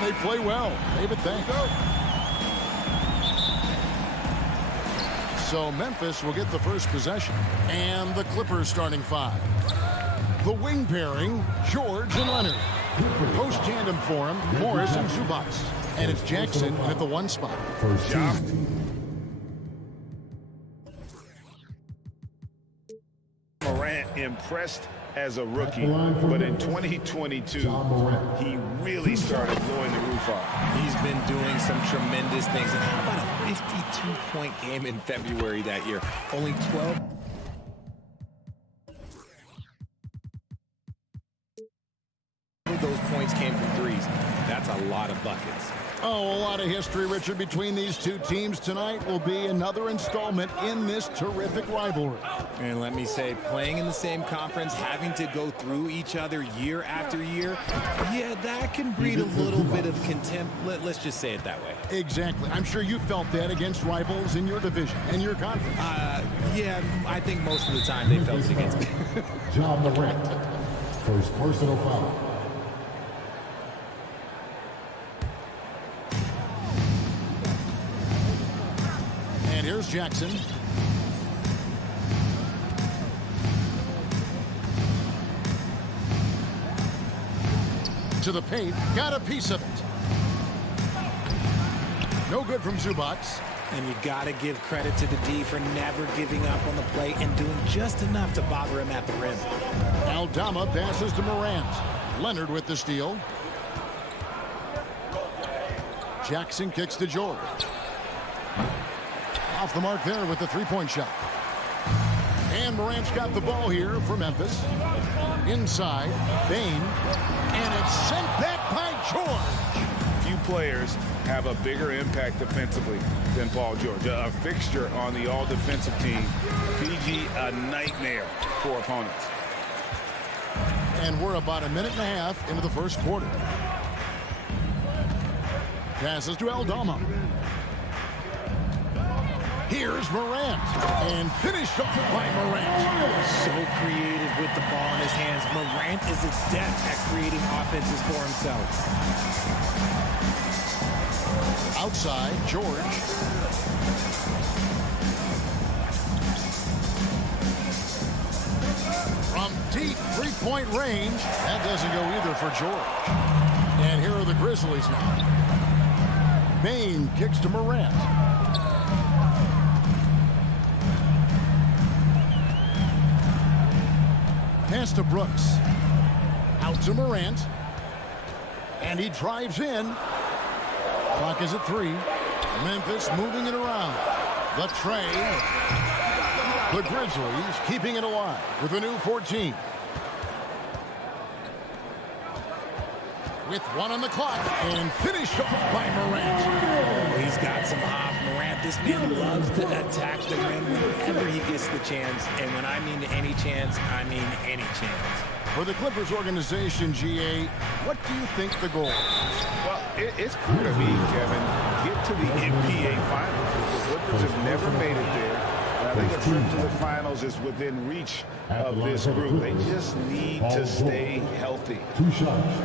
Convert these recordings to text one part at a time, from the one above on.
They play well. David, thanks. So Memphis will get the first possession. And the Clippers starting five. The wing pairing, George and Leonard. Post tandem for him, Morris and Zubac. And it's Jackson at the one spot. First job. Morant impressed as a rookie, but in 2022, he really started blowing the roof off. He's been doing some tremendous things. And how about a 52-point game in February that year? Only 12. Those points came from threes. That's a lot of buckets. Oh, a lot of history, Richard, between these two teams tonight will be another installment in this terrific rivalry. And let me say, playing in the same conference, having to go through each other year after year, yeah, that can breed a little bit of contempt. Let's just say it that way. Exactly. I'm sure you felt that against rivals in your division and your conference. Yeah, I think most of the time they felt it against me. John Morant. First personal foul. Here's Jackson. To the paint. Got a piece of it. No good from Zubac. And you got to give credit to the D for never giving up on the play and doing just enough to bother him at the rim. Aldama passes to Morant. Leonard with the steal. Jackson kicks to George. Off the mark there with the three-point shot. And Morant's got the ball here for Memphis. Inside, Bane. And it's sent back by George. Few players have a bigger impact defensively than Paul George. A fixture on the all-defensive team. PG, a nightmare for opponents. And we're about a minute and a half into the first quarter. Passes to Aldama. Here's Morant, and finished off by Morant. So creative with the ball in his hands. Morant is adept at creating offenses for himself. Outside, George. From deep three-point range, that doesn't go either for George. And here are the Grizzlies now. Bane kicks to Morant. Pass to Brooks. Out to Morant. And he drives in. Clock is at 3. Memphis moving it around. The tray. The Grizzlies keeping it alive with a new 14. With one on the clock. And finished off by Morant. Oh, he's got some hop. Morant, this man loves to attack the rim whenever he gets the chance. And when I mean any chance, I mean any chance. For the Clippers organization, GA, what do you think the goal is? Well, it's clear to me, Kevin. Get to the NBA Finals. The Clippers have never made it there. I think a trip to the Finals is within reach of this group. They just need to stay healthy. 2 shots.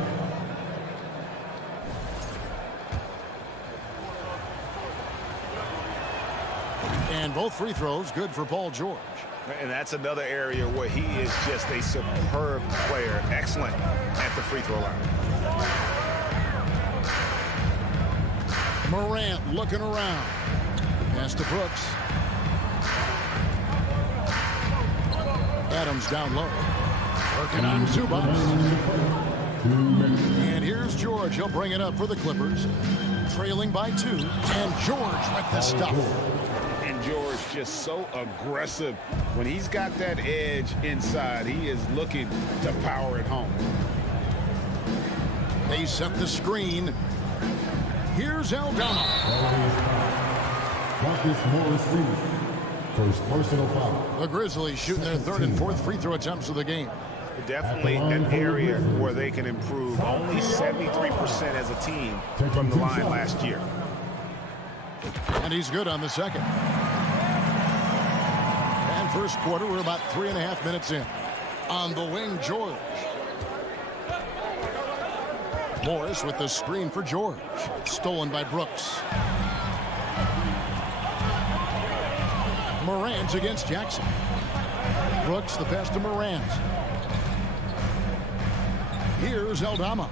And both free throws good for Paul George. And that's another area where he is just a superb player. Excellent at the free throw line. Morant looking around. Pass to Brooks. Adams down low. Working on Zubac. And here's George. He'll bring it up for the Clippers. Trailing by 2. And George with the stuff. And George just so aggressive. When he's got that edge inside, he is looking to power it home. They set the screen. Here's Aldama. Marcus Morris, first personal foul. The Grizzlies shooting their third and fourth free throw attempts of the game. Definitely an area where they can improve. Only 73% as a team from the line last year. And he's good on the second. And first quarter, we're about 3.5 minutes in. On the wing, George. Morris with the screen for George. Stolen by Brooks. Morant against Jackson. Brooks the pass to Morant. Here's Aldama.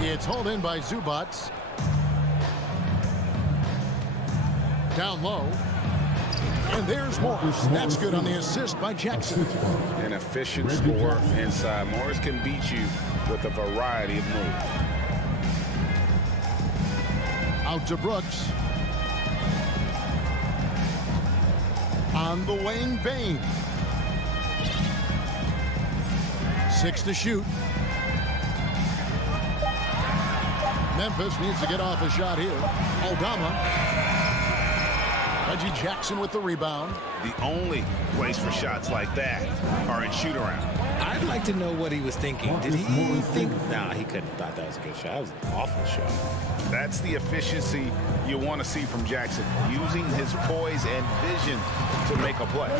It's hauled in by Zubats. Down low. And there's Morris. That's good on the assist by Jackson. An efficient score inside. Morris can beat you with a variety of moves. Out to Brooks. On the wing, Bain. 6 to shoot. Memphis needs to get off a shot here. Aldama. Reggie Jackson with the rebound. The only place for shots like that are in shoot-around. I'd like to know what he was thinking. Did he think? Nah, he couldn't have thought that was a good shot. That was an awful shot. That's the efficiency you want to see from Jackson, using his poise and vision to make a play.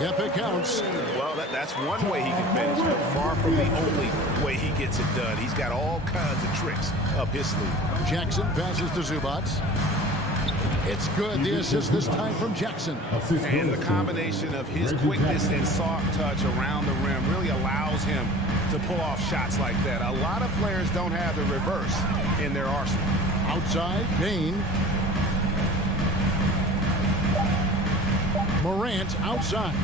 Yep, it counts. Well, that's one way he can finish, but far from the only way he gets it done. He's got all kinds of tricks up his sleeve. Jackson passes to Zubats. It's good. The assist this time from Jackson. And the combination of his quickness and soft touch around the rim really allows him to pull off shots like that. A lot of players don't have the reverse in their arsenal. Outside, Bain. Morant outside.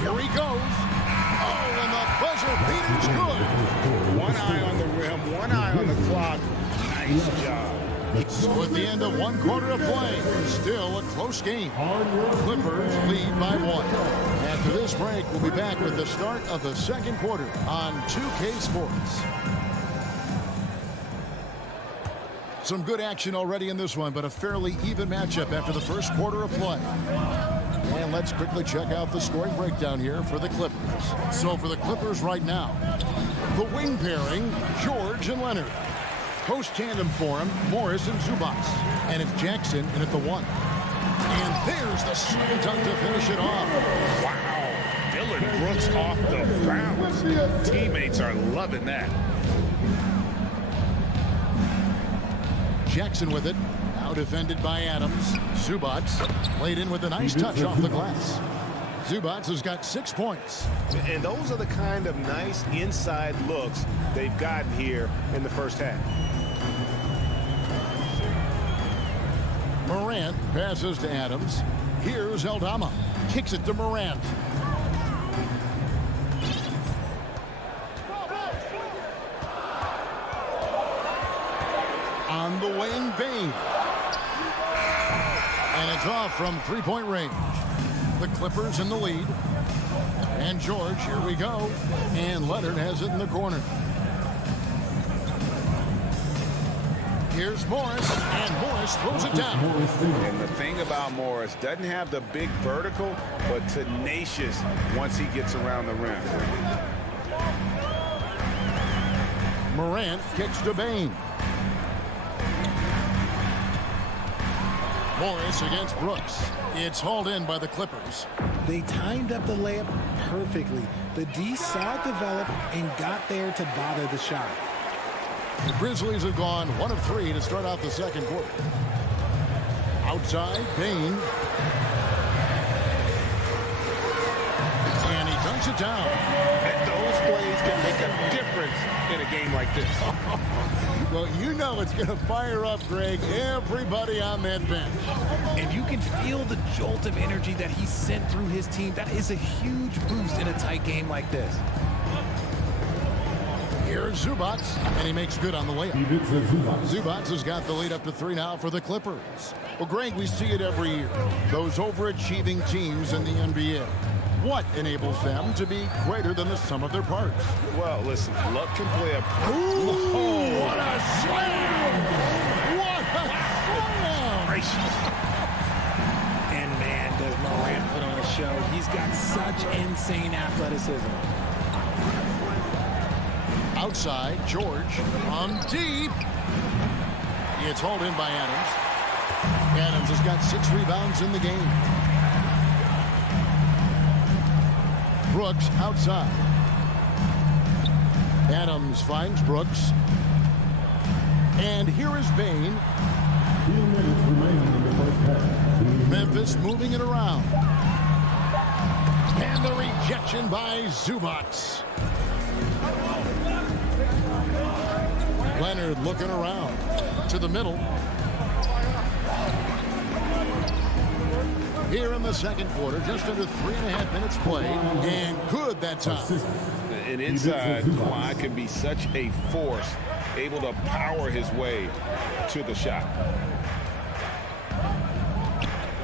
Here he goes. Oh, and the buzzer beater's good. One eye on the rim, one eye on the clock. Nice job. So at the end of one quarter of play, still a close game. Clippers lead by 1. After this break, we'll be back with the start of the second quarter on 2K Sports. Some good action already in this one, but a fairly even matchup after the first quarter of play. And let's quickly check out the scoring breakdown here for the Clippers. So for the Clippers right now, the wing pairing, George and Leonard. Post tandem for him, Morris and Zubats. And it's Jackson in at the 1. And there's the slam dunk to finish it off. Wow. Dylan Brooks off the bounce. Teammates are loving that. Jackson with it. Now defended by Adams. Zubats laid in with a nice touch off the glass. Zubats has got 6 points. And those are the kind of nice inside looks they've gotten here in the first half. Morant passes to Adams. Here's Aldama. Kicks it to Morant. On the wing, Bain. And it's off from three-point range. The Clippers in the lead. And George, here we go. And Leonard has it in the corner. Here's Morris, and Morris throws it down. And the thing about Morris, doesn't have the big vertical, but tenacious once he gets around the rim. Morant kicks to Bain. Morris against Brooks. It's hauled in by the Clippers. They timed up the layup perfectly. The D saw it develop and got there to bother the shot. The Grizzlies have gone 1 of 3 to start out the second quarter. Outside, Bain. And he dunks it down. And those plays can make a difference in a game like this. Well, you know it's going to fire up, Greg, everybody on that bench. And you can feel the jolt of energy that he sent through his team. That is a huge boost in a tight game like this. Here's Zubats, and he makes good on the layup. Zubats has got the lead up to 3 now for the Clippers. Well, Greg, we see it every year. Those overachieving teams in the NBA. What enables them to be greater than the sum of their parts? Well, listen, luck can play a part. Ooh, what a slam! What a slam! And man, does Morant put on a show. He's got such insane athleticism. Outside, George from deep. It's hauled in by Adams. Adams has got 6 rebounds in the game. Brooks outside. Adams finds Brooks. And here is Bain. 2 minutes remaining in the first half. Memphis moving it around. And the rejection by Zubats. Leonard looking around to the middle. Here in the second quarter, just under 3.5 minutes played, and good that time. An inside line can be such a force, able to power his way to the shot.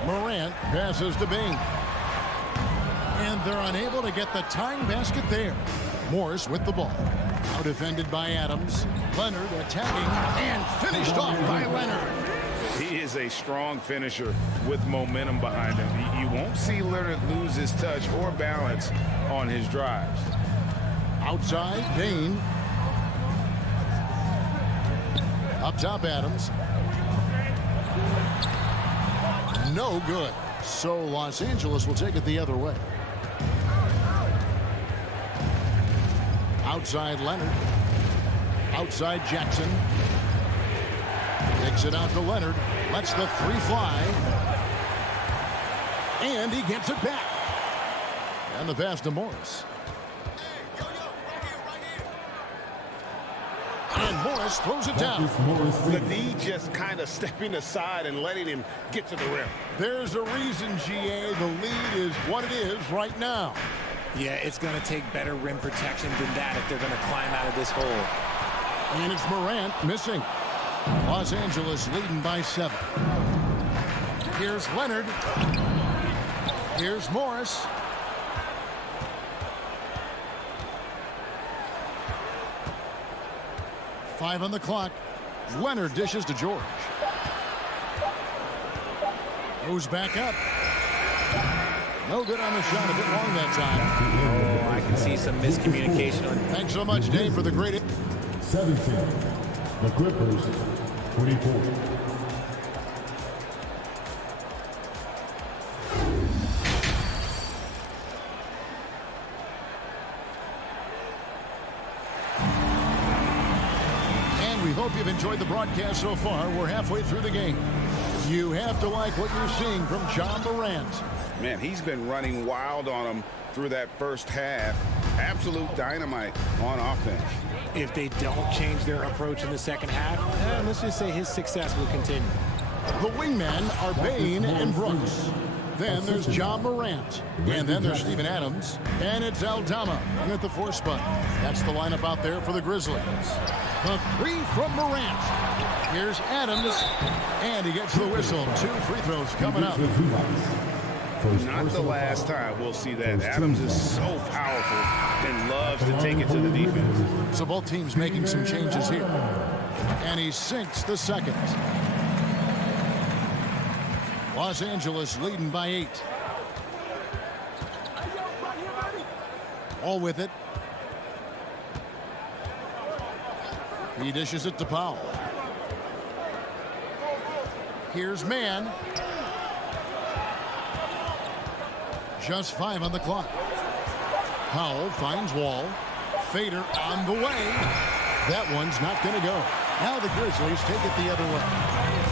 Morant passes to Bain. And they're unable to get the tying basket there. Morris with the ball. Now defended by Adams. Leonard attacking and finished off by Leonard. He is a strong finisher with momentum behind him. You won't see Leonard lose his touch or balance on his drives. Outside, Bain. Up top, Adams. No good. So Los Angeles will take it the other way. Outside Leonard. Outside Jackson. Kicks it out to Leonard. Lets the three fly. And he gets it back. And the pass to Morris. And Morris throws it down. The D just kind of stepping aside and letting him get to the rim. There's a reason, GA. The lead is what it is right now. Yeah, it's going to take better rim protection than that if they're going to climb out of this hole. And it's Morant missing. Los Angeles leading by 7. Here's Leonard. Here's Morris. Five on the clock. Leonard dishes to George. Goes back up. No good on the shot. A bit long that time. Oh, I can see some miscommunication. Thanks so much, Dave, for the great... 17. The Clippers, 24. And we hope you've enjoyed the broadcast so far. We're halfway through the game. You have to like what you're seeing from John Morant. Man, he's been running wild on him through that first half. Absolute dynamite on offense. If they don't change their approach in the second half, let's just say his success will continue. The wingmen are Bain and Brooks. Then there's John Morant. And then there's Steven Adams. And it's Aldama in at the 4 spot. That's the lineup out there for the Grizzlies. The 3 from Morant. Here's Adams. And he gets the whistle. 2 free throws coming up. Not the last time we'll see that. Adams is so powerful and loves to take it to the defense. So both teams making some changes here. And he sinks the second. Los Angeles leading by 8. All with it. He dishes it to Powell. Here's Mann. Just 5 on the clock. Powell finds Wall. Fader on the way. That one's not going to go. Now the Grizzlies take it the other way.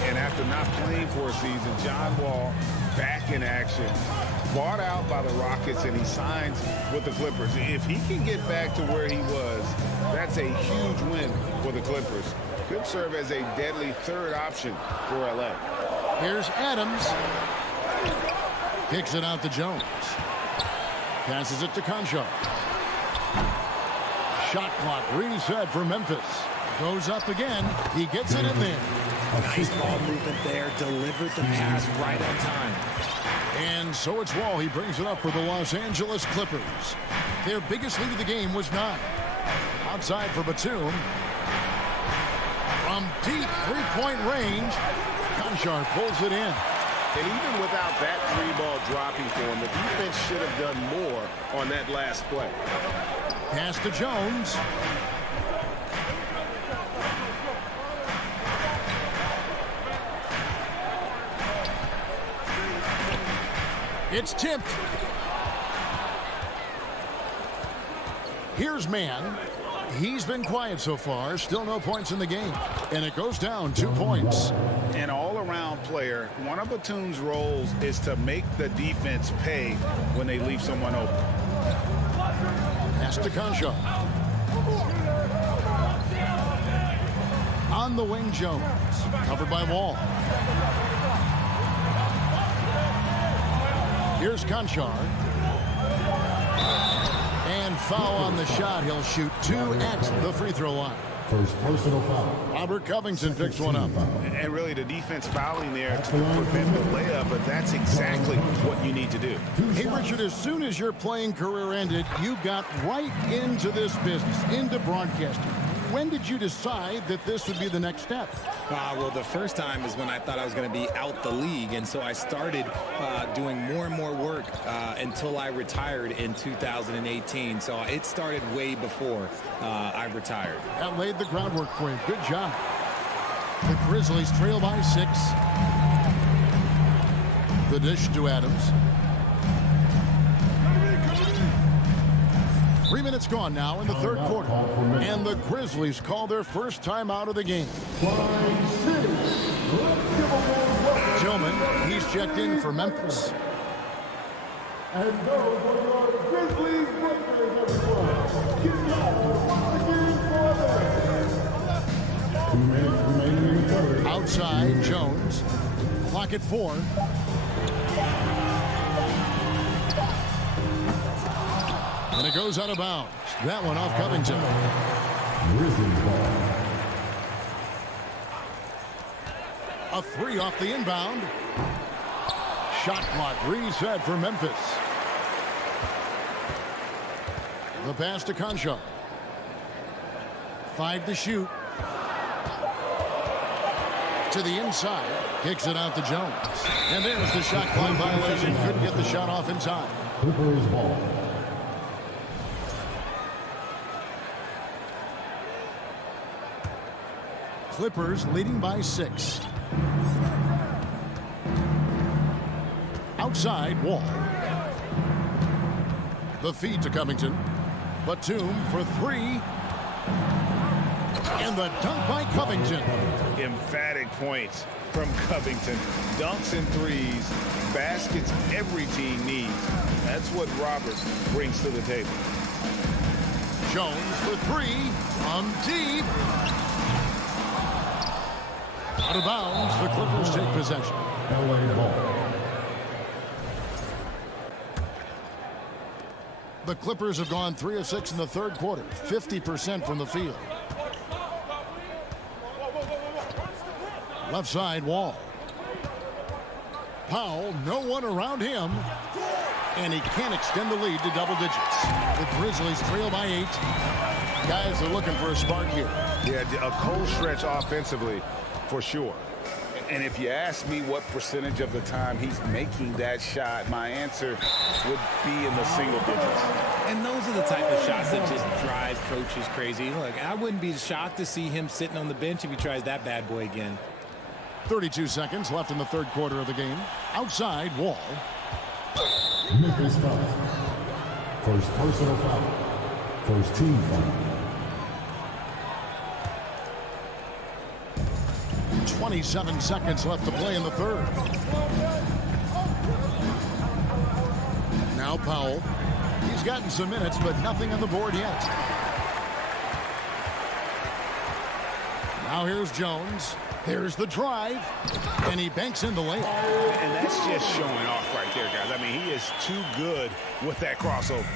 And after not playing for a season, John Wall back in action. Bought out by the Rockets, and he signs with the Clippers. If he can get back to where he was, that's a huge win for the Clippers. Could serve as a deadly third option for LA. Here's Adams. Kicks it out to Jones. Passes it to Conchar. Shot clock reset for Memphis. Goes up again. He gets it in there. Nice ball movement there. Delivered the pass right on time. And so it's Wall. He brings it up for the Los Angeles Clippers. Their biggest lead of the game was 9. Outside for Batum. From deep three-point range, Conchar pulls it in. And even without that 3-ball dropping for him, the defense should have done more on that last play. Pass to Jones. It's tipped. Here's Mann. He's been quiet so far. Still no points in the game. And it goes down 2 points. An all-around player, one of Batum's roles is to make the defense pay when they leave someone open. Pass to Concha. On the wing, Jones. Covered by Wall. Here's Conchar. And foul on the shot. He'll shoot 2 at the free throw line. First personal foul. Robert Covington picks one up. And really the defense fouling there to prevent the layup, but that's exactly what you need to do. Hey, Richard, as soon as your playing career ended, you got right into this business, into broadcasting. When did you decide that this would be the next step? Well, the first time is when I thought I was going to be out the league, and so I started doing more and more work until I retired in 2018. So it started way before I retired. That laid the groundwork for you. Good job. The Grizzlies trail by 6. The dish to Adams. 3 minutes gone now in the third quarter. And the Grizzlies call their first time out of the game. Tillman, he's checked in for Memphis. And those are your Grizzlies breakers, everyone. Give it up once again for them. 2 minutes remaining in the third. Outside, Jones. Clock at 4. And it goes out of bounds. That one off Covington. Grizzlies ball. A 3 off the inbound. Shot clock reset for Memphis. The pass to Concha. 5 to shoot. To the inside. Kicks it out to Jones. And there's the shot clock violation. Couldn't get the shot off in time. Clippers ball. Clippers leading by 6. Outside, Wall. The feed to Covington. Batum for 3. And the dunk by Covington. Emphatic points from Covington. Dunks and threes, baskets every team needs. That's what Roberts brings to the table. Jones for 3 from deep. Out of bounds, the Clippers take possession. LA ball. The Clippers have gone 3 of 6 in the third quarter, 50% from the field. Left side, Wall. Powell, no one around him. And he can't extend the lead to double digits. The Grizzlies trail by 8. Guys are looking for a spark here. Yeah, a cold stretch offensively for sure. And if you ask me what percentage of the time he's making that shot, my answer would be in the single digits. And those are the type of shots that just drive coaches crazy. Look, I wouldn't be shocked to see him sitting on the bench if he tries that bad boy again. 32 seconds left in the third quarter of the game. Outside, Wall. Memphis foul. First personal foul. First team foul. 27 seconds left to play in the third. Now Powell. He's gotten some minutes, but nothing on the board yet. Now here's Jones. There's the drive. And he banks in the layup. And that's just showing off right there, guys. I mean, he is too good with that crossover.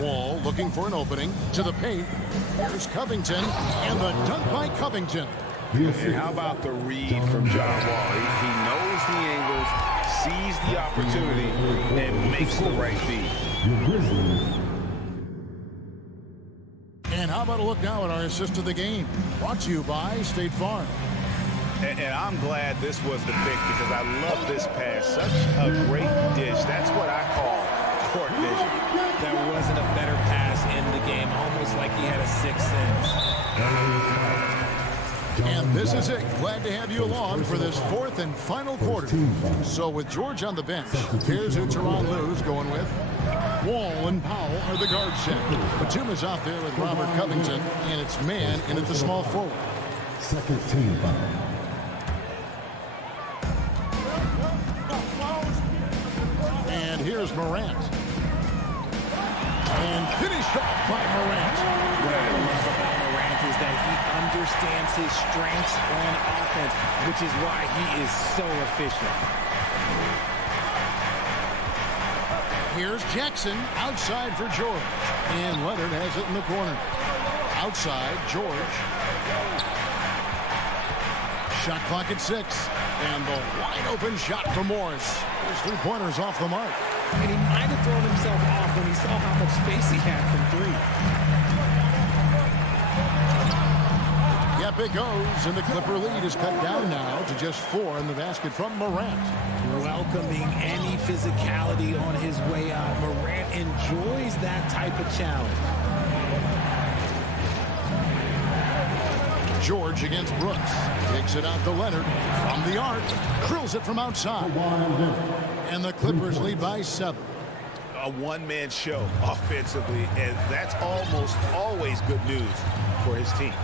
Wall looking for an opening to the paint. Here's Covington, and the dunk by Covington. And how about the read from John Wall? He knows the angles, sees the opportunity, and makes the right feed. And how about a look now at our assist of the game? Brought to you by State Farm. And I'm glad this was the pick because I love this pass. Such a great dish. That's what I call court vision. There wasn't a better pass in the game, almost like he had a sixth sense. And this is it. Glad to have you along for this fourth and final quarter. So with George on the bench, here's who SuperLu's going with. Wall and Powell are the guard set. Batum is out there with Robert Covington, and it's man in at the small forward. Second team foul. And here's Morant. And finished off by Morant. What I love about Morant is that he understands his strengths on offense, which is why he is so efficient. Here's Jackson outside for George. And Leonard has it in the corner. Outside, George. Shot clock at 6. And the wide open shot to Morris. His three-pointer's off the mark. And he might have thrown himself off when he saw how much space he had from three. Yep, it goes. And the Clipper lead is cut down now to just 4 in the basket from Morant. Welcoming any physicality on his way out. Morant enjoys that type of challenge. George against Brooks. Takes it out to Leonard from the arc. Drills it from outside. And the Clippers lead by 7. A one-man show offensively, and that's almost always good news for his team.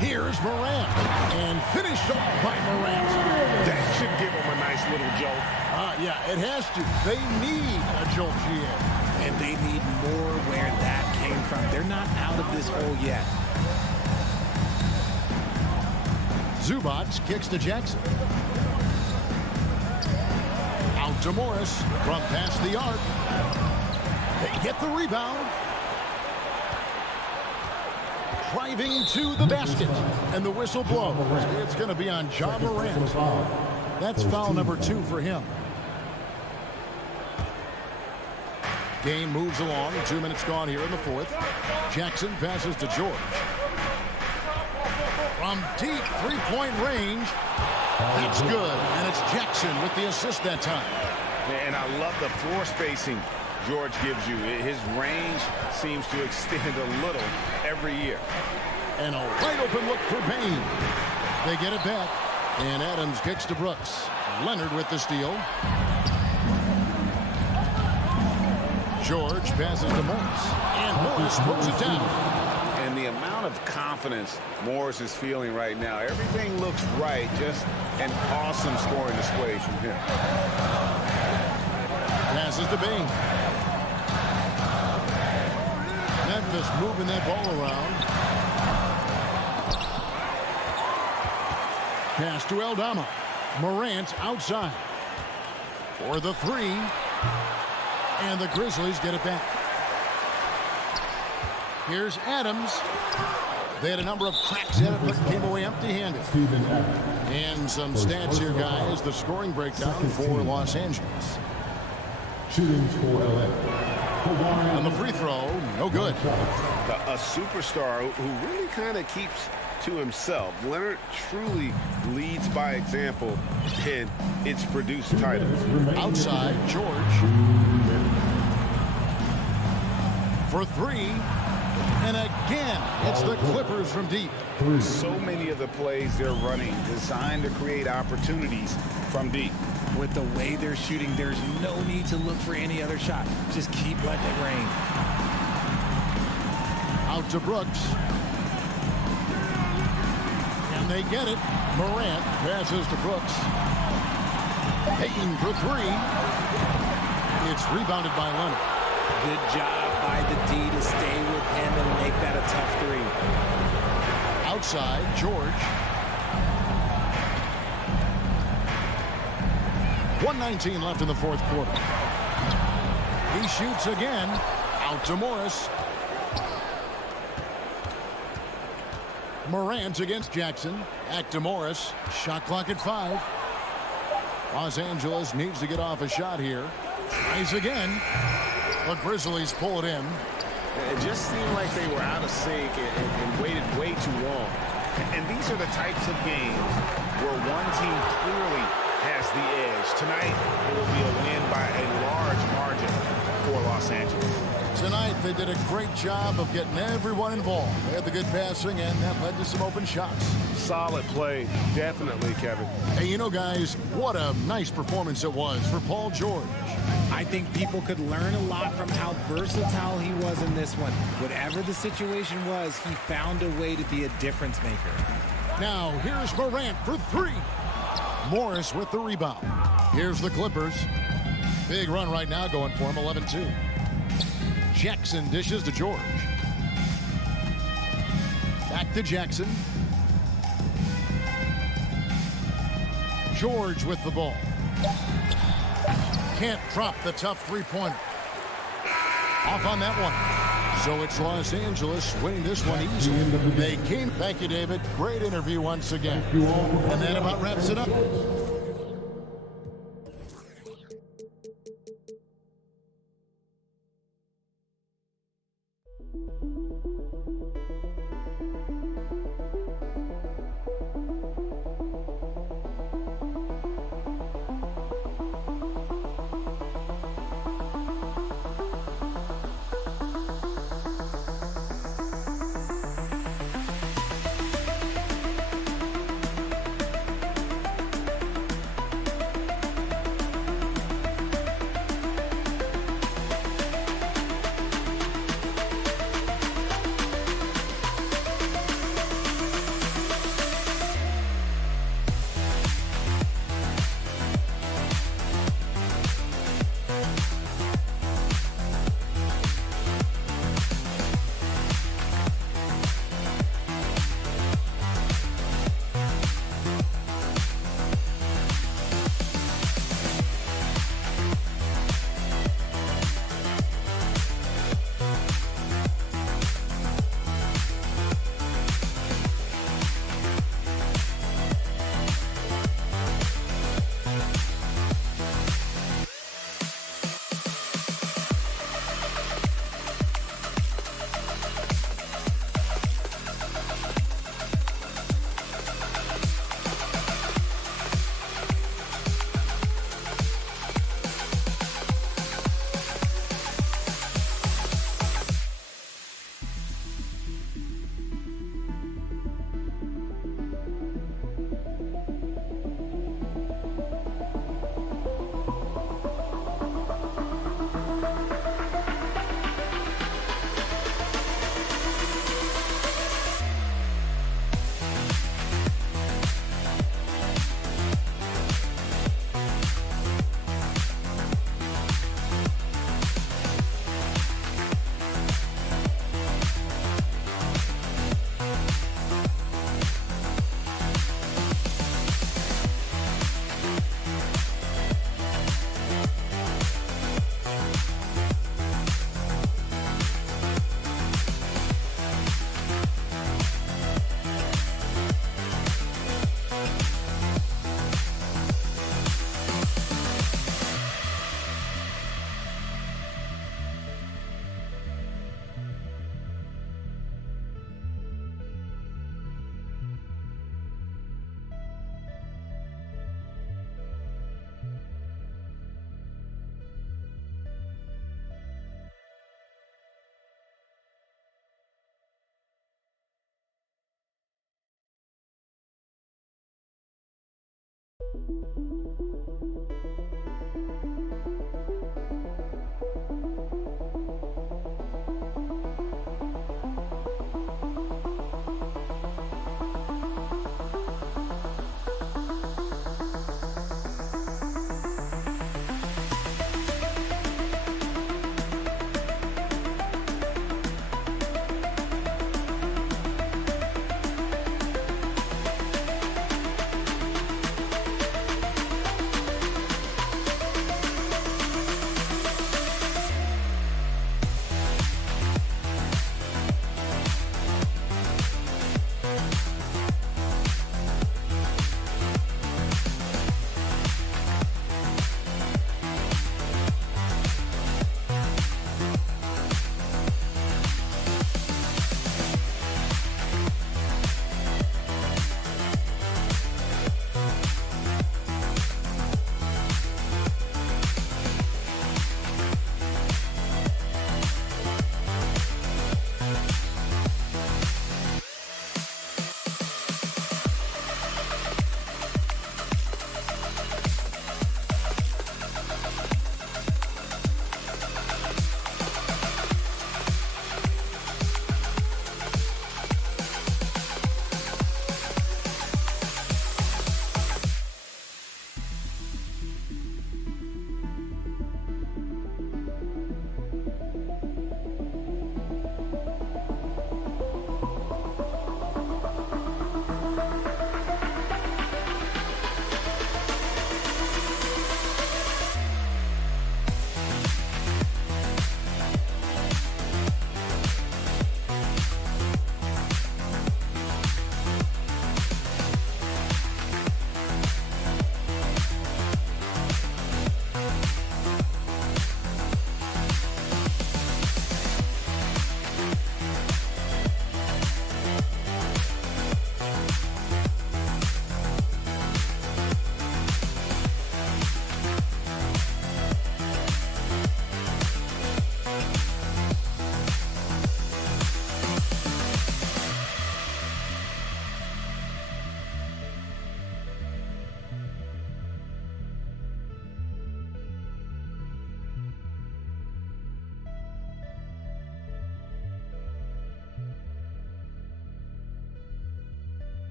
Here's Morant. And finished off by Morant. That should give him a nice little jolt. Yeah, it has to. They need a jolt GM. And they need more where that came from. They're not out of this hole yet. Zubats kicks to Jackson. Out to Morris from past the arc. They get the rebound. Driving to the basket. And the whistle blows. It's going to be on Ja Morant. That's foul number 2 for him. Game moves along. 2 minutes gone here in the fourth. Jackson passes to George. From deep three-point range. That's good. And it's Jackson with the assist that time. And I love the floor spacing George gives you. His range seems to extend a little every year. And a wide open look for Bain. They get it back. And Adams kicks to Brooks. Leonard with the steal. George passes to Morris. And Morris throws it down. And the amount of confidence Morris is feeling right now, everything looks right. Just an awesome scoring display from him. Passes to Bain. Memphis moving that ball around. Pass to Aldama. Morant outside. For the 3. And the Grizzlies get it back. Here's Adams. They had a number of cracks at it, but came away empty-handed. And some stats here, guys. The scoring breakdown for Los Angeles. Shooting for LA. On the free throw, no good. A superstar who really kind of keeps to himself. Leonard truly leads by example, and it's produced titles. Outside, George. For 3. And again, it's the Clippers from deep. So many of the plays they're running designed to create opportunities from deep. With the way they're shooting, there's no need to look for any other shot. Just keep letting it rain. Out to Brooks. And they get it. Morant passes to Brooks. Payton for 3. It's rebounded by Leonard. Good job by the D to stay with him and make that a tough 3. Outside, George. 1:19 left in the fourth quarter. He shoots again. Out to Morris. Morant against Jackson. Back to Morris. Shot clock at 5. Los Angeles needs to get off a shot here. Tries again. The Grizzlies pull it in. It just seemed like they were out of sync and waited way too long. And these are the types of games where one team clearly has the edge. Tonight, it will be a win by a large margin for Los Angeles. Tonight, they did a great job of getting everyone involved. They had the good passing, and that led to some open shots. Solid play, definitely, Kevin. Hey, you know, guys, what a nice performance it was for Paul George. I think people could learn a lot from how versatile he was in this one. Whatever the situation was, he found a way to be a difference maker. Now, here's Morant for three. Morris with the rebound. Here's the Clippers. Big run right now going for him, 11-2. Jackson dishes to George. Back to Jackson. George with the ball. Can't drop the tough three-pointer. Off on that one. So it's Los Angeles winning this one easily. They came. Thank you, David. Great interview once again. And that about wraps it up.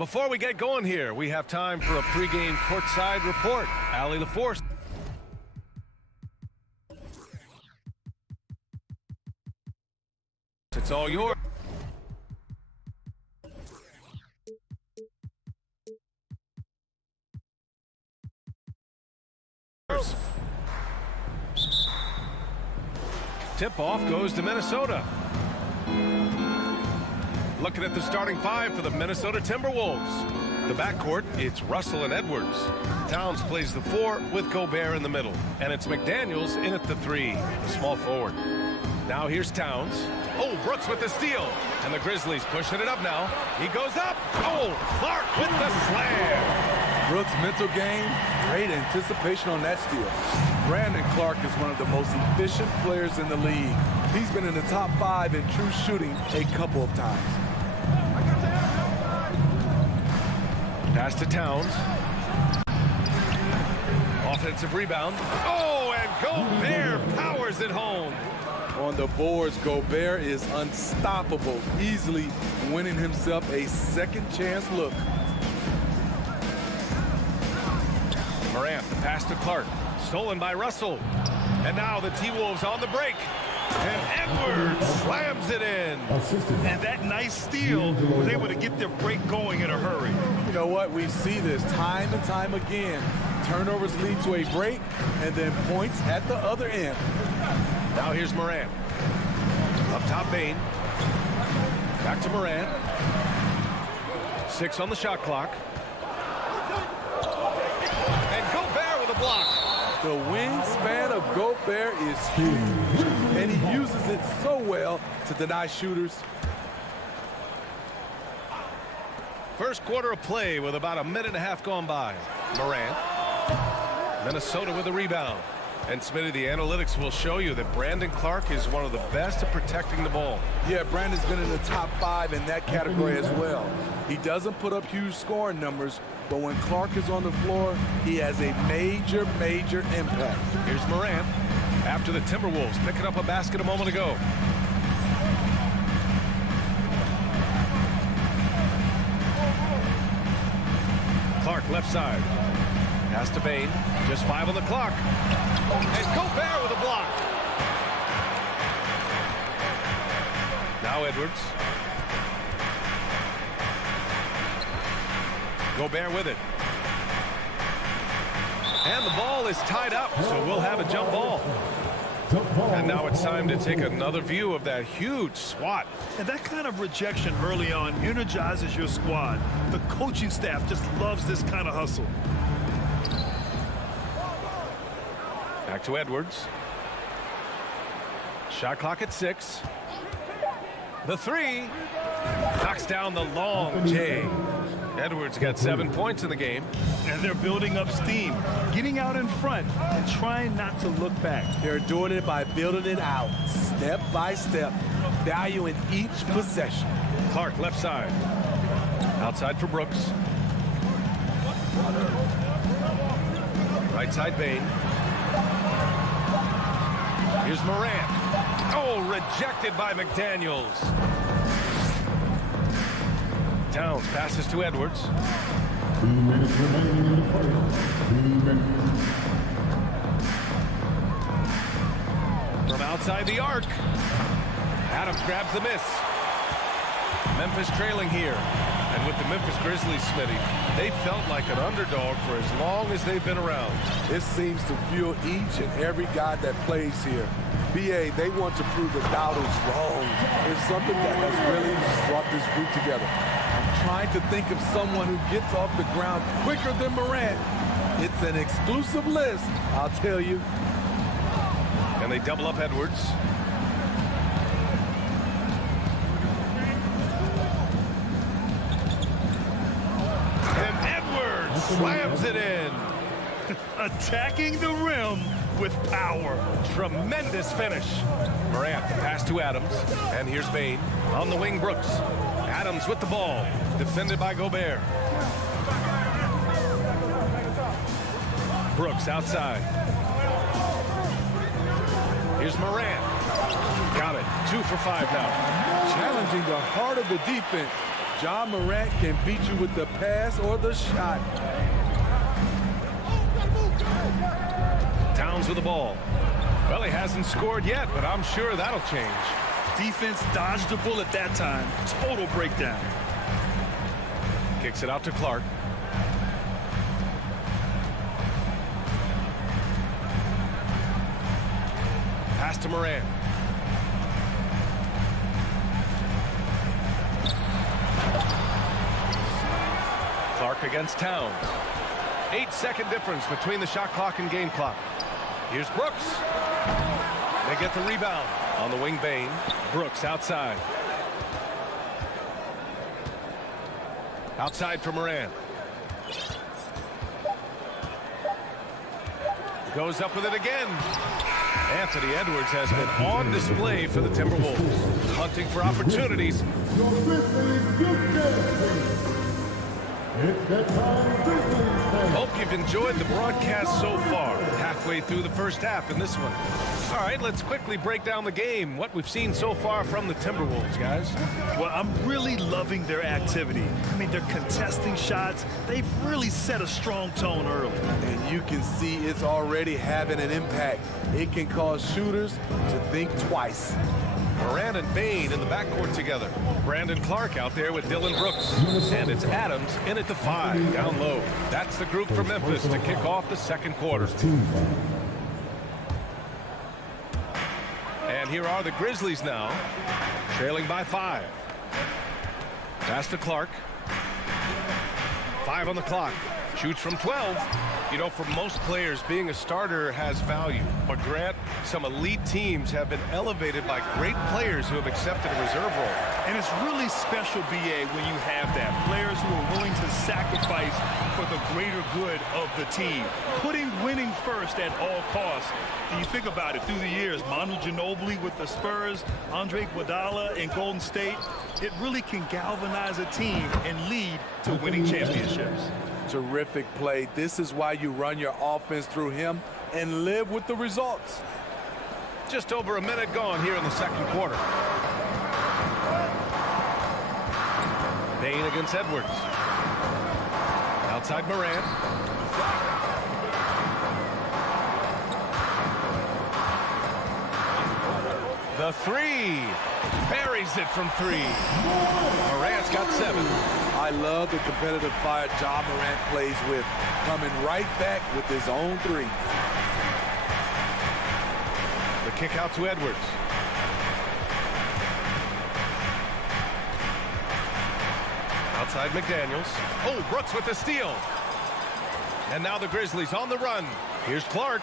Before we get going here, we have time for a pregame courtside report. Allie LaForce. It's all yours. Tip-off goes to Minnesota. Looking at the starting five for the Minnesota Timberwolves. The backcourt, it's Russell and Edwards. Towns plays the 4 with Gobert in the middle. And it's McDaniels in at the 3, the small forward. Now here's Towns. Oh, Brooks with the steal. And the Grizzlies pushing it up now. He goes up. Oh, Clark with the slam. Brooks' mental game, great anticipation on that steal. Brandon Clark is one of the most efficient players in the league. He's been in the top 5 in true shooting a couple of times. Pass to Towns. Offensive rebound. Oh, and Gobert powers it home. On the boards, Gobert is unstoppable, easily winning himself a second chance look. Morant, the pass to Clark. Stolen by Russell. And now the T-Wolves on the break. And Edwards slams it in. And that nice steal was able to get their break going in a hurry. You know what? We see this time and time again. Turnovers lead to a break and then points at the other end. Now here's Morant. Up top, Bain. Back to Morant. 6 on the shot clock. And Gobert with a block. The wingspan of Gobert is huge, and he uses it so well to deny shooters. First quarter of play with about a minute and a half gone by. Morant. Minnesota with a rebound. And Smitty, the analytics will show you that Brandon Clark is one of the best at protecting the ball. Yeah, Brandon's been in the top 5 in that category as well. He doesn't put up huge scoring numbers, but when Clark is on the floor, he has a major, major impact. Here's Morant after the Timberwolves picking up a basket a moment ago. Clark left side. Pass to Bain. Just 5 on the clock. And Gobert with a block. Now Edwards. Gobert with it. And the ball is tied up, so we'll have a jump ball. And now it's time to take another view of that huge swat. And that kind of rejection early on energizes your squad. The coaching staff just loves this kind of hustle. Back to Edwards. Shot clock at 6. The 3. Knocks down the long J. Edwards got 7 points in the game. And they're building up steam, getting out in front and trying not to look back. They're doing it by building it out, step by step, valuing each possession. Clark left side. Outside for Brooks. Right side Bain. Here's Morant. Oh, rejected by McDaniels. Towns passes to Edwards. 2 minutes remaining in the first. 2 minutes. From outside the arc. Adams grabs the miss. Memphis trailing here. And with the Memphis Grizzlies, Smitty, they felt like an underdog for as long as they've been around. This seems to fuel each and every guy that plays here. BA, they want to prove the doubters wrong. It's something that has really brought this group together. I'm trying to think of someone who gets off the ground quicker than Morant. It's an exclusive list, I'll tell you. And they double up Edwards. And Edwards slams it in. Attacking the rim with power. Tremendous finish. Morant, the pass to Adams. And here's Bain. On the wing, Brooks. Adams with the ball. Defended by Gobert. Brooks outside. Here's Morant. Got it. 2 for 5 now. Challenging the heart of the defense. John Morant can beat you with the pass or the shot. Towns with the ball. Well, he hasn't scored yet, but I'm sure that'll change. Defense dodged a bullet that time. Total breakdown. Kicks it out to Clark. Pass to Morant. Clark against Towns. 8-second difference between the shot clock and game clock. Here's Brooks. They get the rebound. On the wing, Bain. Brooks outside. Outside for Moran. Goes up with it again. Anthony Edwards has been on display for the Timberwolves, hunting for opportunities. Your Grizzlies get this. It's that time, Grizzlies. Hope you've enjoyed the broadcast so far. Halfway through the first half in this one. All right, let's quickly break down the game. What we've seen so far from the Timberwolves, guys. Well, I'm really loving their activity. I mean, they're contesting shots. They've really set a strong tone early. And you can see it's already having an impact. It can cause shooters to think twice. Moran and Bain in the backcourt together. Brandon Clark out there with Dylan Brooks. And it's Adams in at the 5, down low. That's the group for Memphis to kick off the second quarter. And here are the Grizzlies now, trailing by 5. Pass to Clark. 5 on the clock. Shoots from 12. You know, for most players, being a starter has value. But Grant, some elite teams have been elevated by great players who have accepted a reserve role. And it's really special, BA, when you have that. Players who are willing to sacrifice for the greater good of the team. Putting winning first at all costs. And you think about it, through the years, Manu Ginobili with the Spurs, Andre Iguodala in Golden State, it really can galvanize a team and lead to winning championships. Terrific play. This is why you run your offense through him and live with the results. Just over a minute gone here in the second quarter. Bain against Edwards. Outside Moran. The 3. Buries it from 3. Morant's got 7. I love the competitive fire Ja Morant plays with, coming right back with his own 3. The kick out to Edwards. Outside McDaniels. Oh, Brooks with the steal. And now the Grizzlies on the run. Here's Clark.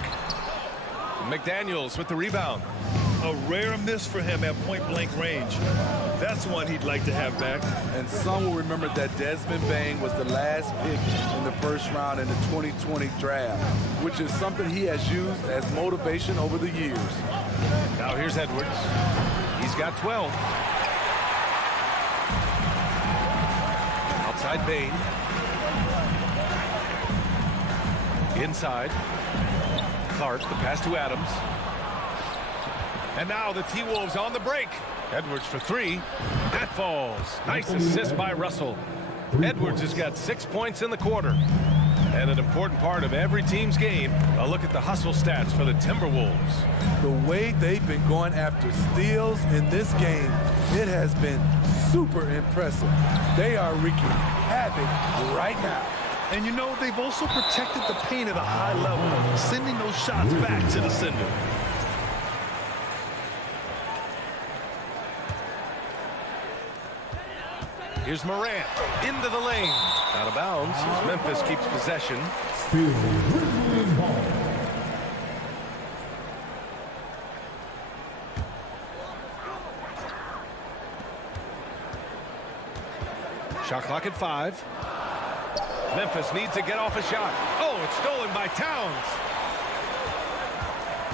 McDaniels with the rebound. A rare miss for him at point-blank range. That's one he'd like to have back. And some will remember that Desmond Bain was the last pick in the first round in the 2020 draft, which is something he has used as motivation over the years. Now here's Edwards. He's got 12. Outside Bain. Inside. Clark, the pass to Adams. And now the T-Wolves on the break. Edwards for 3. That falls. Nice assist by Russell. Edwards has got 6 points in the quarter. And an important part of every team's game, a look at the hustle stats for the Timberwolves. The way they've been going after steals in this game, it has been super impressive. They are wreaking havoc right now. And you know, they've also protected the paint at a high level, sending those shots back to the sender. Here's Moran into the lane. Out of bounds as Memphis keeps possession. Still Grizzlies ball. Shot clock at 5. Memphis needs to get off a shot. Oh, it's stolen by Towns.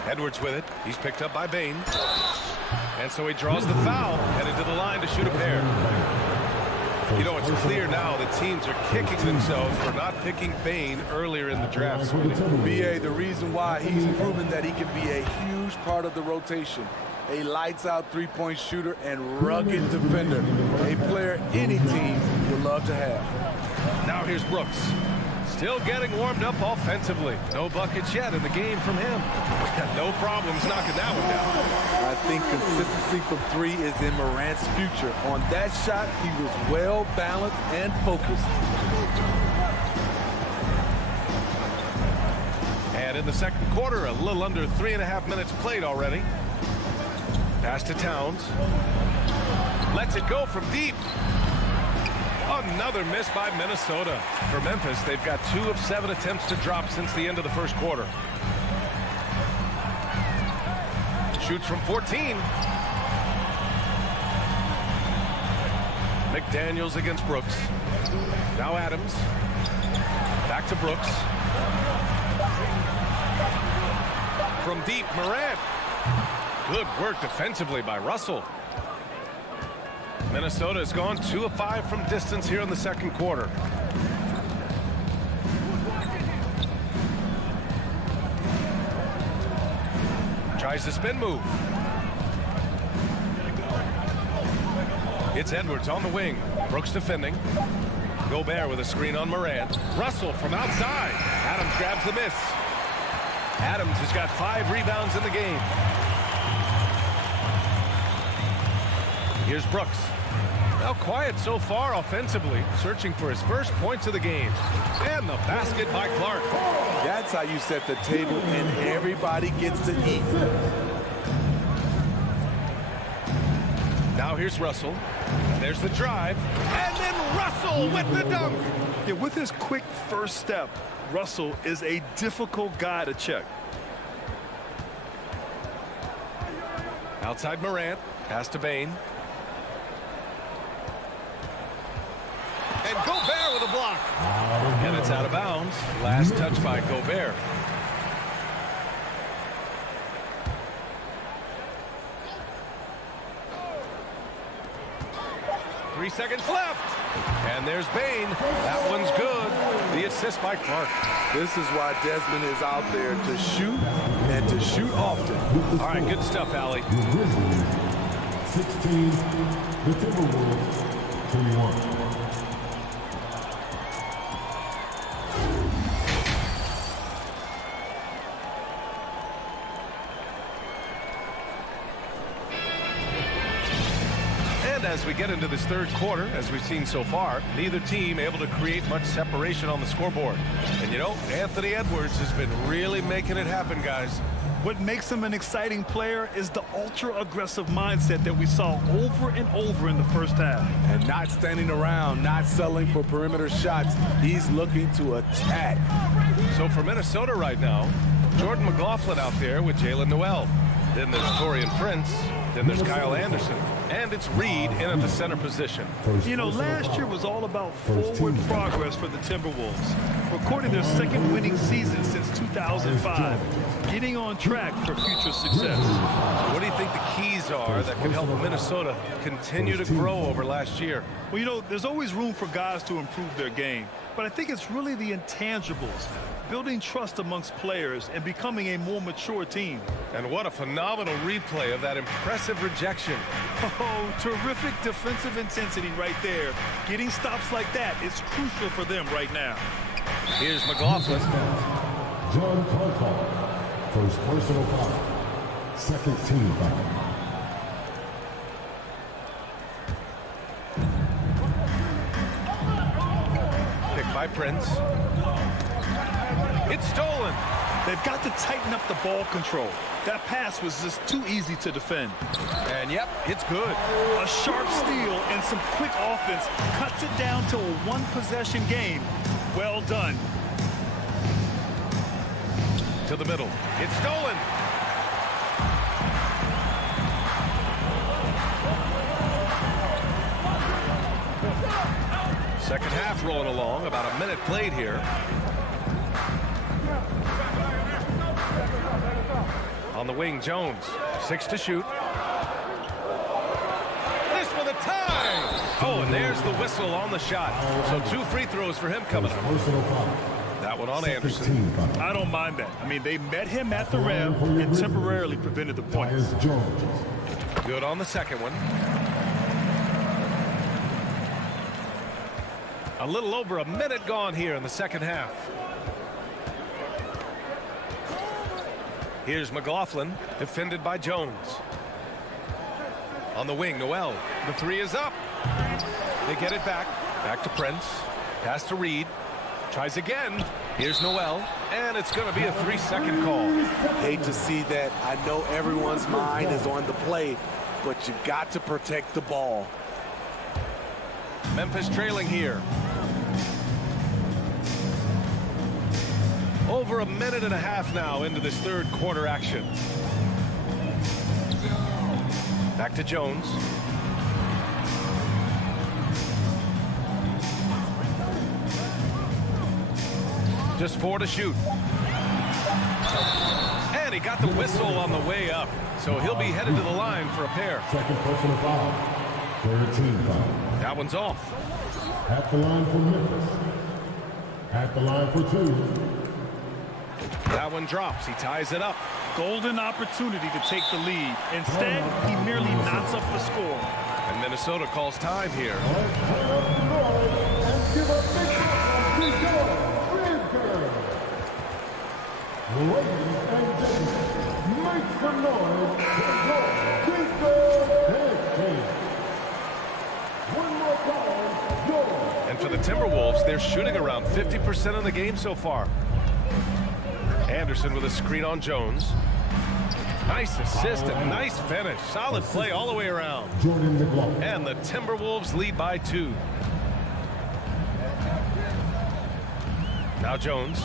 Edwards with it. He's picked up by Bain. And so he draws the foul, headed to the line to shoot a pair. You know, it's clear now that teams are kicking themselves for not picking Bain earlier in the draft. BA, the reason why he's proven that he can be a huge part of the rotation. A lights-out three-point shooter and rugged defender. A player any team would love to have. Now here's Brooks. Still getting warmed up offensively. No buckets yet in the game from him. No problems knocking that one down. I think consistency from 3 is in Morant's future. On that shot, he was well-balanced and focused. And in the second quarter, a little under 3.5 minutes played already. Pass to Towns. Lets it go from deep. another miss by Minnesota. For Memphis, they've got 2 of 7 attempts to drop since the end of the first quarter. Shoots from 14. McDaniels against Brooks. Now Adams. Back to Brooks. From deep, Morant. Good work defensively by Russell. Minnesota has gone 2 of 5 from distance here in the second quarter. Tries the spin move. It's Edwards on the wing. Brooks defending. Gobert with a screen on Morant. Russell from outside. Adams grabs the miss. Adams has got 5 rebounds in the game. Here's Brooks. Now quiet so far offensively, searching for his first points of the game. And the basket by Clark. That's how you set the table, and everybody gets to eat. Now here's Russell. There's the drive. And then Russell with the dunk. Yeah, with his quick first step, Russell is a difficult guy to check. Outside Morant. Pass to Bane. And Gobert with a block. And it's out of bounds. Last touch by Gobert. Three seconds left. And there's Bane. That one's good. The assist by Clark. This is why Desmond is out there to shoot and to shoot often. All right, good stuff, Allie. The Grizzlies, 16. The Timberwolves, 21. As we get into this third quarter, as we've seen so far, neither team able to create much separation on the scoreboard. And you know, Anthony Edwards has been really making it happen, guys. What makes him an exciting player is the ultra-aggressive mindset that we saw over and over in the first half. And not standing around, not settling for perimeter shots. He's looking to attack. So for Minnesota right now, Jordan McLaughlin out there with Jalen Noel. Then there's Taurean Prince. Then there's Kyle Anderson. And it's Reed in at the center position. You know, last year was all about forward progress for the Timberwolves. Recording their second winning season since 2005. Getting on track for future success. So what do you think the keys are that can help Minnesota continue to grow over last year? Well, you know, there's always room for guys to improve their game. But I think it's really the intangibles. Building trust amongst players and becoming a more mature team. And what a phenomenal replay of that impressive rejection. Oh, terrific defensive intensity right there. Getting stops like that is crucial for them right now. Here's McLaughlin. John Carter, first personal foul, second team foul. Picked by Prince. It's stolen. They've got to tighten up the ball control. That pass was just too easy to defend. And yep, it's good. A sharp steal and some quick offense cuts it down to a one-possession game. Well done. To the middle. It's stolen. Second half rolling along. About a minute played here. On the wing, Jones. 6 to shoot. This for the tie. Oh, and there's the whistle on the shot. So 2 free throws for him coming up. That one on Anderson. I don't mind that. I mean, they met him at the rim and temporarily prevented the points. Good on the second one. A little over a minute gone here in the second half. Here's McLaughlin, defended by Jones. On the wing, Noel. The 3 is up. They get it back. Back to Prince. Pass to Reed. Tries again. Here's Noel. And it's going to be a 3-second call. Hate to see that. I know everyone's mind is on the play, but you got to protect the ball. Memphis trailing here. Over a minute and a half now into this third quarter action. Back to Jones. Just 4 to shoot. And he got the whistle on the way up. So he'll be headed to the line for a pair. Second personal foul. Third team foul. That one's off. At the line for Memphis. At the line for 2. That one drops. He ties it up. Golden opportunity to take the lead. Instead, he merely knocks up the score. And Minnesota calls time here. Let's turn up the noise and give a big round to Grizzlies. Ladies and gentlemen, make some noise for your Grizzlies team. One more time, yours. And for the Timberwolves, they're shooting around 50% of the game so far. Anderson with a screen on Jones. Nice assist and nice finish. Solid play all the way around. Jordan McLaughlin. And the Timberwolves lead by 2. Now Jones.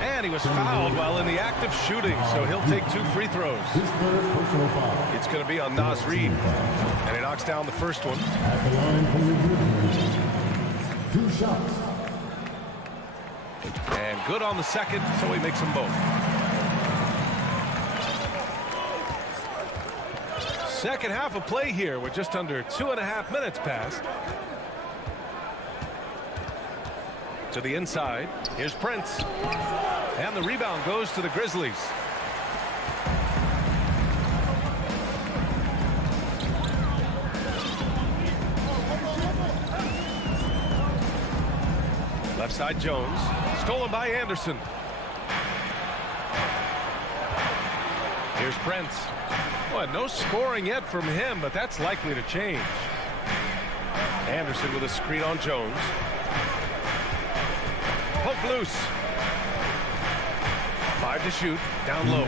And he was fouled while in the act of shooting, so he'll take 2 free throws. His third personal foul. It's going to be on Naz Reid. And he knocks down the first one. At the line for the Grizzlies. 2 shots. And good on the second, so he makes them both. Second half of play here. We're just under 2.5 minutes past. To the inside. Here's Prince. And the rebound goes to the Grizzlies. Left side Jones. Stolen by Anderson. Here's Prince. Well, no scoring yet from him, but that's likely to change. Anderson with a screen on Jones. Poke loose. 5 to shoot. Down low.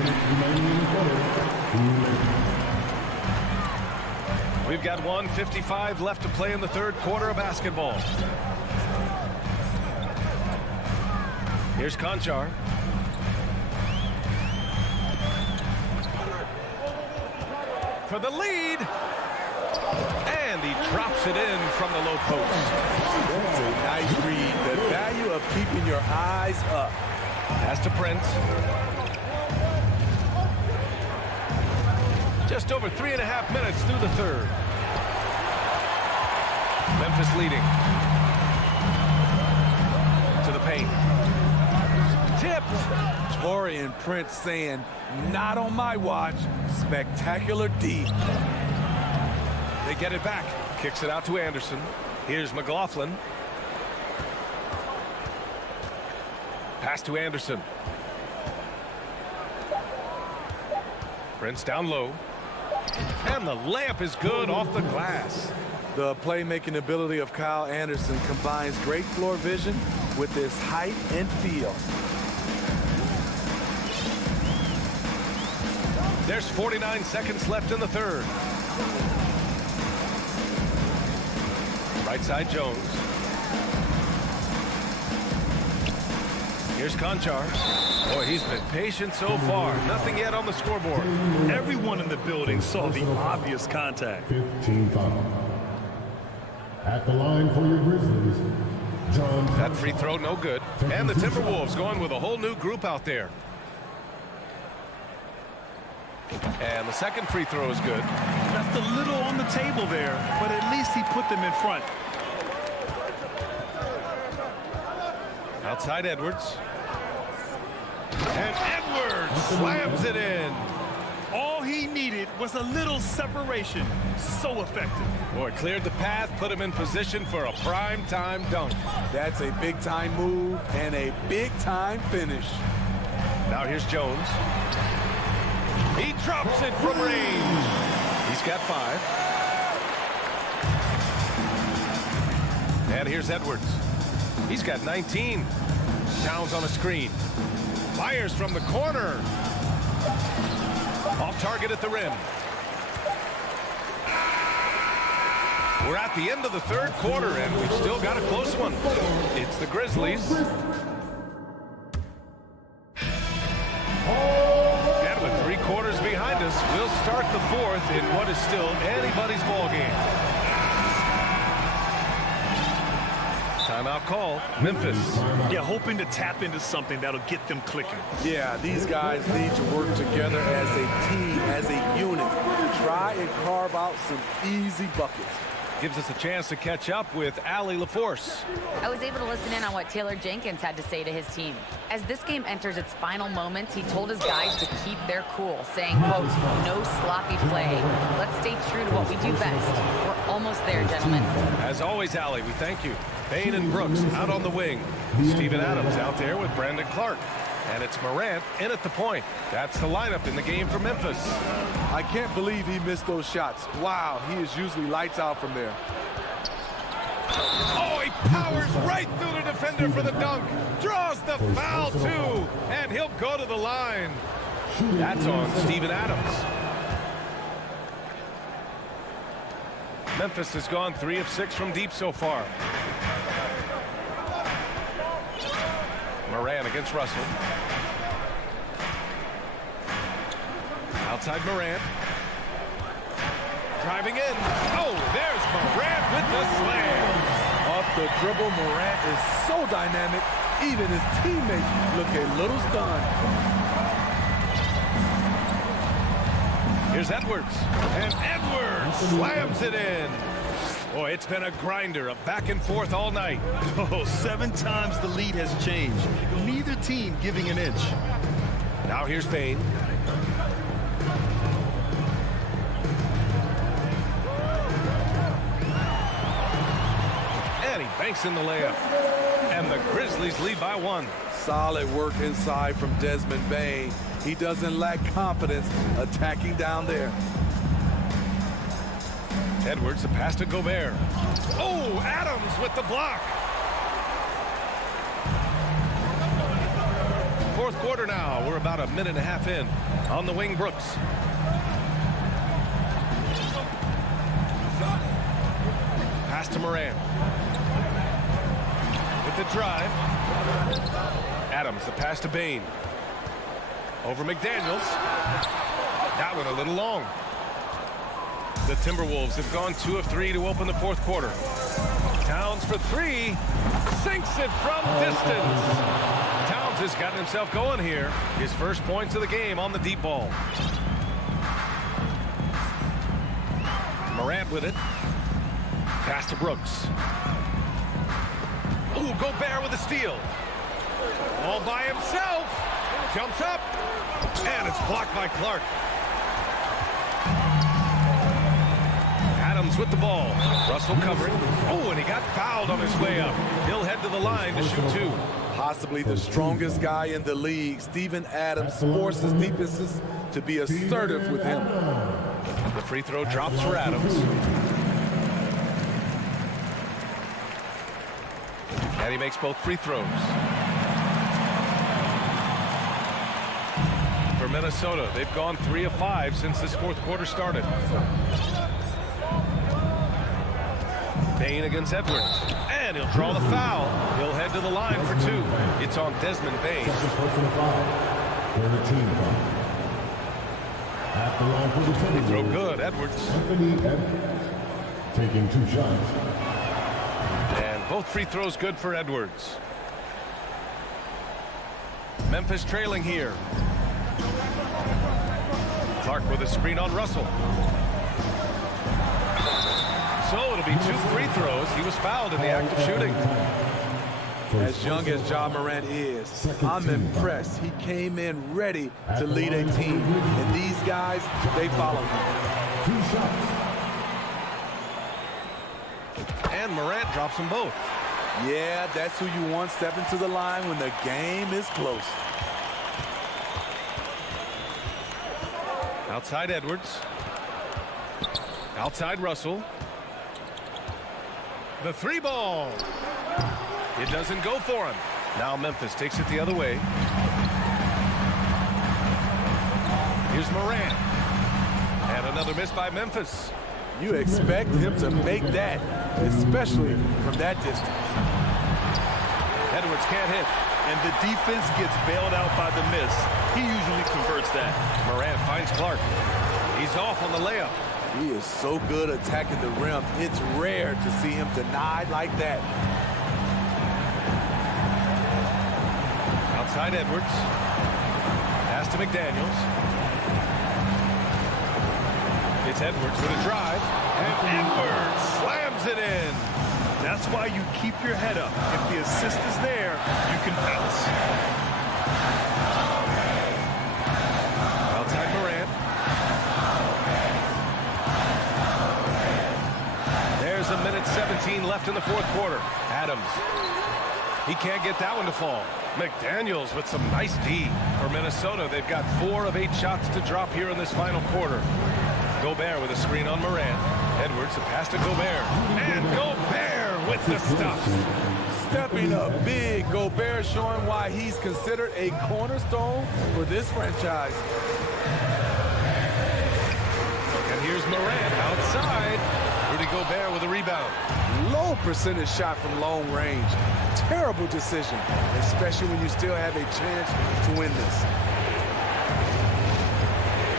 We've got 1:55 left to play in the third quarter of basketball. Here's Conchar. For the lead. And he drops it in from the low post. That's a nice read. The value of keeping your eyes up. Pass to Prince. Just over 3.5 minutes through the third. Memphis leading. To the paint. Tipped. Torrey and Prince saying, not on my watch. Spectacular D. They get it back. Kicks it out to Anderson. Here's McLaughlin. Pass to Anderson. Prince down low. And the layup is good off the glass. The playmaking ability of Kyle Anderson combines great floor vision with his height and feel. There's 49 seconds left in the third. Right side Jones. Here's Conchar. Boy, he's been patient so far. Nothing yet on the scoreboard. Everyone in the building saw the obvious contact. 15 foul. At the line for your Grizzlies, John. That free throw no good. And the Timberwolves going with a whole new group out there. And the second free throw is good. Left a little on the table there, but at least he put them in front. Outside Edwards. And Edwards slams it in. All he needed was a little separation. So effective. Boy, cleared the path, put him in position for a prime-time dunk. That's a big-time move and a big-time finish. Now here's Jones. He drops it from range. He's got 5. And here's Edwards. He's got 19. Towns on a screen. Fires from the corner. Off target at the rim. We're at the end of the third quarter, and we've still got a close one. It's the Grizzlies. And with 3 quarters behind us, we'll start the fourth in what is still anybody's ball game. Timeout call, Memphis. Yeah, hoping to tap into something that'll get them clicking. Yeah, these guys need to work together as a team, as a unit. Try and carve out some easy buckets. Gives us a chance to catch up with Allie LaForce. I was able to listen in on what Taylor Jenkins had to say to his team. As this game enters its final moments, he told his guys to keep their cool, saying, quote, no sloppy play. Let's stay true to what we do best. We're almost there, gentlemen. As always, Allie, we thank you. Bain and Brooks out on the wing. Steven Adams out there with Brandon Clark. And it's Morant in at the point. That's the lineup in the game for Memphis. I can't believe he missed those shots. Wow, he is usually lights out from there. Oh, he powers right through the defender for the dunk. Draws the foul, too. And he'll go to the line. That's on Steven Adams. Memphis has gone 3 of 6 from deep so far. Morant against Russell. Outside Morant. Driving in. Oh, there's Morant with the slam. Off the dribble, Morant is so dynamic, even his teammates look a little stunned. Here's Edwards. And Edwards slams it in. Boy, it's been a grinder, a back and forth all night. Oh, 7 times the lead has changed. Neither team giving an inch. Now here's Bain. And he banks in the layup. And the Grizzlies lead by 1. Solid work inside from Desmond Bain. He doesn't lack confidence attacking down there. Edwards, the pass to Gobert. Oh, Adams with the block. Fourth quarter now. We're about a minute and a half in. On the wing, Brooks. Pass to Morant. With the drive. Adams, the pass to Bain. Over McDaniels. That one a little long. The Timberwolves have gone 2 of 3 to open the fourth quarter. Towns for 3. Sinks it from distance. Towns has gotten himself going here. His first points of the game on the deep ball. Morant with it. Pass to Brooks. Ooh, Gobert with a steal. All by himself. Jumps up. And it's blocked by Clark. Adams with the ball. Russell covering. Oh, and he got fouled on his way up. He'll head to the line to shoot 2. Possibly the strongest guy in the league. Steven Adams forces defenses to be assertive with him. The free throw drops for Adams. And he makes both free throws. For Minnesota, they've gone 3 of 5 since this fourth quarter started. Bain against Edwards. And he'll draw the foul. He'll head to the line for 2. It's on Desmond Bain. Free throw good, Edwards. Taking 2 shots. And both free throws good for Edwards. Memphis trailing here. Clark with a screen on Russell. So it'll be 2 free throws. He was fouled in the act of shooting. As young as Ja Morant is, I'm impressed. He came in ready to lead a team. And these guys, they follow him. 2 shots. And Morant drops them both. Yeah, that's who you want stepping to the line when the game is close. Outside Edwards. Outside Russell. The 3 ball. It doesn't go for him. Now Memphis takes it the other way. Here's Morant. And another miss by Memphis. You expect him to make that, especially from that distance. Edwards can't hit. And the defense gets bailed out by the miss. He usually converts that. Morant finds Clark. He's off on the layup. He is so good attacking the rim. It's rare to see him denied like that. Outside Edwards. Pass to McDaniels. It's Edwards with a drive. And Edwards slams it in. That's why you keep your head up. If the assist is there, you can pounce. Outside Morant. There's a minute 17 left in the fourth quarter. Adams. He can't get that one to fall. McDaniels with some nice D for Minnesota. They've got 4 of 8 shots to drop here in this final quarter. Gobert with a screen on Morant. Edwards, a pass to Gobert. And Gobert with the stop. Stepping up big, Gobert showing why he's considered a cornerstone for this franchise. And here's Morant outside. Rudy Gobert with a rebound. Low percentage shot from long range. Terrible decision, especially when you still have a chance to win this.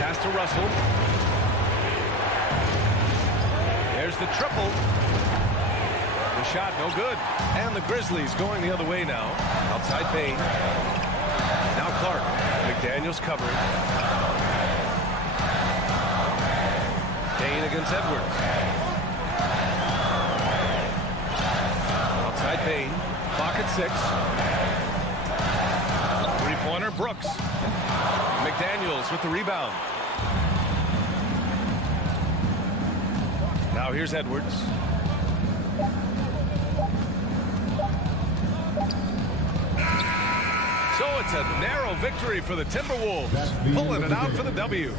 Pass to Russell. There's the triple. The shot no good. And the Grizzlies going the other way now. Outside Payne. Now Clark. McDaniels covering. Payne against Edwards. Outside Payne. Clock at 6. Three-pointer Brooks. McDaniels with the rebound. Now here's Edwards. So it's a narrow victory for the Timberwolves, pulling it out for the W.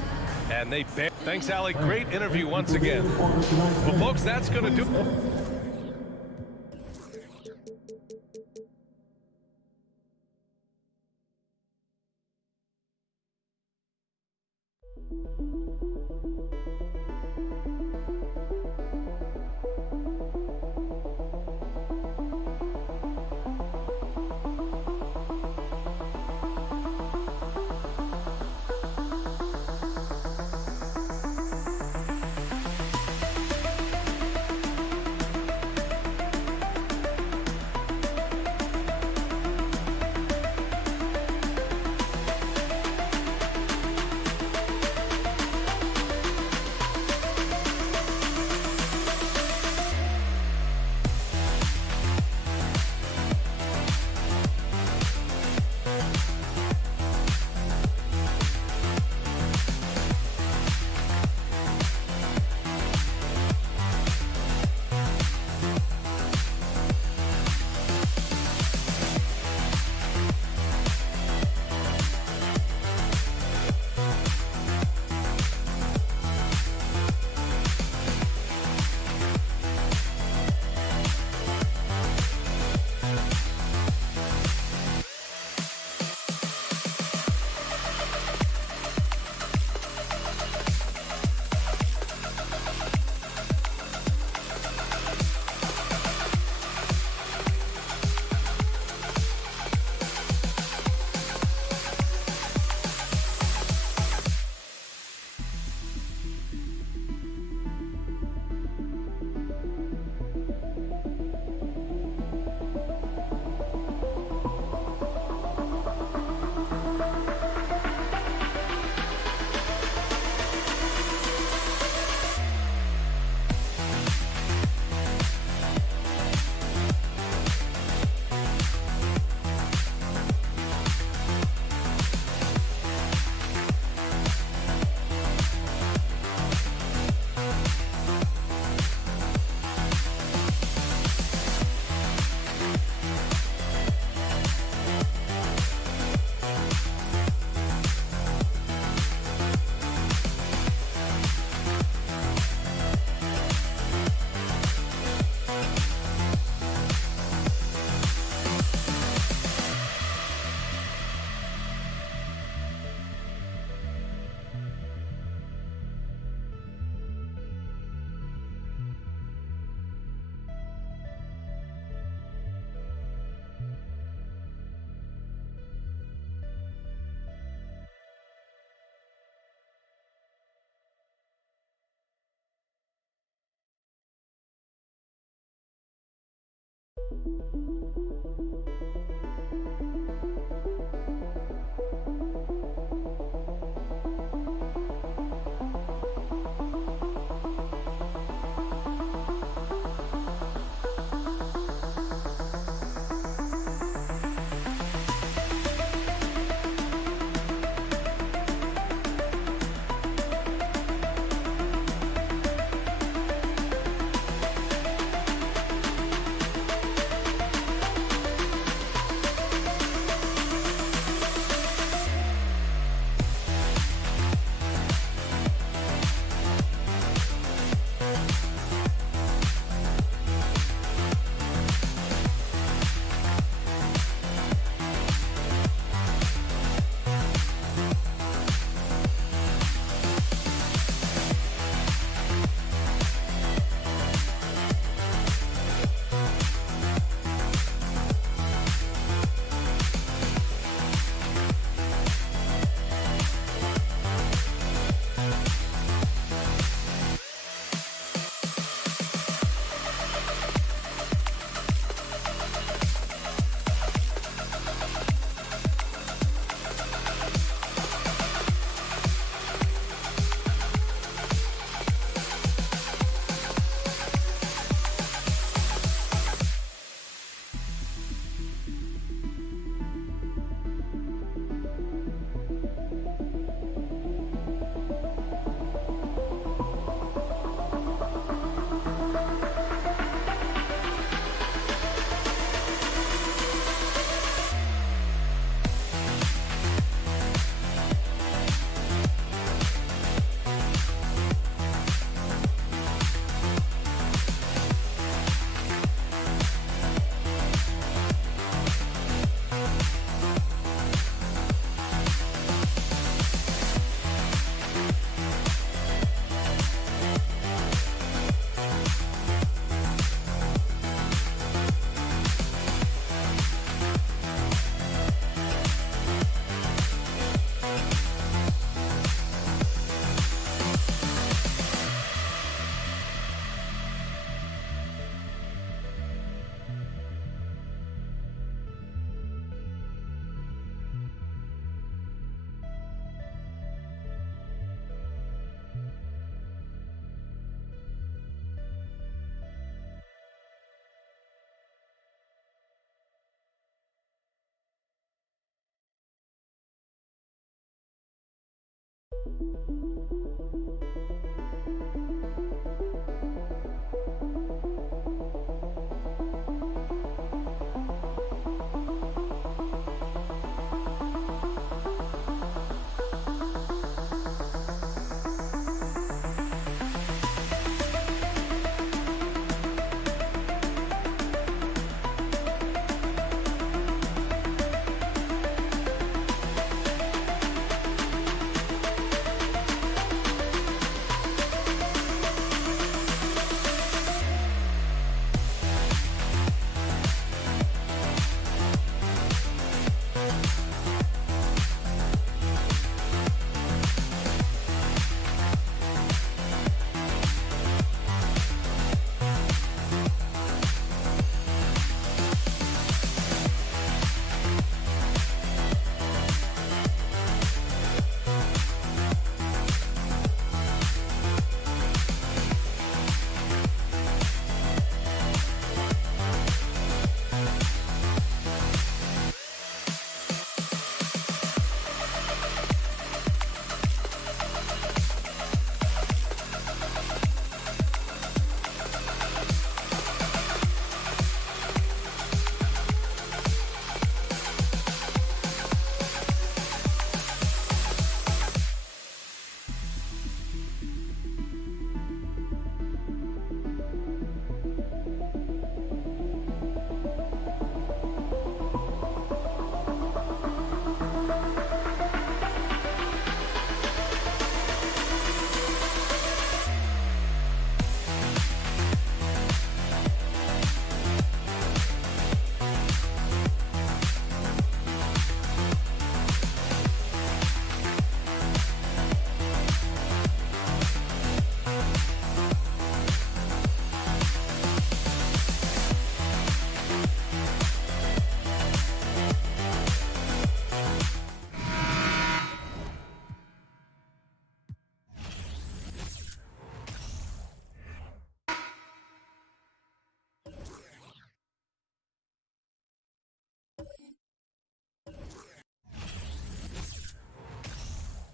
And they thanks, Allie. Great interview once again. Well, folks, that's going to do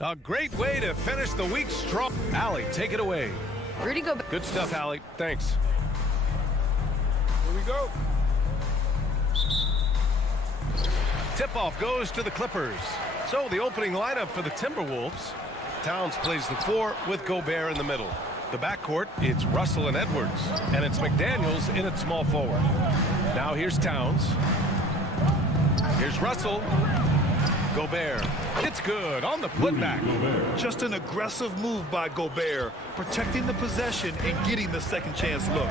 A great way to finish the week strong. Allie, take it away. Rudy Gobert. Good stuff, Allie. Thanks. Here we go. Tip-off goes to the Clippers. So the opening lineup for the Timberwolves. Towns plays the 4 with Gobert in the middle. The backcourt, it's Russell and Edwards. And it's McDaniels in at small forward. Now here's Towns. Here's Russell. Gobert. It's good on the putback. Just an aggressive move by Gobert, protecting the possession and getting the second chance look.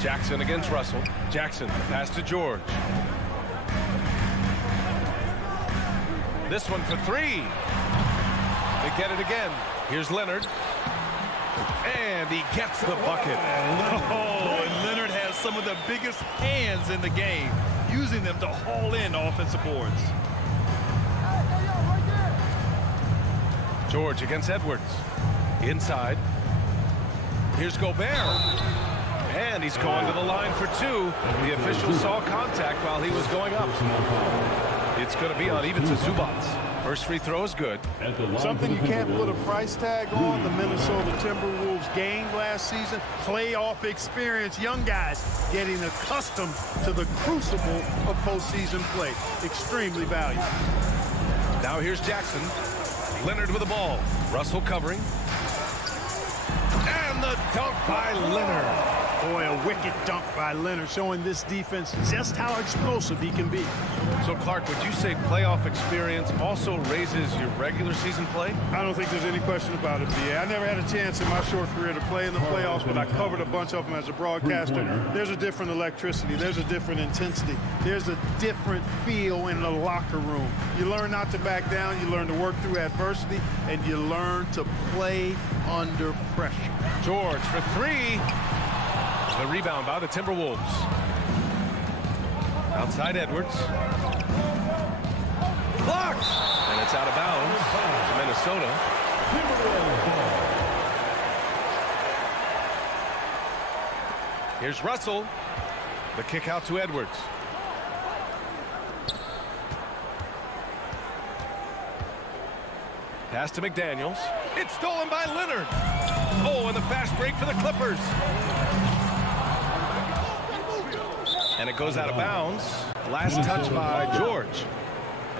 Jackson against Russell. Jackson, pass to George. This one for 3. They get it again. Here's Leonard. And he gets the bucket. Oh, and Leonard has some of the biggest hands in the game, using them to haul in offensive boards. George against Edwards. Inside. Here's Gobert. And he's going to the line for 2. The official saw contact while he was going up. It's going to be on even to Zubats. First free throw is good. Something you can't put a price tag on, the Minnesota Timberwolves gained last season. Playoff experience, young guys getting accustomed to the crucible of postseason play. Extremely valuable. Now here's Jackson. Leonard with the ball. Russell covering. And the dunk by Leonard. Boy, a wicked dunk by Leonard, showing this defense just how explosive he can be. So, Clark, would you say playoff experience also raises your regular season play? I don't think there's any question about it, B.A. I never had a chance in my short career to play in the playoffs, but I covered a bunch of them as a broadcaster. There's a different electricity. There's a different intensity. There's a different feel in the locker room. You learn not to back down. You learn to work through adversity, and you learn to play under pressure. George for 3. The rebound by the Timberwolves. Outside Edwards. Blocked! And it's out of bounds to Minnesota. Here's Russell. The kick out to Edwards. Pass to McDaniels. It's stolen by Leonard. Oh, and the fast break for the Clippers. And it goes out of bounds. Last touch by George.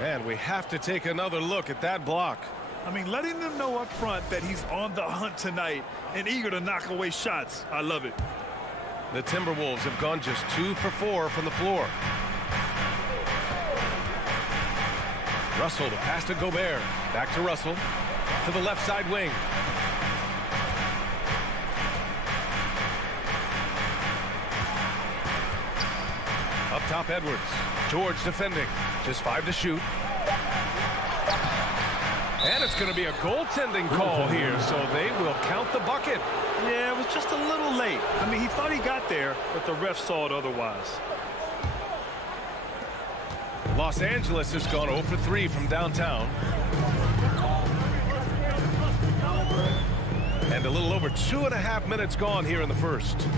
And we have to take another look at that block. I mean, letting them know up front that he's on the hunt tonight and eager to knock away shots. I love it. The Timberwolves have gone just 2 for 4 from the floor. Russell, the pass to Gobert. Back to Russell. To the left side wing. Up top, Edwards. George defending. Just 5 to shoot. And it's going to be a goaltending call here, so they will count the bucket. Yeah, it was just a little late. I mean, he thought he got there, but the ref saw it otherwise. Los Angeles has gone 0 for 3 from downtown. And a little over 2.5 minutes gone here in the first.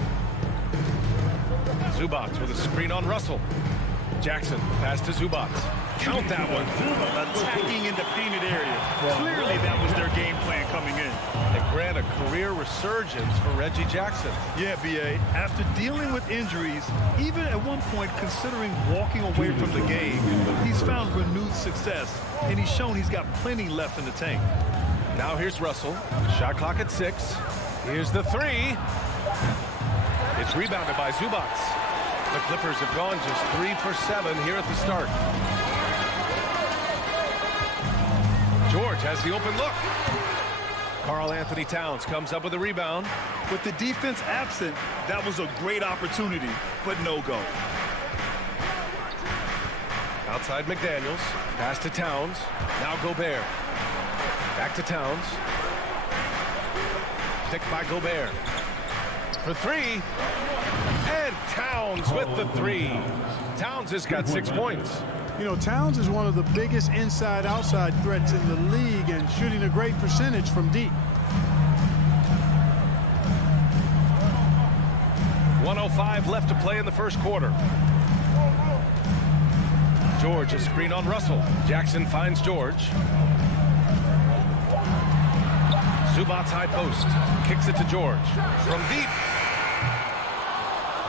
Zubats with a screen on Russell. Jackson, pass to Zubats. Count that one. Attacking in the painted area. Clearly that was their game plan coming in. And grant a career resurgence for Reggie Jackson. Yeah, B.A. After dealing with injuries, even at one point considering walking away from the game, he's found renewed success, and he's shown he's got plenty left in the tank. Now here's Russell. Shot clock at 6. Here's the 3. It's rebounded by Zubats. The Clippers have gone just 3 for 7 here at the start. George has the open look. Karl Anthony Towns comes up with a rebound. With the defense absent, that was a great opportunity, but no go. Outside McDaniels. Pass to Towns. Now Gobert. Back to Towns. Picked by Gobert. For 3. And Towns with the 3. Towns has got 6 points. You know, Towns is one of the biggest inside-outside threats in the league and shooting a great percentage from deep. 1:05 left to play in the first quarter. George, a screen on Russell. Jackson finds George. Zubats high post. Kicks it to George. From deep.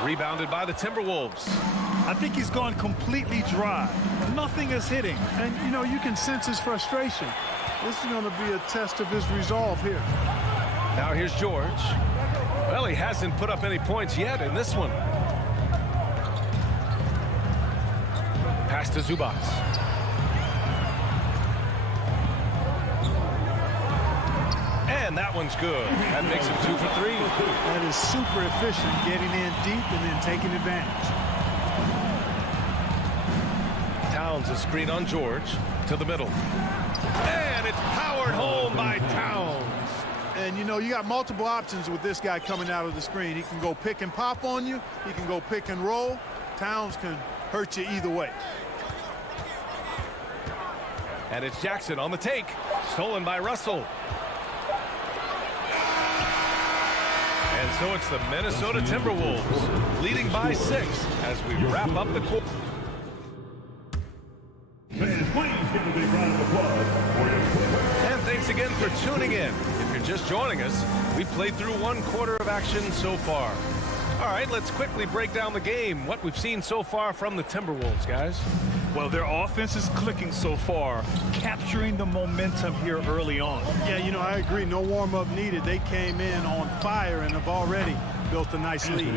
Rebounded by the Timberwolves. I think he's gone completely dry. Nothing is hitting. And, you know, you can sense his frustration. This is going to be a test of his resolve here. Now here's George. Well, he hasn't put up any points yet in this one. Pass to Zubats. And that one's good. That makes it 2 for 3. That is super efficient, getting in deep and then taking advantage. Towns a screen on George to the middle. And it's powered home by Towns. And, you know, you got multiple options with this guy coming out of the screen. He can go pick and pop on you. He can go pick and roll. Towns can hurt you either way. And it's Jackson on the take. Stolen by Russell. And so it's the Minnesota Timberwolves leading by 6 as we wrap up the quarter. And thanks again for tuning in. If you're just joining us, we've played through 1 quarter of action so far. All right, let's quickly break down the game, what we've seen so far from the Timberwolves, guys. Well, their offense is clicking so far, capturing the momentum here early on. Yeah, you know, I agree. No warm-up needed. They came in on fire and have already built a nice lead.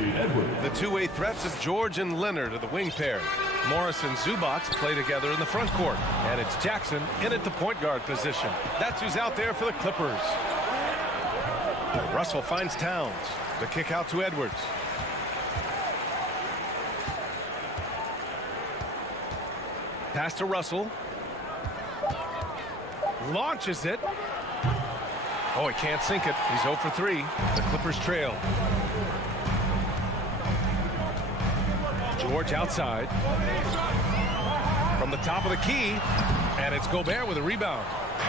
The two-way threats of George and Leonard are the wing pair. Morris and Zubats play together in the front court. And it's Jackson in at the point guard position. That's who's out there for the Clippers. Russell finds Towns. The kick out to Edwards. Pass to Russell. Launches it. Oh, he can't sink it. He's 0 for 3. The Clippers trail. George outside. From the top of the key. And it's Gobert with a rebound.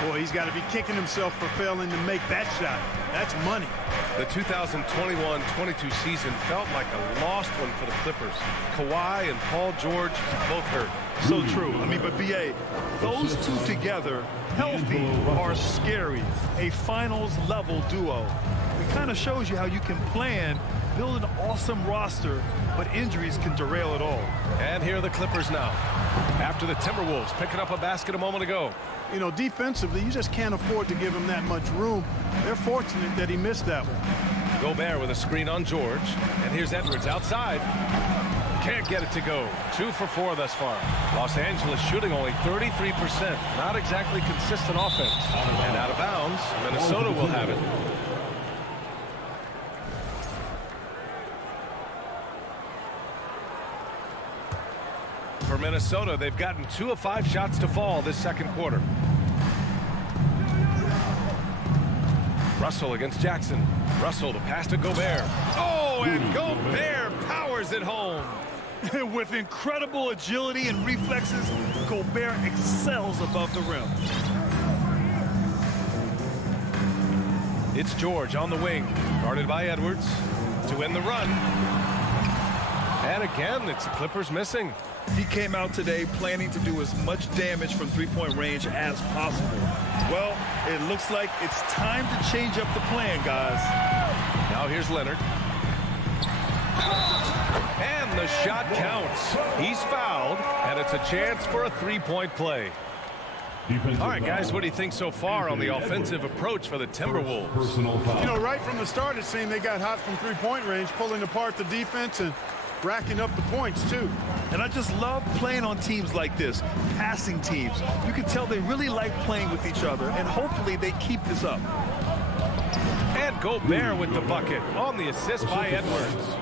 Boy, he's got to be kicking himself for failing to make that shot. That's money. The 2021-22 season felt like a lost one for the Clippers. Kawhi and Paul George both hurt. So true. I mean, but BA, those two together, healthy, are scary. A finals-level duo. It kind of shows you how you can plan, build an awesome roster, but injuries can derail it all. And here are the Clippers now. After the Timberwolves picking up a basket a moment ago. You know, defensively, you just can't afford to give him that much room. They're fortunate that he missed that one. Gobert with a screen on George. And here's Edwards outside. Can't get it to go. 2 for 4 thus far. Los Angeles shooting only 33%. Not exactly consistent offense. And out of bounds, Minnesota will have it. For Minnesota, they've gotten 2 of 5 shots to fall this second quarter. Russell against Jackson. Russell to pass to Gobert. Oh, and Gobert powers it home. With incredible agility and reflexes, Gobert excels above the rim. It's George on the wing, guarded by Edwards to end the run. And again, it's the Clippers missing. He came out today planning to do as much damage from three-point range as possible. Well, it looks like it's time to change up the plan, guys. Now here's Leonard. And the shot counts. He's fouled, and it's a chance for a three-point play. All right, guys, what do you think so far on the offensive approach for the Timberwolves? You know, right from the start, it seemed they got hot from three-point range, pulling apart the defense and racking up the points, too. And I just love playing on teams like this, passing teams. You can tell they really like playing with each other, and hopefully they keep this up. And Gobert with the bucket on the assist by Edwards.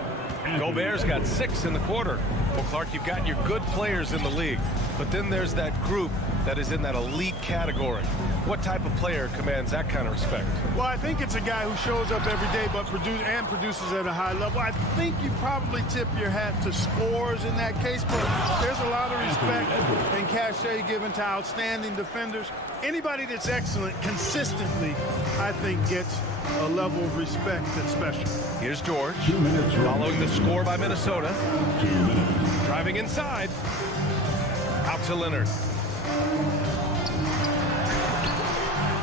Gobert's got 6 in the quarter. Well, Clark, you've got your good players in the league, but then there's that group that is in that elite category. What type of player commands that kind of respect? Well, I think it's a guy who shows up every day but produces at a high level. I think you probably tip your hat to scores in that case, but there's a lot of respect and cachet given to outstanding defenders. Anybody that's excellent consistently, I think, gets a level of respect that's special. Here's George, following the score by Minnesota. Driving inside. Out to Leonard.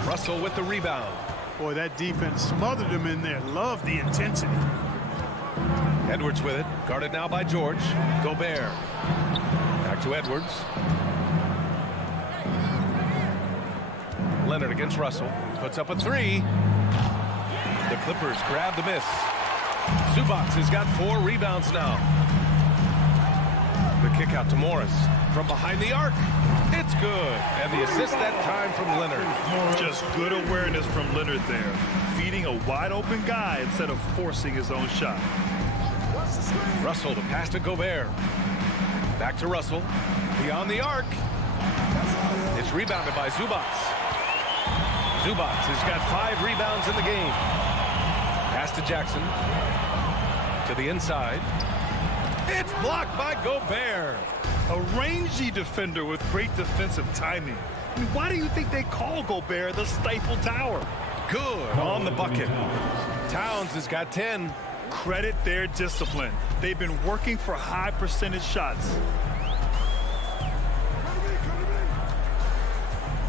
Russell with the rebound. Boy, that defense smothered him in there. Love the intensity. Edwards with it. Guarded now by George. Gobert. Back to Edwards. Leonard against Russell. Puts up a three. The Clippers grab the miss. Zubac has got 4 rebounds now. The kick out to Morris. From behind the arc. It's good. And the assist that time from Leonard. Just good awareness from Leonard there. Feeding a wide open guy instead of forcing his own shot. Russell to pass to Gobert. Back to Russell. Beyond the arc. It's rebounded by Zubac. Zubac has got 5 rebounds in the game. Pass to Jackson. To the inside. It's blocked by Gobert. A rangy defender with great defensive timing. I mean, why do you think they call Gobert the Stifle Tower? Good on the bucket. Towns has got 10. Credit their discipline. They've been working for high percentage shots.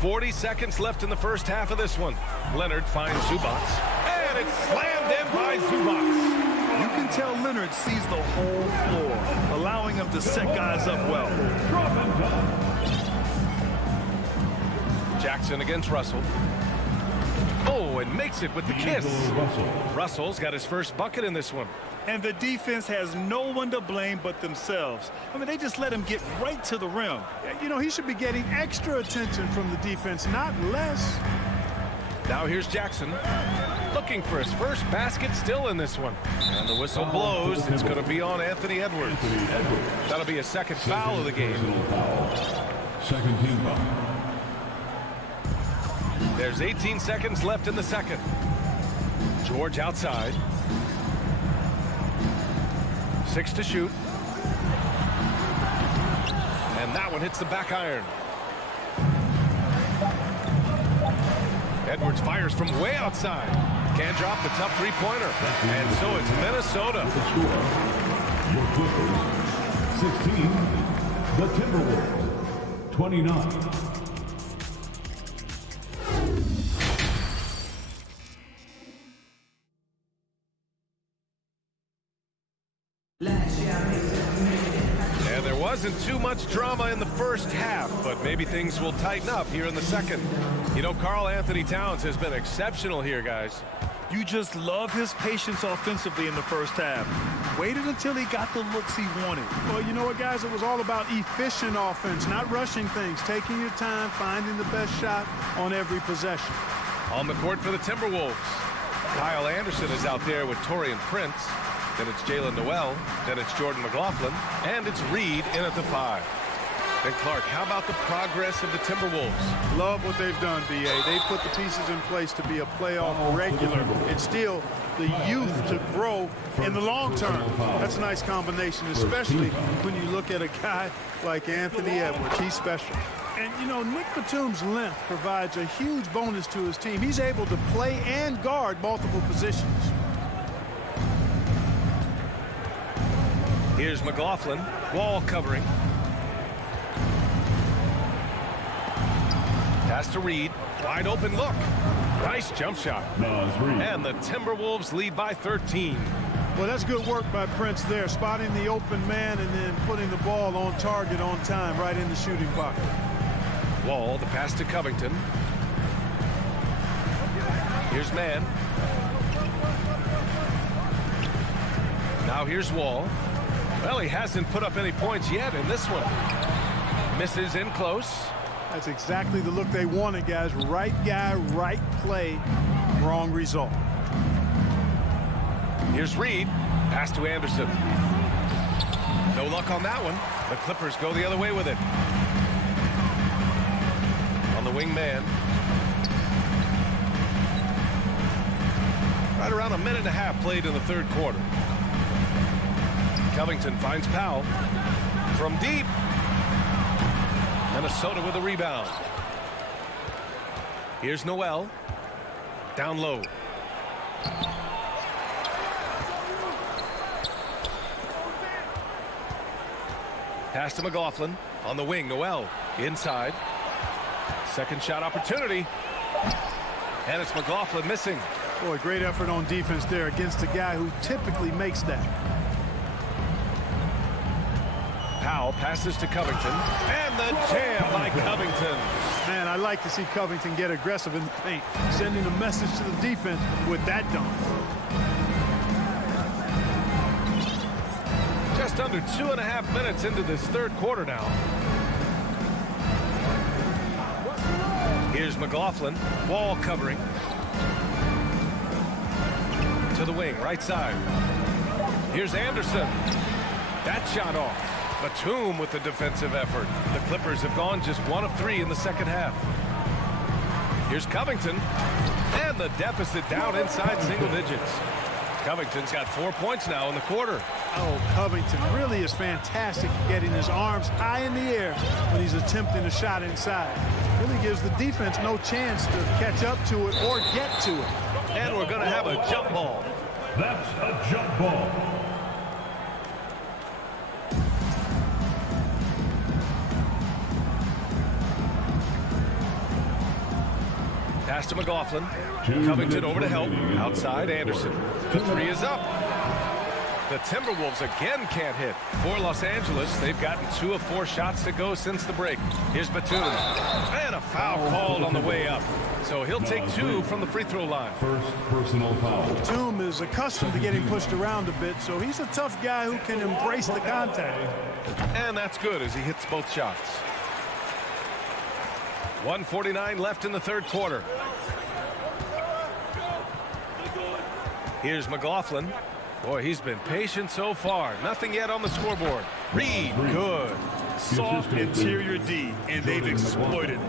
40 seconds left in the first half of this one. Leonard finds Zubac. And it's slammed in by Zubac. You can tell Leonard sees the whole floor, allowing him to set guys up well. Jackson against Russell. Oh, and makes it with the kiss. Russell's got his first bucket in this one. And the defense has no one to blame but themselves. I mean, they just let him get right to the rim. You know, he should be getting extra attention from the defense, not less. Now here's Jackson. Looking for his first basket still in this one. And the whistle blows. It's going to be on Anthony Edwards. That'll be a second foul of the game. Second team foul. There's 18 seconds left in the second. George outside. 6 to shoot. And that one hits the back iron. Edwards fires from way outside. Can't drop the tough three-pointer. And so it's Minnesota. Your Clippers, 16. The Timberwolves, 29. And there wasn't too much drama in the first half, but maybe things will tighten up here in the second. You know, Karl Anthony Towns has been exceptional here, guys. You just love his patience offensively in the first half. Waited until he got the looks he wanted. Well, you know what, guys? It was all about efficient offense, not rushing things, taking your time, finding the best shot on every possession. On the court for the Timberwolves, Kyle Anderson is out there with Taurean Prince. Then it's Jalen Noel. Then it's Jordan McLaughlin. And it's Reed in at the 5. And Clark, how about the progress of the Timberwolves? Love what they've done, B.A. They've put the pieces in place to be a playoff regular and still the youth to grow in the long term. That's a nice combination, especially when you look at a guy like Anthony Edwards. He's special. And, you know, Nick Batum's length provides a huge bonus to his team. He's able to play and guard multiple positions. Here's McLaughlin, wall covering. Pass to Reed, wide open look. Nice jump shot. And the Timberwolves lead by 13. Well, that's good work by Prince there, spotting the open man and then putting the ball on target on time, right in the shooting pocket. Wall, the pass to Covington. Here's Mann. Now here's Wall. Well, he hasn't put up any points yet in this one. Misses in close. That's exactly the look they wanted, guys. Right guy, right play, wrong result. Here's Reed. Pass to Anderson. No luck on that one. The Clippers go the other way with it. On the wing man. Right around a minute and a half played in the third quarter. Covington finds Powell. From deep. Minnesota with a rebound. Here's Noel. Down low. Pass to McLaughlin. On the wing, Noel. Inside. Second shot opportunity. And it's McLaughlin missing. Boy, great effort on defense there against a guy who typically makes that. Powell passes to Covington. And the jam by Covington. Man, I like to see Covington get aggressive in the paint, sending a message to the defense with that dunk. Just under 2.5 minutes into this third quarter now. Here's McLaughlin. Wall covering. To the wing, right side. Here's Anderson. That shot off. Batum with the defensive effort. The Clippers have gone just 1 of 3 in the second half. Here's Covington. And the deficit down inside single digits. Covington's got 4 points now in the quarter. Oh, Covington really is fantastic at getting his arms high in the air when he's attempting a shot inside. Really gives the defense no chance to catch up to it or get to it. And we're going to have a jump ball. That's a jump ball. Pass to McLaughlin. Covington over to help. Outside, Anderson. The three is up. The Timberwolves again can't hit. For Los Angeles, they've gotten 2 of 4 shots to go since the break. Here's Batum. And a foul called on the way up. So he'll take 2 from the free throw line. First personal foul. Batum is accustomed to getting pushed around a bit, so he's a tough guy who can embrace the contact. And that's good as he hits both shots. 1:49 left in the third quarter. Here's McLaughlin. Boy, he's been patient so far. Nothing yet on the scoreboard. Reed, good. Soft interior D, and they've exploited.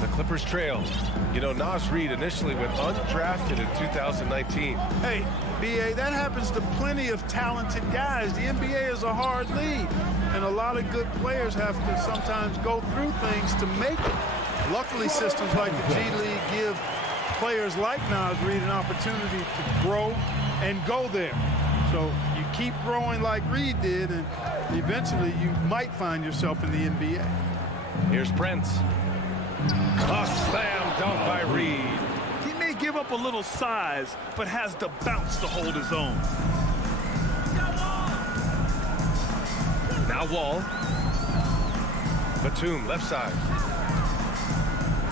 The Clippers trail. You know, Nas Reed initially went undrafted in 2019. Hey, B.A., that happens to plenty of talented guys. The NBA is a hard league, and a lot of good players have to sometimes go through things to make it. Luckily, systems like the G League give players like Nas Reed an opportunity to grow and go there. So you keep growing like Reed did, and eventually you might find yourself in the NBA. Here's Prince. A slam dunk by Reed. He may give up a little size, but has the bounce to hold his own. Now Wall. Batum, left side.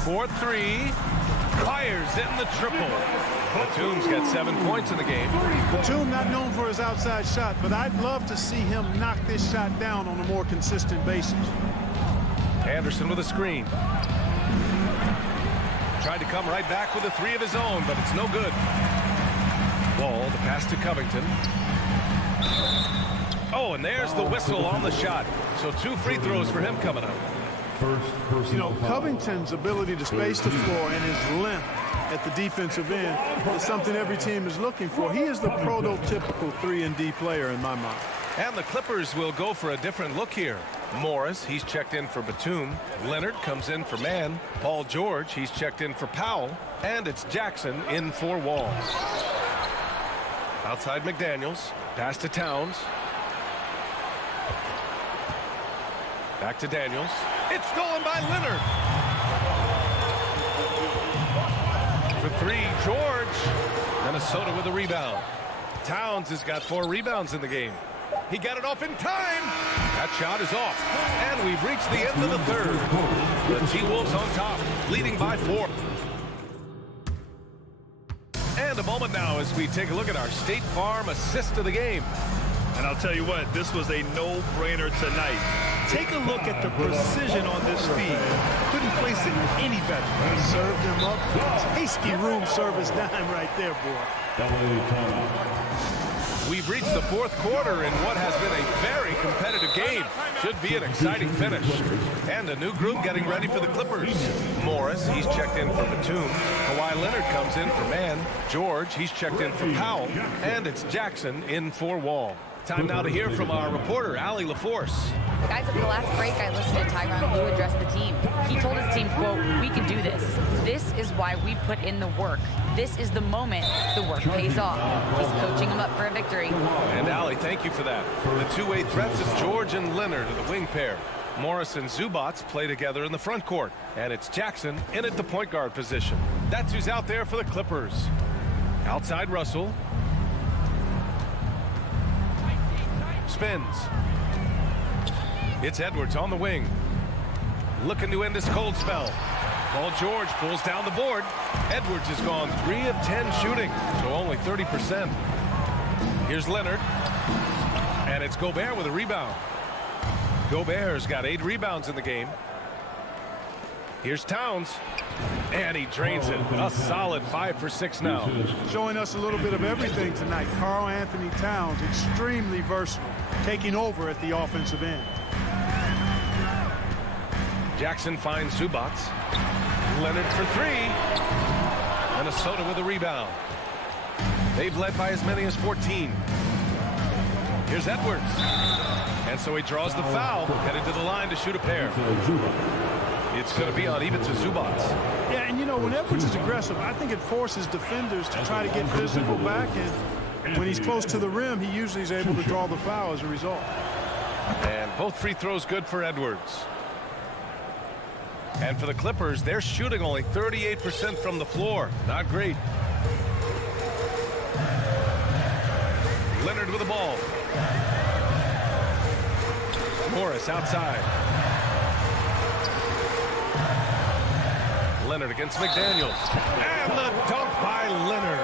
4-3. Fires in the triple. Batum's got 7 points in the game. Batum not known for his outside shot, but I'd love to see him knock this shot down on a more consistent basis. Anderson with a screen. Tried to come right back with a 3 of his own, but it's no good. Wall, the pass to Covington. Oh, and there's the whistle on the shot. So 2 free throws for him coming up. First personal foul. Covington's ability to space the floor and his length at the defensive end is something every team is looking for. He is the prototypical 3-and-D player in my mind. And the Clippers will go for a different look here. Morris, he's checked in for Batum. Leonard comes in for Mann. Paul George, he's checked in for Powell. And it's Jackson in for Wall. Outside McDaniels. Pass to Towns. Back to Daniels. It's stolen by Leonard. For 3, George. Minnesota with a rebound. Towns has got 4 rebounds in the game. He got it off in time. That shot is off. And we've reached the end of the third. The T-Wolves on top, leading by 4. And a moment now as we take a look at our State Farm assist of the game. And I'll tell you what, this was a no-brainer tonight. Take a look at the precision on this feed. Couldn't place it any better. He served him up. Tasty room service dime right there, boy. We've reached the fourth quarter in what has been a very competitive game. Should be an exciting finish. And a new group getting ready for the Clippers. Morris, he's checked in for Batum. Kawhi Leonard comes in for Mann. George, he's checked in for Powell. And it's Jackson in for Wall. Time now to hear from our reporter, Allie LaForce. Guys, over the last break, I listened to Tyronn Lue address the team. He told his team, quote, "We can do this. This is why we put in the work. This is the moment the work pays off." He's coaching them up for a victory. And Allie, thank you for that. The two-way threats of George and Leonard are the wing pair. Morris and Zubats play together in the front court. And it's Jackson in at the point guard position. That's who's out there for the Clippers. Outside Russell. Spins. It's Edwards on the wing. Looking to end this cold spell. Paul George pulls down the board. Edwards has gone 3 of 10 shooting, so only 30%. Here's Leonard. And it's Gobert with a rebound. Gobert's got 8 rebounds in the game. Here's Towns. And he drains it. A solid 5 for 6 now. Showing us a little bit of everything tonight. Karl Anthony Towns, extremely versatile, taking over at the offensive end. Jackson finds Zubats. Leonard for 3. Minnesota with a rebound. They've led by as many as 14. Here's Edwards. And so he draws the foul, headed to the line to shoot a pair. It's going to be on even to Zubats. Yeah, and you know, when Edwards is aggressive, I think it forces defenders to try to get physical back. And when he's close to the rim, he usually is able to draw the foul as a result. And both free throws good for Edwards. And for the Clippers, they're shooting only 38% from the floor. Not great. Leonard with the ball. Morris outside. Leonard against McDaniels. And the dunk by Leonard.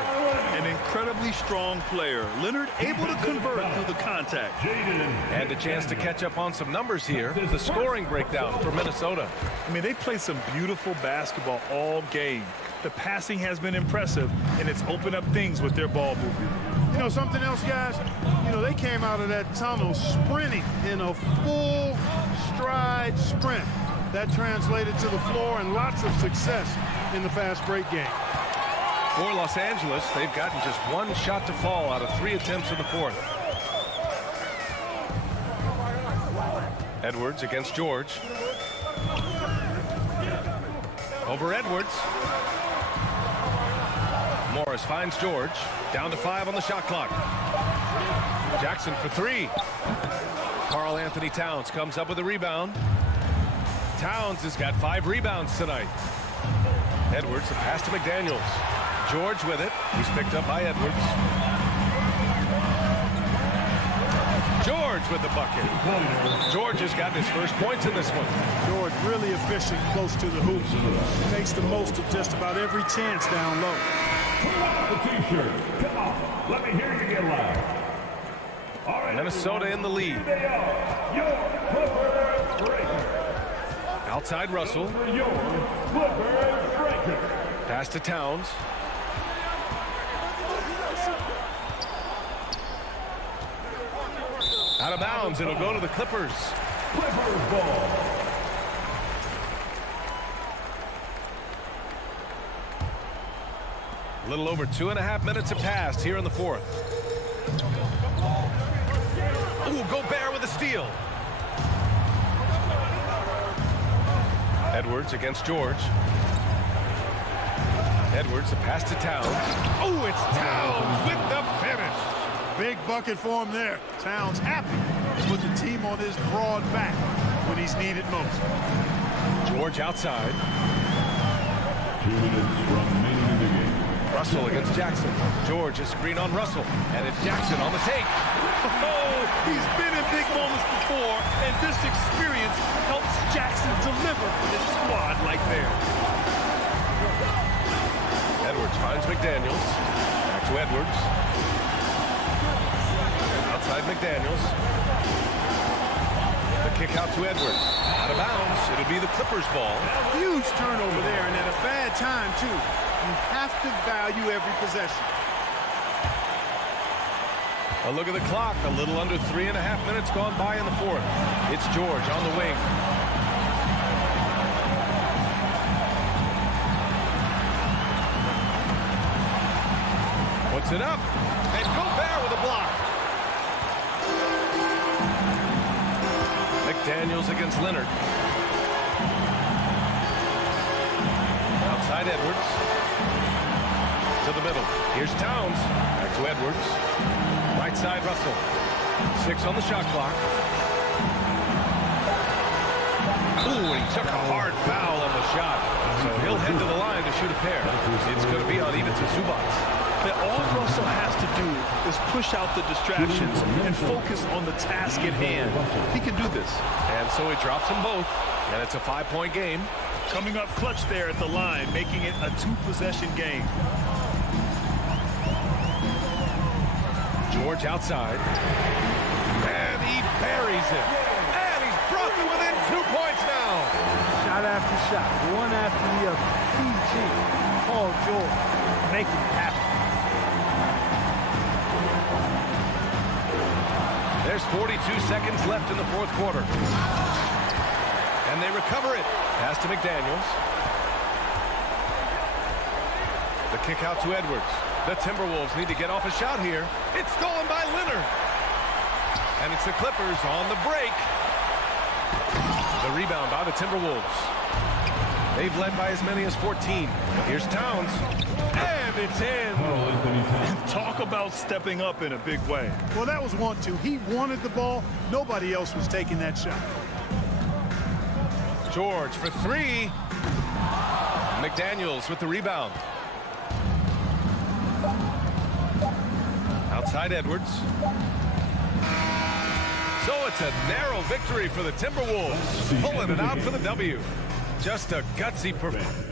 An incredibly strong player. Leonard able to convert through the contact. And a chance to catch up on some numbers here. The scoring breakdown for Minnesota. I mean, they played some beautiful basketball all game. The passing has been impressive, and it's opened up things with their ball movement. You know something else, guys? You know, they came out of that tunnel sprinting in a full stride sprint. That translated to the floor and lots of success in the fast break game. For Los Angeles, they've gotten just 1 shot to fall out of 3 attempts in the fourth. Edwards against George. Over Edwards. Morris finds George. Down to 5 on the shot clock. Jackson for 3. Karl Anthony Towns comes up with a rebound. Towns has got 5 rebounds tonight. Edwards, a pass to McDaniels. George with it. He's picked up by Edwards. George with the bucket. George has gotten his first points in this one. George really efficient close to the hoop. He makes the most of just about every chance down low. Pull out the t-shirt. Come on. Let me hear you get loud. All right, Minnesota in the lead. Your Clippers breaker. Outside Russell. Your Clippers breaker. Pass to Towns. Out of bounds. It'll go to the Clippers. Clippers ball. A little over 2.5 minutes have passed here in the fourth. Ooh, Gobert with a steal. Edwards against George. Edwards, a pass to Towns. Oh, it's Towns with the finish. Big bucket for him there. Towns happy to put the team on his broad back when he's needed most. George outside. 2 minutes remaining in the game. Russell against Jackson. George is screen on Russell. And it's Jackson on the take. Oh, he's been in big moments before, and this experience helps Jackson deliver for his squad like theirs. Edwards finds McDaniels. Back to Edwards. Outside McDaniels. The kick out to Edwards. Out of bounds. It'll be the Clippers ball. Huge turnover there, and at a bad time, too. You have to value every possession. A look at the clock. A little under 3.5 minutes gone by in the fourth. It's George on the wing. Puts it up. And Gobert with a block. McDaniels against Leonard. Outside Edwards. To the middle. Here's Towns. Back to Edwards. Right side Russell. 6 on the shot clock. Ooh, and he took a hard foul on the shot. So he'll head to the line to shoot a pair. It's going to be on Edith Zubac. But all Russell has to do is push out the distractions and focus on the task at hand. He can do this. And so he drops them both. And it's a 5-point game. Coming up clutch there at the line, making it a 2-possession game. George outside. And he buries it. And he's brought to within 2 points now. Shot after shot, one after the other. PG, Paul George, making it happen. There's 42 seconds left in the 4th quarter. And they recover it. Pass to McDaniels. The kick out to Edwards. The Timberwolves need to get off a shot here. It's stolen by Leonard. And it's the Clippers on the break. The rebound by the Timberwolves. They've led by as many as 14. Here's Towns. And it's in. Talk about stepping up in a big way. Well, that was 1-2. He wanted the ball. Nobody else was taking that shot. George for 3. McDaniels with the rebound. Outside Edwards. So it's a narrow victory for the Timberwolves. Pulling it out for the W. Just a gutsy performance.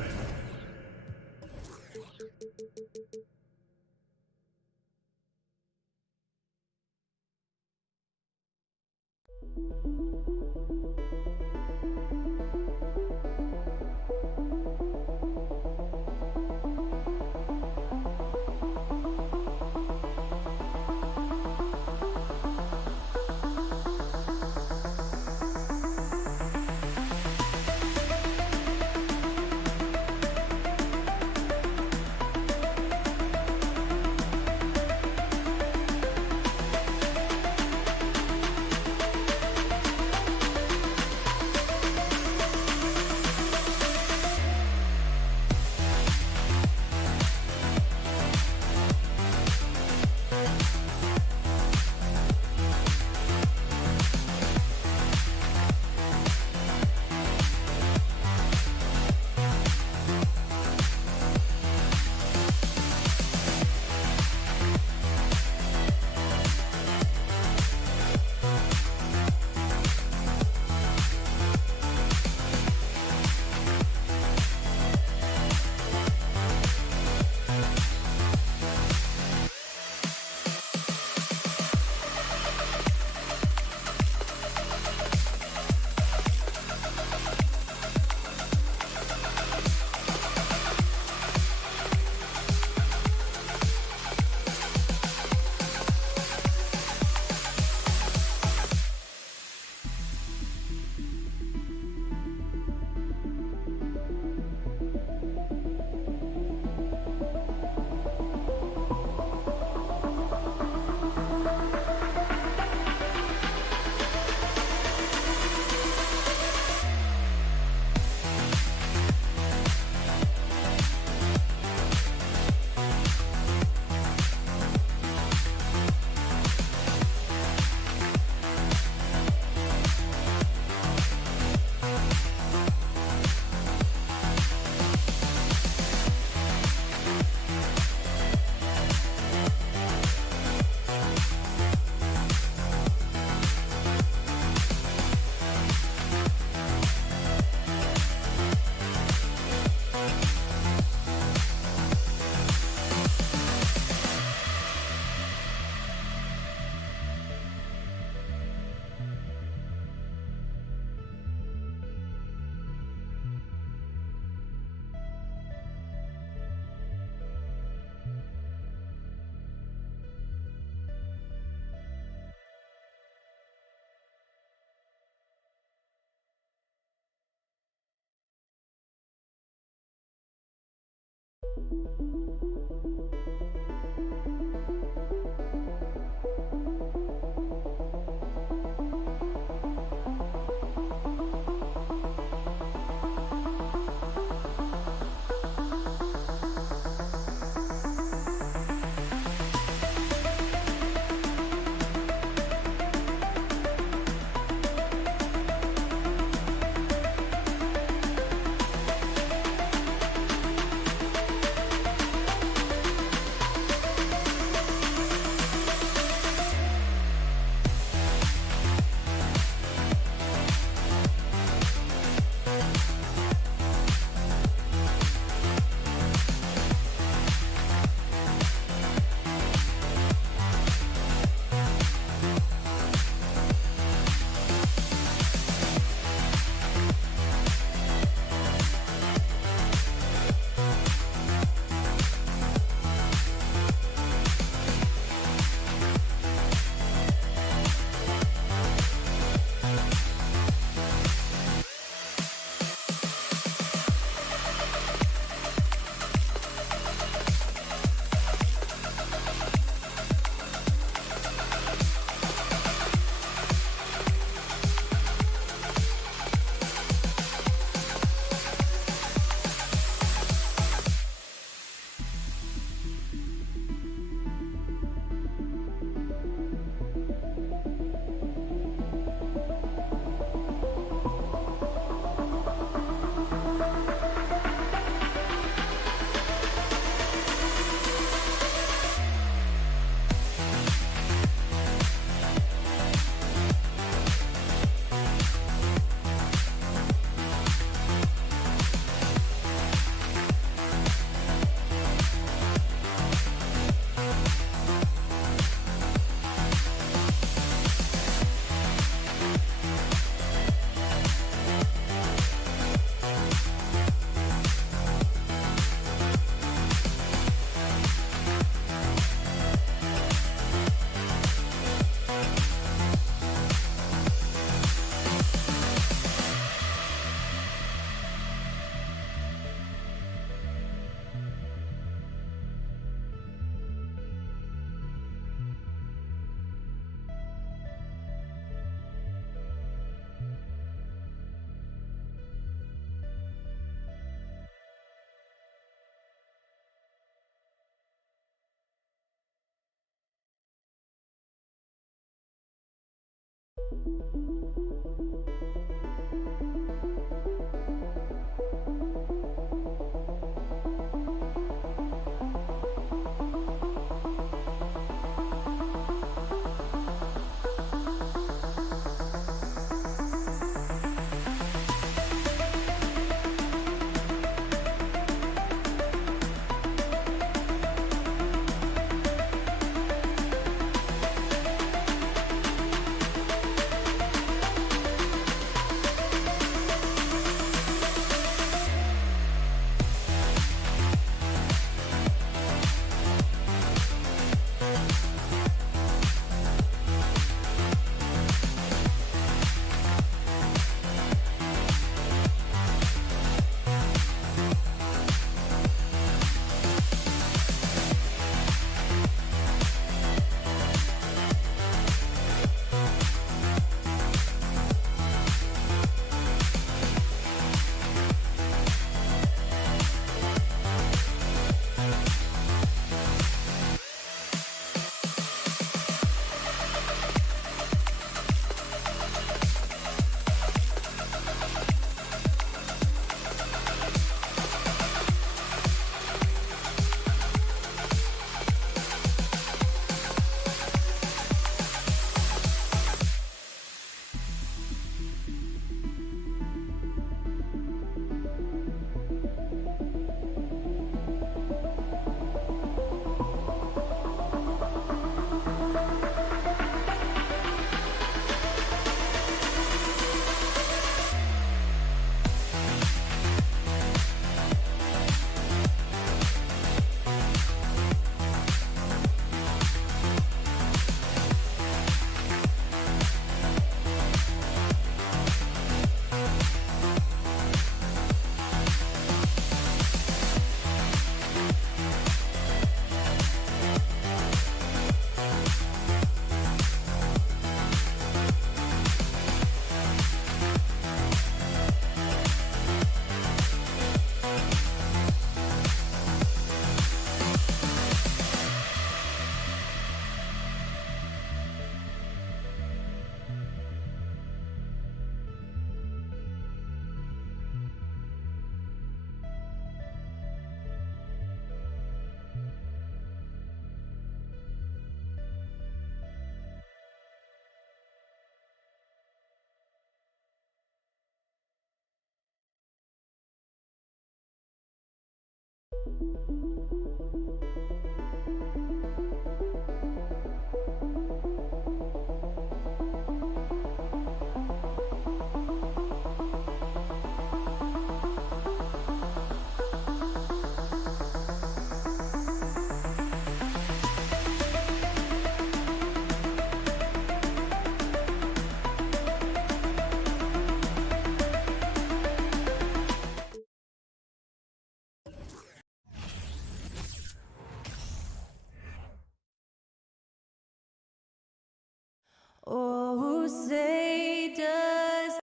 Oh, say does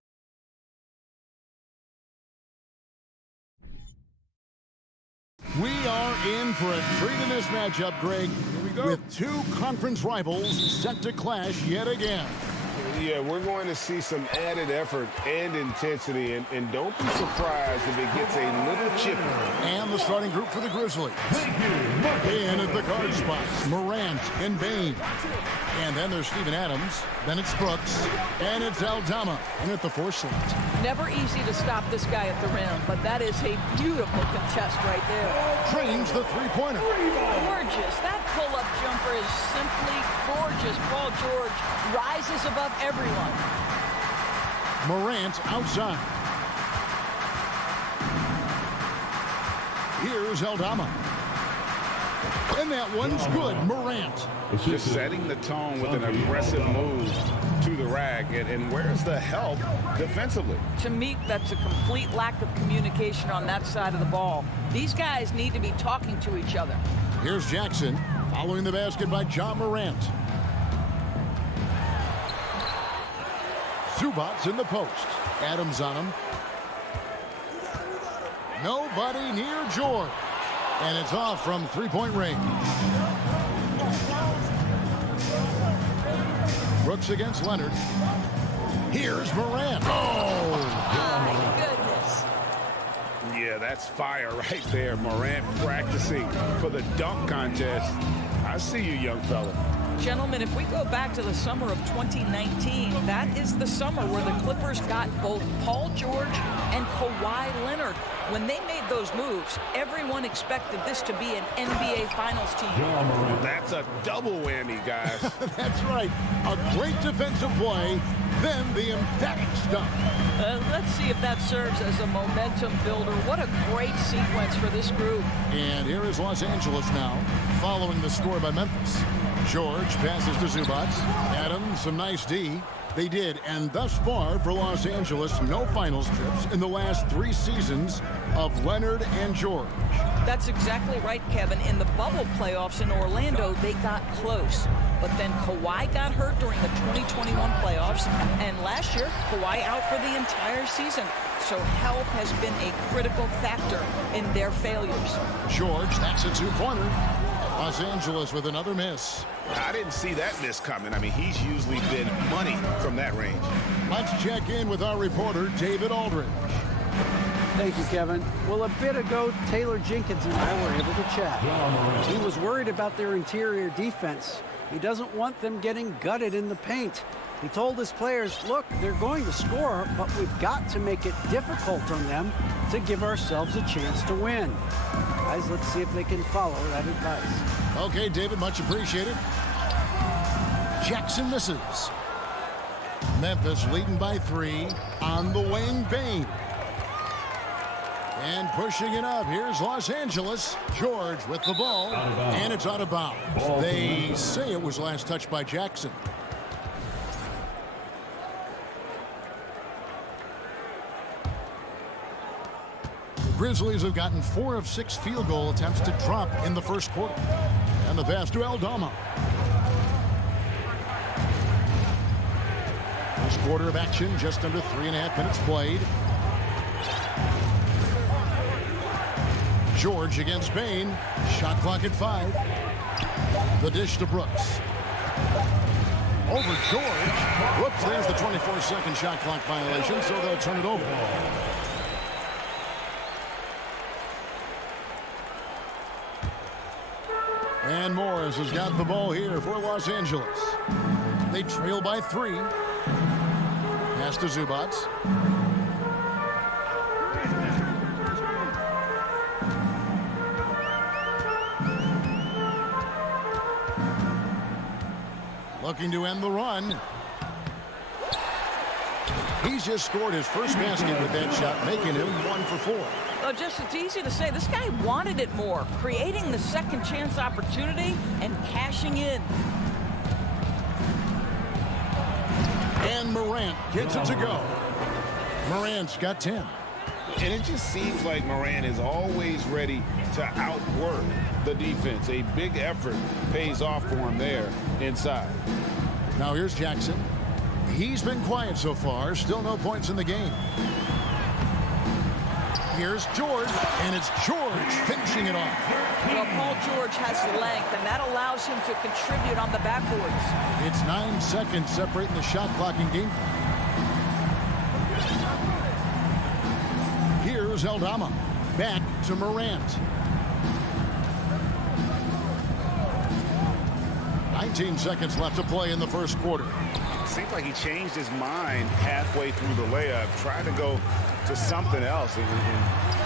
We are in for a treat in this matchup, Greg, with two conference rivals set to clash yet again. Yeah, we're going to see some added effort and intensity, and don't be surprised if it gets a little chippy. And the starting group for the Grizzlies. In at the guard spots, Morant and Bain. And then there's Steven Adams, then it's Brooks, and it's Aldama in at the 4 slot. Never easy to stop this guy at the rim, but that is a beautiful contest right there. Trains the three-pointer. Gorgeous. That pull-up jumper is simply gorgeous. Paul George rises above everyone. Morant outside. Here's Aldama. And that one's good, Morant. Just setting the tone with an aggressive move to the rack. And where's the help defensively? To me, that's a complete lack of communication on that side of the ball. These guys need to be talking to each other. Here's Jackson following the basket by John Morant. Zubac's in the post. Adams on him. Nobody near George. And it's off from three-point range. Brooks against Leonard. Here's Morant. Oh! My goodness. Yeah, that's fire right there. Morant practicing for the dunk contest. I see you, young fella. Gentlemen, if we go back to the summer of 2019, that is the summer where the Clippers got both Paul George and Kawhi Leonard. When they made those moves, everyone expected this to be an NBA Finals team. That's a double whammy, guys. That's right. A great defensive play, then the emphatic stuff. Let's see if that serves as a momentum builder. What a great sequence for this group. And here is Los Angeles now, following the score by Memphis. George passes to Zubac. Adams, some nice D. They did, and thus far for Los Angeles, no finals trips in the last 3 seasons of Leonard and George. That's exactly right, Kevin. In the bubble playoffs in Orlando, they got close. But then Kawhi got hurt during the 2021 playoffs, and last year, Kawhi out for the entire season. So health has been a critical factor in their failures. George, that's a 2-pointer. Los Angeles with another miss. I didn't see that miss coming. I mean, he's usually been money from that range. Let's check in with our reporter, David Aldridge. Thank you, Kevin. Well, a bit ago, Taylor Jenkins and I were able to chat. He was worried about their interior defense. He doesn't want them getting gutted in the paint. He told his players, look, they're going to score, but we've got to make it difficult on them to give ourselves a chance to win. Guys, let's see if they can follow that advice. Okay, David, much appreciated. Jackson misses. Memphis leading by 3 on the wing, Bain. And pushing it up, here's Los Angeles. George with the ball, and it's out of bounds. They say it was last touched by Jackson. The Grizzlies have gotten 4 of 6 field goal attempts to drop in the first quarter. And the pass to Aldama. First quarter of action, just under 3.5 minutes played. George against Bain. Shot clock at 5. The dish to Brooks. Over George. Whoops, there's the 24-second shot clock violation, so they'll turn it over. And Morris has got the ball here for Los Angeles. They trail by 3. Pass to Zubac. Looking to end the run. He's just scored his first basket with that shot, making him 1 for 4. Well, just it's easy to say. This guy wanted it more, creating the second chance opportunity and cashing in. And Morant gets it to go. Morant's got 10. And it just seems like Morant is always ready to outwork the defense. A big effort pays off for him there inside. Now here's Jackson. He's been quiet so far. Still no points in the game. Here's George, and it's George finishing it off. Well, Paul George has length, and that allows him to contribute on the backboards. It's 9 seconds separating the shot clock and game. Here's Aldama. Back to Morant. 19 seconds left to play in the first quarter. Seems like he changed his mind halfway through the layup, tried to go to something else, and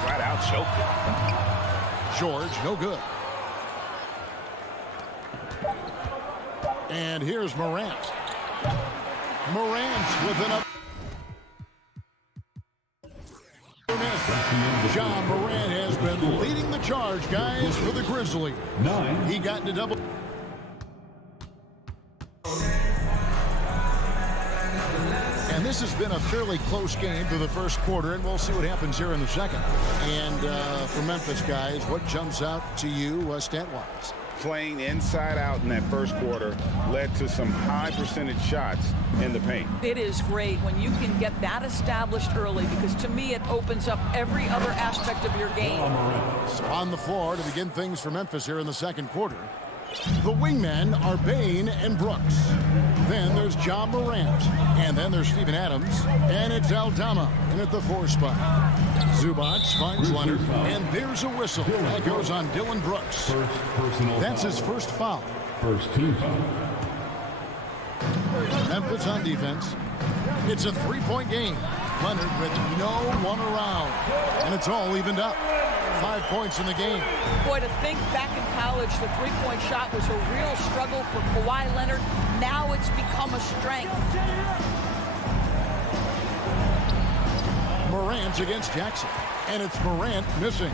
flat out choked it. George, no good. And here's Morant. Morant with an up. John Morant has been leading the charge, guys, for the Grizzlies. He got into double. And this has been a fairly close game through the first quarter, and we'll see what happens here in the second. And for Memphis, guys, what jumps out to you stat-wise? Playing inside out in that first quarter led to some high percentage shots in the paint. It is great when you can get that established early, because to me it opens up every other aspect of your game. On the floor to begin things for Memphis here in the second quarter. The wingmen are Bain and Brooks. Then there's John Morant. And then there's Steven Adams. And it's Aldama in at the 4 spot. Zubac finds Leonard. And there's a whistle. That goes on Dylan Brooks. That's his first foul. First team foul. Memphis on defense. It's a 3-point game. Leonard with no one around. And it's all evened up. 5 points in the game. Boy, to think back in college, the three-point shot was a real struggle for Kawhi Leonard. Now it's become a strength. Morant against Jackson. And it's Morant missing.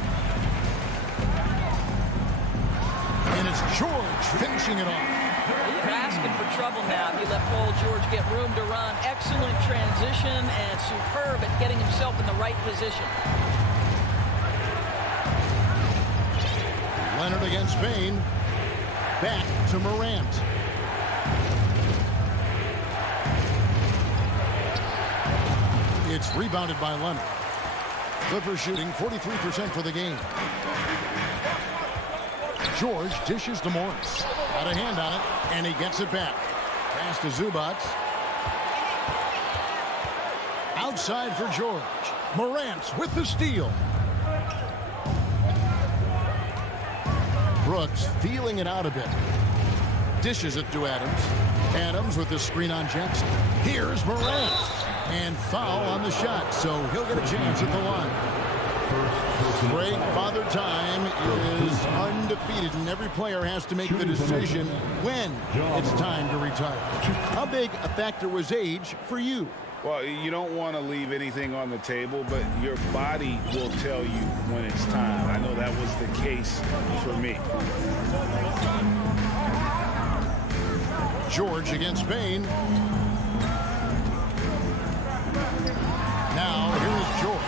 And it's George finishing it off. You're asking for trouble now if you let Paul George get room to run. Excellent transition and superb at getting himself in the right position. Leonard against Bain. Back to Morant. It's rebounded by Leonard. Clippers shooting 43% for the game. George dishes to Morris. Got a hand on it, and he gets it back. Pass to Zubac. Outside for George. Morant with the steal. Brooks feeling it out a bit. Dishes it to Adams. Adams with the screen on Jackson. Here's Morant. And foul on the shot, so he'll get a chance at the line. Great Father Time is undefeated, and every player has to make the decision when it's time to retire. How big a factor was age for you? Well, you don't want to leave anything on the table, but your body will tell you when it's time. I know that was the case for me. George against Bain. Now, here's George.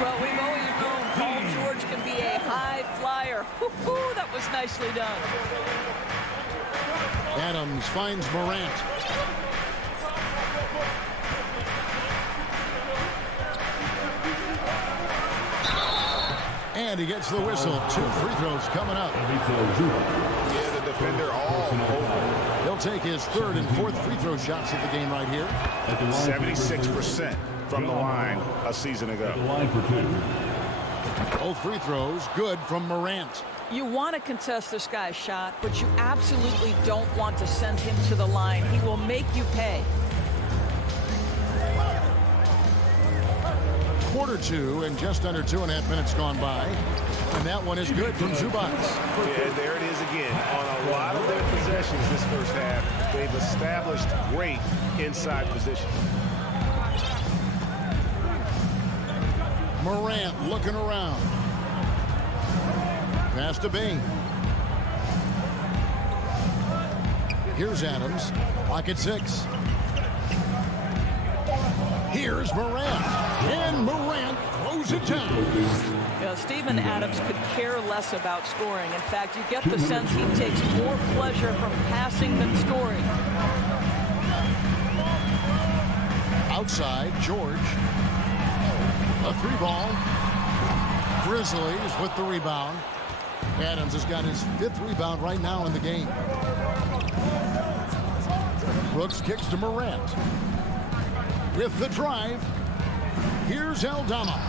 Well, we've always known Paul George can be a high flyer. Woo-hoo, that was nicely done. Adams finds Morant. And he gets the whistle. 2 free throws coming up. Yeah, the defender all over. He'll take his 3rd and 4th free throw shots of the game right here. 76% from the line a season ago. Both free throws good from Morant. You want to contest this guy's shot, but you absolutely don't want to send him to the line. He will make you pay. Quarter 2 and just under 2.5 minutes gone by. And that one is good from Zubats. Yeah, there it is again. On a lot of their possessions this first half, they've established great inside position. Morant looking around. Pass to Bain. Here's Adams. Pocket 6. Here's Morant. And Morant throws it down. Steven Adams could care less about scoring. In fact, you get the sense he takes more pleasure from passing than scoring. Outside, George. A 3-ball. Grizzlies with the rebound. Adams has got his 5th rebound right now in the game. Brooks kicks to Morant. With the drive, here's Aldama.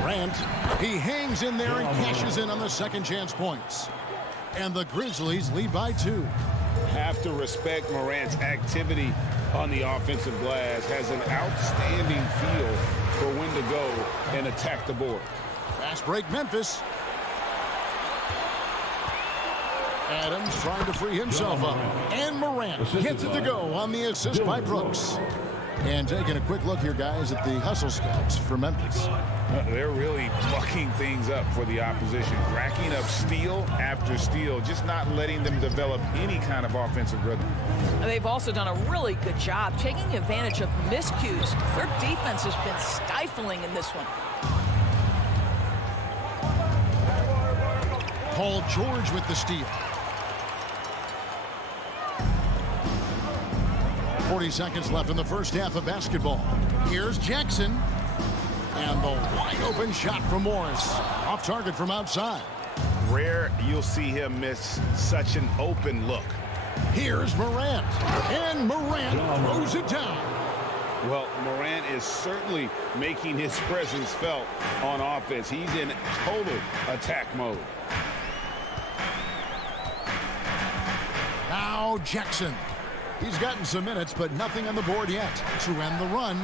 Morant, he hangs in there and cashes in on the second chance points. And the Grizzlies lead by 2. Have to respect Morant's activity on the offensive glass. Has an outstanding feel for when to go and attack the board. Fast break, Memphis. Adams trying to free himself up. And Morant gets it to go on the assist by Brooks. And taking a quick look here, guys, at the hustle scouts for Memphis. They're really mucking things up for the opposition, racking up steal after steal, just not letting them develop any kind of offensive rhythm. They've also done a really good job taking advantage of miscues. Their defense has been stifling in this one. Paul George with the steal. 40 seconds left in the first half of basketball. Here's Jackson. And the wide open shot from Morris. Off target from outside. Rare you'll see him miss such an open look. Here's Morant. And Morant throws it down. Well, Morant is certainly making his presence felt on offense. He's in total attack mode. Now Jackson. He's gotten some minutes, but nothing on the board yet to end the run.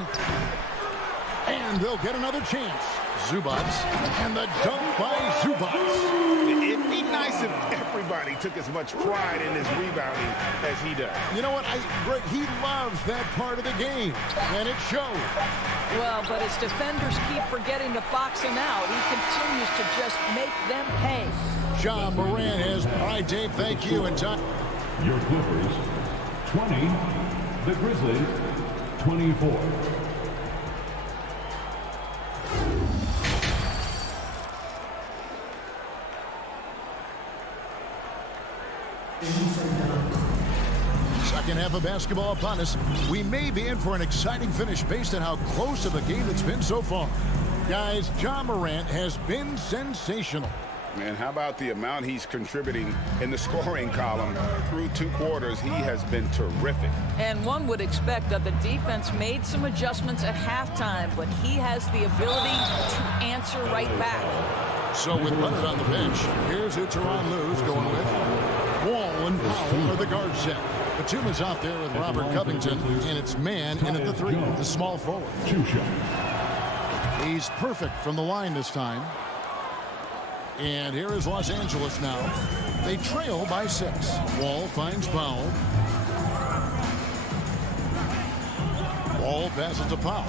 And they'll get another chance. Zubats. And the dunk by Zubats. It'd be nice if everybody took as much pride in his rebounding as he does. You know what? Greg, he loves that part of the game, and it shows. Well, but as defenders keep forgetting to box him out, he continues to just make them pay. John Morant has. All right, Dave, thank you. And John. Your Clippers, 20. The Grizzlies, 24. Second half of basketball upon us. We may be in for an exciting finish based on how close of a game it's been so far. Guys, John Morant has been sensational. Man, how about the amount he's contributing in the scoring column? Through 2 quarters, he has been terrific. And one would expect that the defense made some adjustments at halftime, but he has the ability to answer right back. So with Leonard on the bench, here's who Tyronn Lue's going with. Wall and Powell are the guard set. Batuma's out there with Robert Covington, and it's man in at the 3, the small forward. He's perfect from the line this time. And here is Los Angeles now. They trail by 6. Wall finds Powell. Wall passes to Powell.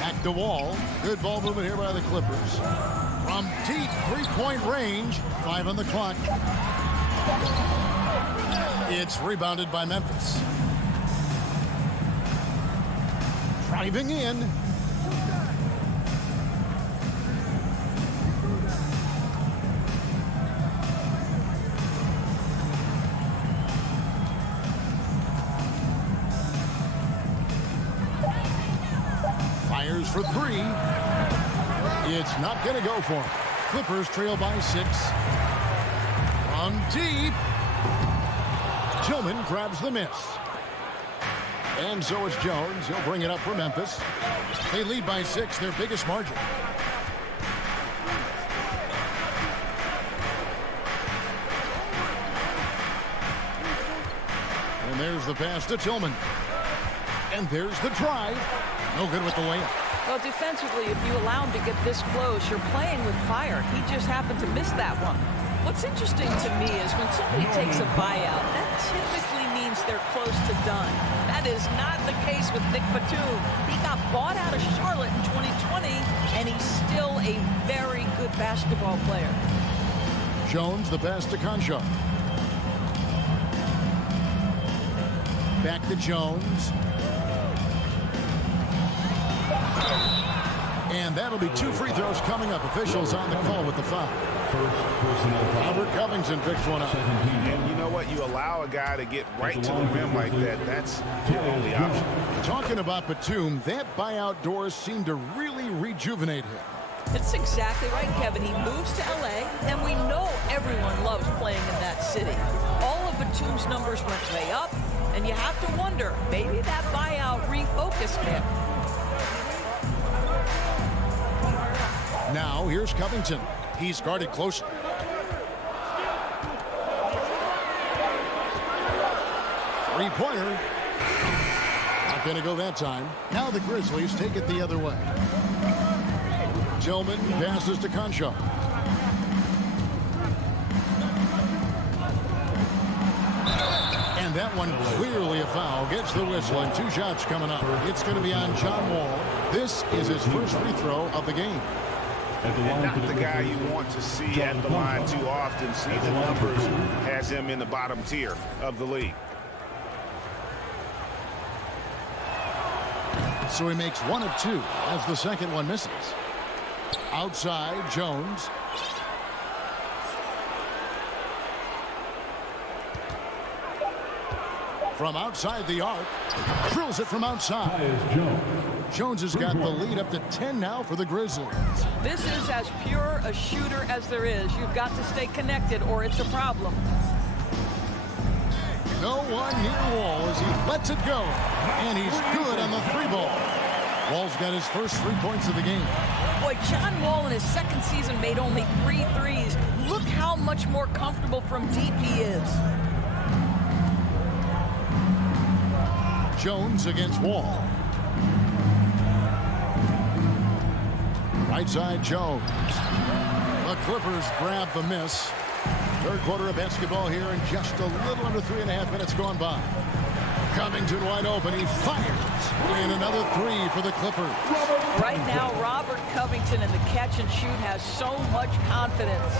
Back to Wall. Good ball movement here by the Clippers. From deep 3-point range. 5 on the clock. It's rebounded by Memphis. Driving in. Fires for 3. It's not going to go for him. Clippers trail by 6. From deep. Tillman grabs the miss. And so it's Jones. He'll bring it up for Memphis. They lead by 6, their biggest margin. And there's the pass to Tillman. And there's the drive. No good with the layup. Well, defensively, if you allow him to get this close, you're playing with fire. He just happened to miss that one. What's interesting to me is when somebody takes a buyout, that typically means they're close to done. That is not the case with Nick Batum. He got bought out of Charlotte in 2020, and he's still a very good basketball player. Jones, the pass to Concho. Back to Jones. And that'll be 2 free throws coming up. Officials on the call with the foul. Robert Covington picks one up. And you know what? You allow a guy to get right to the rim like that. That's your only option. Talking about Batum, that buyout doors seem to really rejuvenate him. It's exactly right, Kevin. He moves to L.A., and we know everyone loves playing in that city. All of Batum's numbers went way up, and you have to wonder, maybe that buyout refocused him. Now, here's Covington. He's guarded closely. Three-pointer. Not going to go that time. Now the Grizzlies take it the other way. Tillman passes to Concho. And that one clearly a foul. Gets the whistle, and 2 shots coming up. It's going to be on John Wall. This is his first free throw of the game. And not the guy you want to see at the line too often. See the numbers, has him in the bottom tier of the league. So he makes 1 of 2 as the second one misses. Outside, Jones. From outside the arc, drills it from outside. Jones has got the lead up to 10 now for the Grizzlies. This is as pure a shooter as there is. You've got to stay connected or it's a problem. No one near Wall as he lets it go. And he's good on the 3-ball. Wall's got his first 3 points of the game. Boy, John Wall in his second season made only 3 threes. Look how much more comfortable from deep he is. Jones against Wall. Right side, Jones. The Clippers grab the miss. Third quarter of basketball here, and just a little under 3.5 minutes gone by. Covington wide open. He fires. And another 3 for the Clippers. Right now, Robert Covington in the catch and shoot has so much confidence.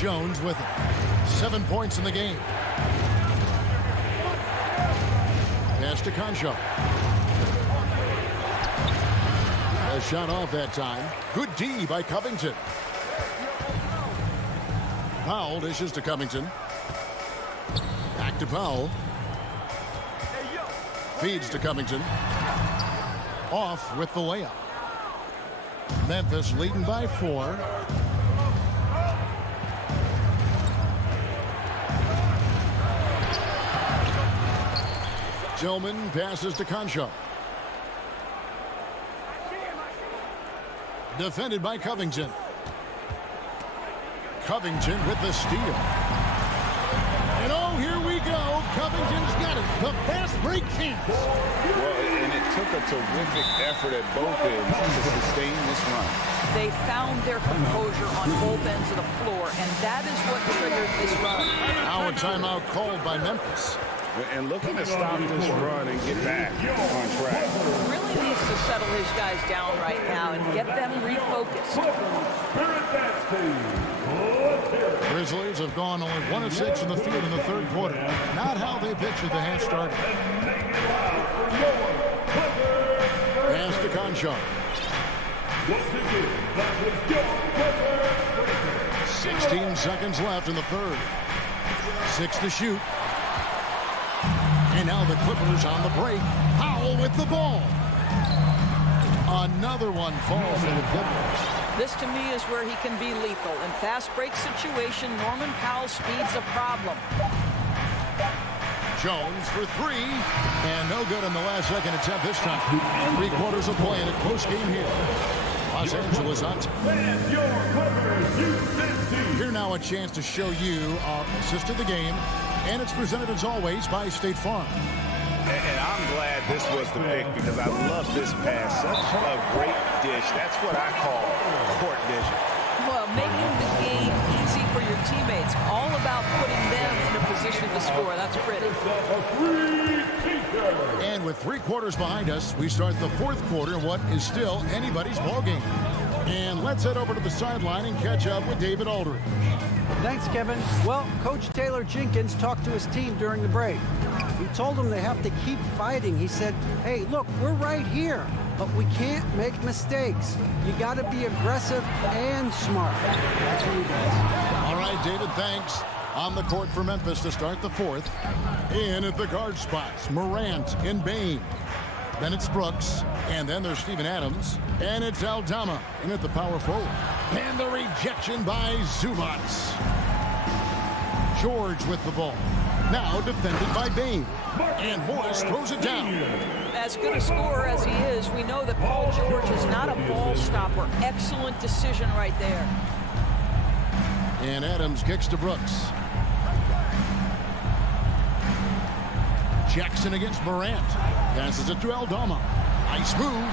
Jones with 7 points in the game. Pass to Concho. A shot off that time. Good D by Covington. Powell dishes to Covington. Back to Powell. Feeds to Covington. Off with the layup. Memphis leading by 4. Tillman passes to Concho. Defended by Covington. Covington with the steal. And oh, here we go. Covington's got it. The fast break chance. Well, and it took a terrific effort at both ends to sustain this run. They found their composure on both ends of the floor, and that is what triggered this run. Now a timeout called by Memphis. And looking to stop this run and get back on track. Really needs to settle his guys down right now and get them refocused. Grizzlies have gone only 1 of 6 in the field in the third quarter. Not how they pictured the half started. Pass to Concho. 16 seconds left in the third. 6 to shoot. And now the Clippers on the break. Powell with the ball. Another one falls for the Clippers. This, to me, is where he can be lethal. In fast break situation, Norman Powell's speed's a problem. Jones for 3. And no good on the last second attempt this time. 3 quarters of play in a close game here. Los Angeles on top. Here now a chance to show you our assist of the game. And it's presented as always by State Farm. And I'm glad this was the pick because I love this pass. Such a great dish. That's what I call court vision. Well, making the game easy for your teammates. All about putting them in a position to score. That's pretty. And with 3 quarters behind us, we start the 4th quarter in what is still anybody's ballgame. And let's head over to the sideline and catch up with David Aldridge. Thanks, Kevin. Well, Coach Taylor Jenkins talked to his team during the break. He told them they have to keep fighting. He said, hey, look, we're right here, but we can't make mistakes. You got to be aggressive and smart. That's what he does. All right, David, thanks. On the court for Memphis to start the 4th. In at the guard spots, Morant and Bain. Then it's Brooks, and then there's Steven Adams, and it's Aldama in at the power forward. And the rejection by Zubac. George with the ball. Now defended by Bain. And Morris throws it down. As good a scorer as he is, we know that Paul George is not a ball stopper. Excellent decision right there. And Adams kicks to Brooks. Jackson against Morant. Passes it to Aldama. Nice move.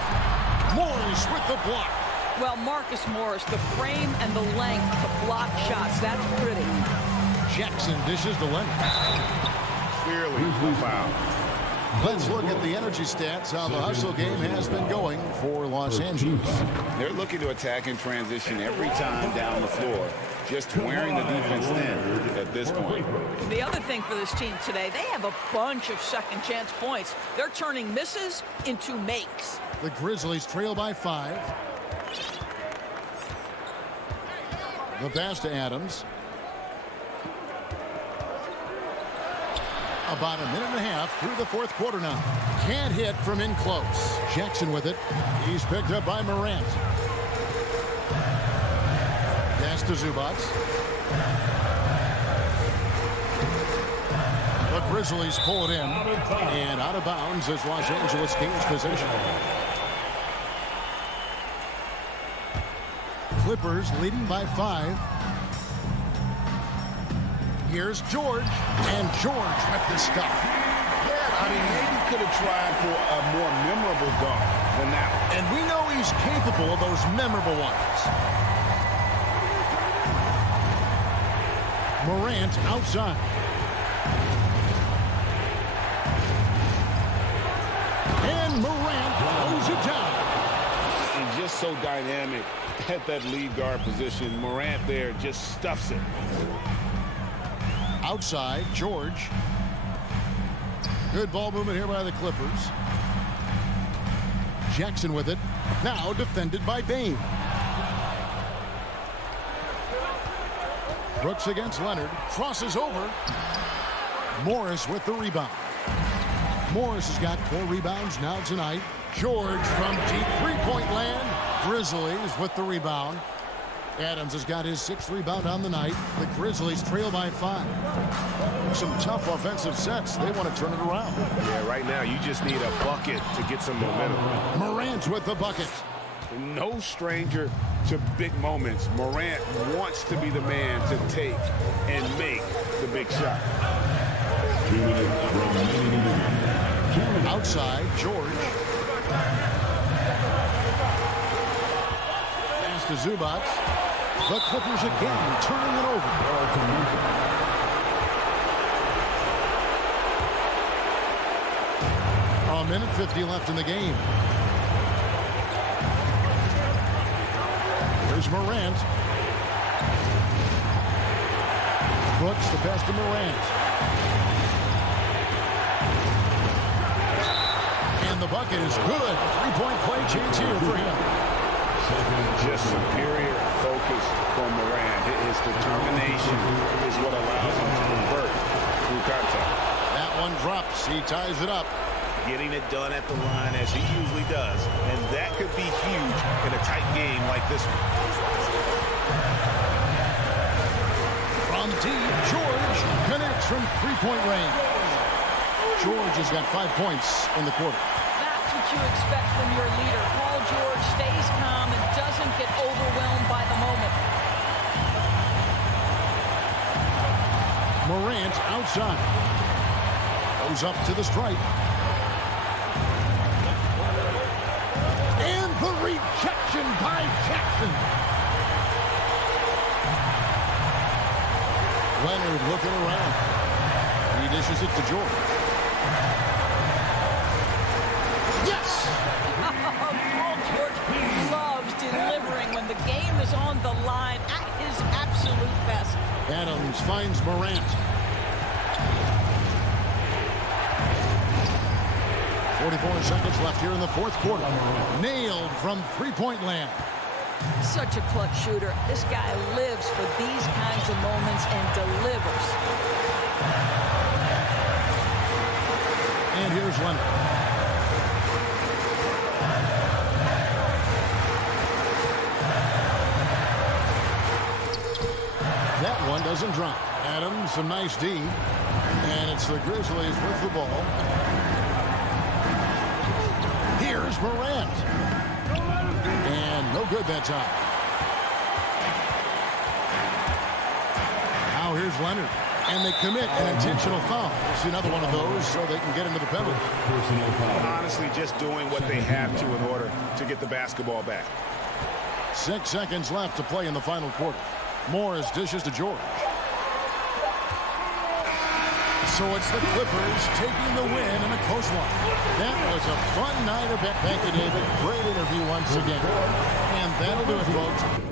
Morris with the block. Well, Marcus Morris, the frame and the length to block shots. That's pretty. Jackson dishes to Leonard. Clearly a foul. Let's look at the energy stats, how the hustle game has been going for Los Angeles. They're looking to attack in transition every time down the floor. Just wearing the defense thin at this point. The other thing for this team today, they have a bunch of second chance points. They're turning misses into makes. The Grizzlies trail by 5. The pass to Adams. About a minute and a half through the 4th quarter now. Can't hit from in close. Jackson with it. He's picked up by Morant. Pass to Zubac. The Grizzlies pull it in. And out of bounds as Los Angeles gains possession. Clippers leading by 5. Here's George, and George with the stop. Yeah, I mean, maybe could have tried for a more memorable dunk than that. And we know he's capable of those memorable ones. Morant outside. And Morant throws it down. He's just so dynamic at that lead guard position. Morant there just stuffs it. Outside, George. Good ball movement here by the Clippers. Jackson with it. Now defended by Bain. Brooks against Leonard. Crosses over. Morris with the rebound. Morris has got 4 rebounds now tonight. George from deep 3-point land. Grizzlies with the rebound. Adams has got his 6th rebound on the night. The Grizzlies trail by 5. Some tough offensive sets. They want to turn it around. Yeah, right now you just need a bucket to get some momentum. Morant with the bucket. No stranger to big moments. Morant wants to be the man to take and make the big shot. Outside, George. Pass to Zubac. The Clippers again turning it over. A minute 50 left in the game. Here's Morant. Brooks, the pass to Morant. And the bucket is good. 3-point play chance here for him. Just superior focus from Morant. His determination is what allows him to convert through contact. That one drops. He ties it up. Getting it done at the line as he usually does. And that could be huge in a tight game like this one. From deep, George connects from 3-point range. George has got 5 points in the quarter. That's what you expect from your leader. Paul George stays calm and doesn't get overwhelmed by the moment. Morant outside. Goes up to the stripe. The rejection by Jackson. Leonard looking around. He dishes it to George. Yes! Paul George loves delivering when the game is on the line at his absolute best. Adams finds Morant. 44 seconds left here in the fourth quarter. Nailed from three-point land. Such a clutch shooter. This guy lives for these kinds of moments and delivers. And here's Leonard. That one doesn't drop. Adams, some nice D. And it's the Grizzlies with the ball. Here's Morant. And no good that time. Now here's Leonard. And they commit an intentional foul. See another one of those so they can get into the penalty. Honestly, just doing what they have to in order to get the basketball back. 6 seconds left to play in the final quarter. Morris dishes to George. So it's the Clippers taking the win in a close one. That was a fun night of bet. Thank you, David. Great interview once again. And that'll do it, folks.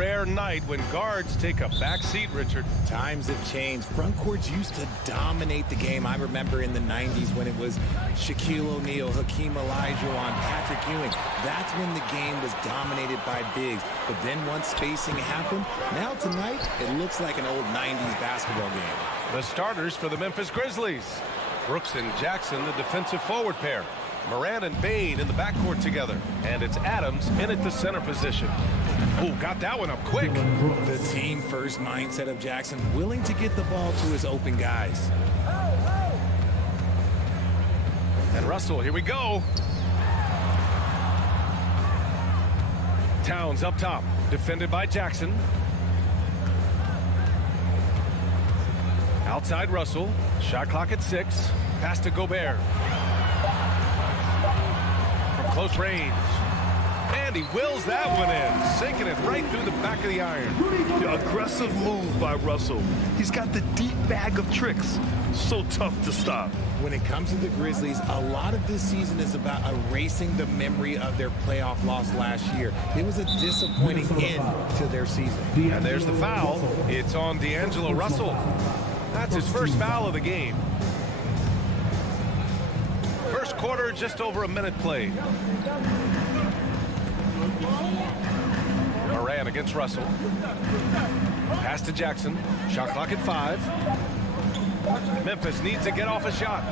rare night when guards take a back seat, Richard. Times have changed. Front courts used to dominate the game. I remember in the 90s when it was Shaquille O'Neal, Hakeem Olajuwon, Patrick Ewing. That's when the game was dominated by bigs. But then once spacing happened, now tonight it looks like an old 90s basketball game. The starters for the Memphis Grizzlies. Brooks and Jackson, the defensive forward pair. Morant and Bain in the backcourt together. And it's Adams in at the center position. Oh, got that one up quick. The team first mindset of Jackson, willing to get the ball to his open guys. And Russell, here we go. Towns up top, defended by Jackson. Outside Russell, shot clock at 6. Pass to Gobert. From close range. And he wills that one in, sinking it right through the back of the iron. The aggressive move by Russell. He's got the deep bag of tricks. So tough to stop. When it comes to the Grizzlies, a lot of this season is about erasing the memory of their playoff loss last year. It was a disappointing end to their season. And there's the foul. It's on D'Angelo Russell. That's his first foul of the game. First quarter, just over a minute played. Moran against Russell. Pass to Jackson. Shot clock at 5. Memphis needs to get off a shot.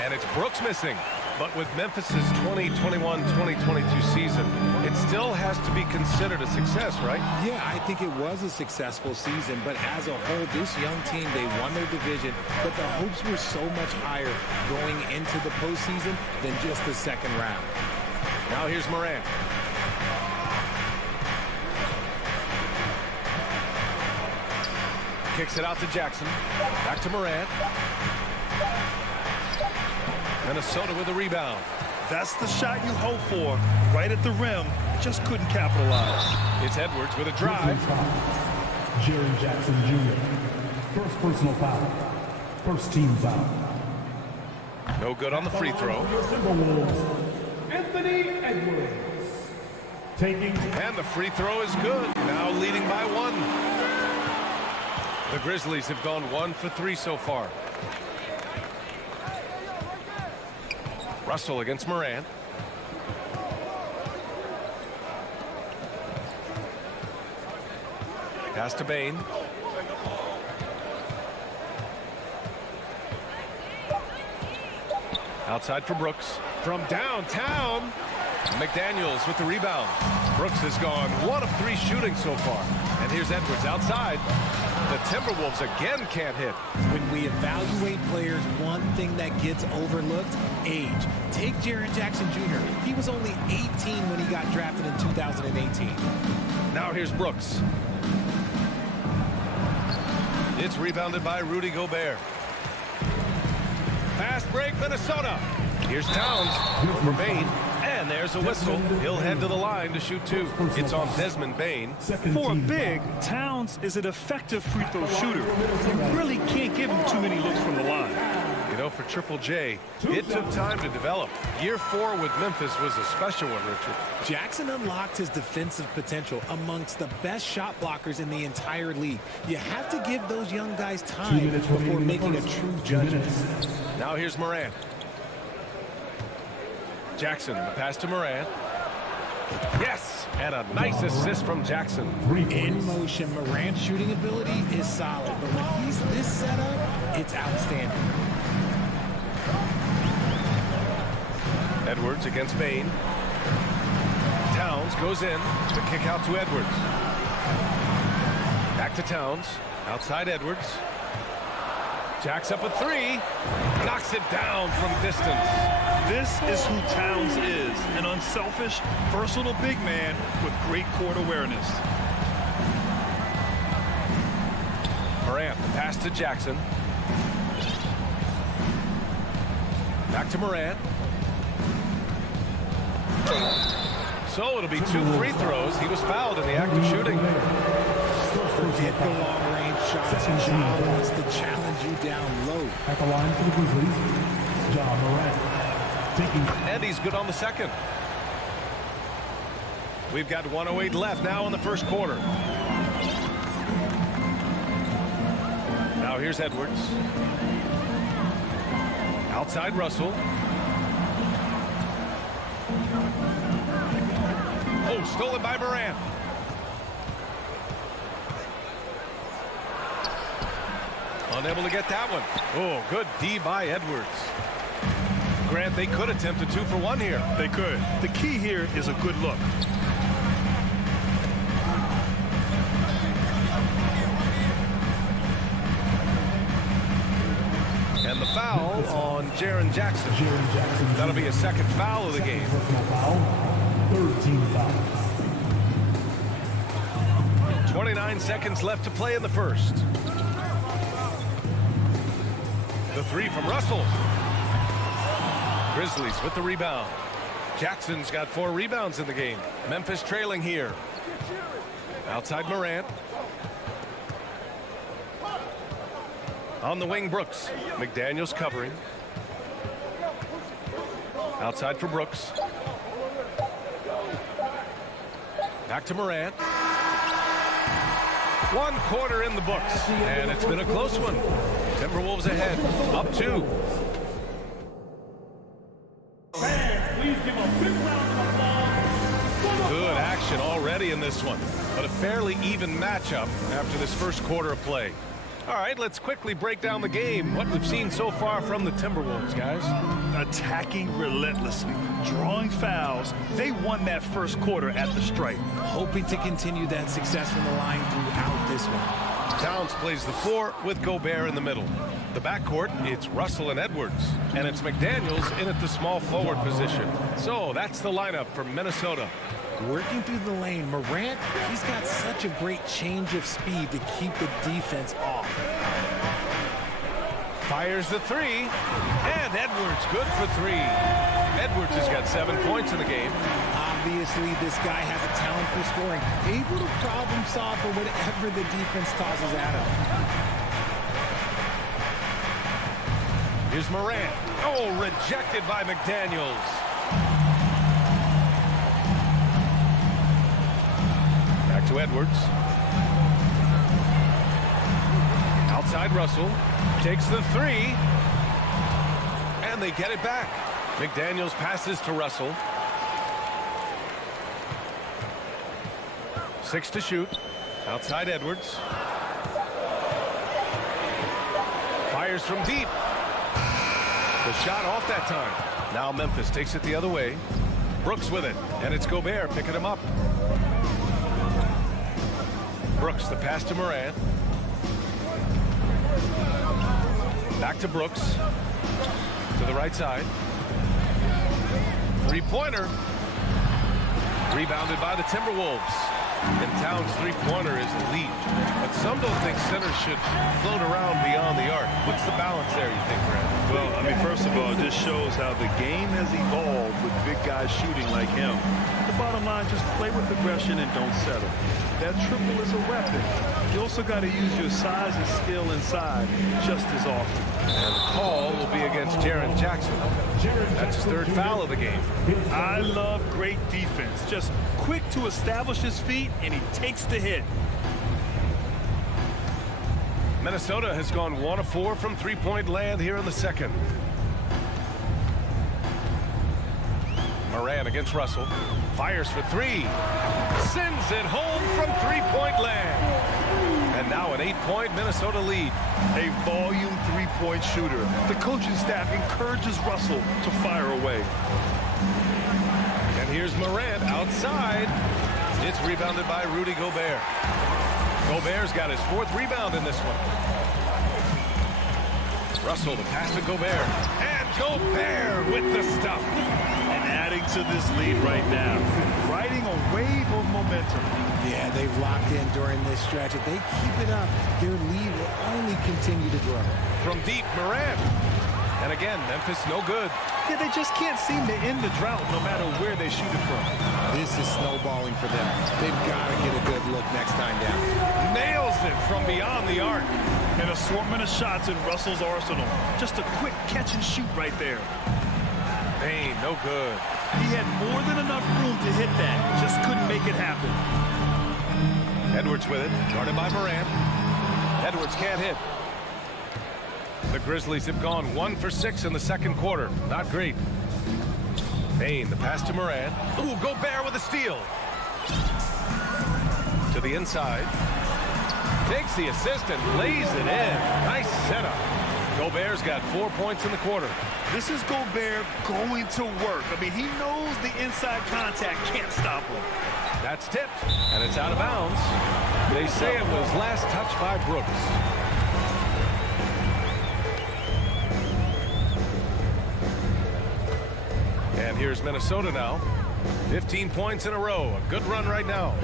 And it's Brooks missing. But with Memphis's 2021-2022 season, it still has to be considered a success, right? Yeah, I think it was a successful season, but as a whole, this young team, they won their division, but the hopes were so much higher going into the postseason than just the second round. Now here's Moran. Kicks it out to Jackson. Back to Moran. Minnesota with a rebound. That's the shot you hope for. Right at the rim. Just couldn't capitalize. It's Edwards with a drive. Jaren Jackson Jr. First personal foul. First team foul. No good on the free throw. Timberwolves, Anthony Edwards. And the free throw is good. Now leading by 1. The Grizzlies have gone 1 for 3 so far. Russell against Moran. Pass to Bain. Outside for Brooks. From downtown, McDaniels with the rebound. Brooks has gone 1 of 3 shooting so far. And here's Edwards outside. The Timberwolves again can't hit. When we evaluate players, one thing that gets overlooked, age. Take Jaren Jackson Jr. He was only 18 when he got drafted in 2018. Now here's Brooks. It's rebounded by Rudy Gobert. Fast break, Minnesota. Here's Towns over Bain. And there's a whistle. He'll head to the line to shoot 2. It's on Desmond Bain. For a big, Towns is an effective free throw shooter. You really can't give him too many looks from the line. You know, for Triple J, it took time to develop. Year 4 with Memphis was a special one, Richard. Jackson unlocked his defensive potential amongst the best shot blockers in the entire league. You have to give those young guys time before making a true judgment. Now here's Moran. Jackson, the pass to Moran. Yes! And a nice assist from Jackson. In motion, Moran's shooting ability is solid, but when he's this set up, it's outstanding. Edwards against Bain. Towns goes in. The kick out to Edwards. Back to Towns. Outside Edwards. Jacks up a 3. Knocks it down from distance. This is who Towns is. An unselfish, versatile big man with great court awareness. Morant, the pass to Jackson. Back to Morant. So it'll be 2 free throws. He was fouled in the act of shooting. Forget the long-range shots. Ja wants to challenge you down low. At the line for the Grizzlies, Ja Morant. And he's good on the second. We've got 1:08 left now in the first quarter. Now here's Edwards. Outside Russell. Oh, stolen by Morant. Unable to get that one. Oh, good D by Edwards. Grant, they could attempt a 2 for 1 here. They could. The key here is a good look. And the foul on Jaren Jackson. That'll be a second foul of the game. Third team foul. 29 seconds left to play in the first. The 3 from Russell. Grizzlies with the rebound. Jackson's got 4 rebounds in the game. Memphis trailing here. Outside Morant. On the wing, Brooks. McDaniels covering. Outside for Brooks. Back to Morant. 1 quarter in the books, and it's been a close one. Timberwolves ahead, up 2. Good action already in this one, but a fairly even matchup after this first quarter of play. All right, let's quickly break down the game. What we've seen so far from the Timberwolves, guys. Attacking relentlessly, drawing fouls. They won that first quarter at the stripe. Hoping to continue that success from the line throughout this one. Towns plays the 4 with Gobert in the middle. The backcourt, it's Russell and Edwards. And it's McDaniels in at the small forward position. So that's the lineup for Minnesota. Working through the lane, Morant, he's got such a great change of speed to keep the defense off. Fires the 3, and Edwards good for 3. Edwards has got 7 points in the game. Obviously, this guy has a talent for scoring, able to problem solve for whatever the defense tosses at him. Here's Morant. Oh, rejected by McDaniels. Back to Edwards. Outside Russell. Takes the 3. And they get it back. McDaniels passes to Russell. 6 to shoot. Outside Edwards. Fires from deep. The shot off that time. Now Memphis takes it the other way. Brooks with it. And it's Gobert picking him up. Brooks, the pass to Morant. Back to Brooks. To the right side. 3-pointer. Rebounded by the Timberwolves. And Towns' 3-pointer is elite. But some don't think centers should float around beyond the arc. What's the balance there, you think, Brad? Well, I mean, first of all, it just shows how the game has evolved with big guys shooting like him. The bottom line, just play with aggression and don't settle. That triple is a weapon. You also got to use your size and skill inside just as often. And the call will be against Jaren Jackson. That's his 3rd foul of the game. I love great defense. Just quick to establish his feet, and he takes the hit. Minnesota has gone 1 of 4 from 3-point land here in the second. Morant against Russell. Fires for 3. Sends it home from 3-point land. And now an 8-point Minnesota lead. A volume 3-point shooter. The coaching staff encourages Russell to fire away. And here's Morant outside. It's rebounded by Rudy Gobert. Gobert's got his 4th rebound in this one. Russell, the pass to Gobert. And Gobert with the stuff. And adding to this lead right now. Riding a wave of momentum. Yeah, they've locked in during this stretch. If they keep it up, their lead will only continue to grow. From deep, Morant. And again, Memphis no good. Yeah, they just can't seem to end the drought no matter where they shoot it from. This is snowballing for them. They've got to get a good look next time down. Nails it from beyond the arc. An assortment of shots in Russell's arsenal. Just a quick catch and shoot right there. Payne, no good. He had more than enough room to hit that. Just couldn't make it happen. Edwards with it, guarded by Morant. Edwards can't hit. The Grizzlies have gone 1 for 6 in the second quarter. Not great. Payne, the pass to Morant. Ooh, Gobert with a steal. To the inside. Takes the assist and lays it in. Nice setup. Gobert's got 4 points in the quarter. This is Gobert going to work. I mean, he knows the inside contact can't stop him. That's tipped, and it's out of bounds. They say it was last touched by Brooks. And here's Minnesota now. 15 points in a row. A good run right now.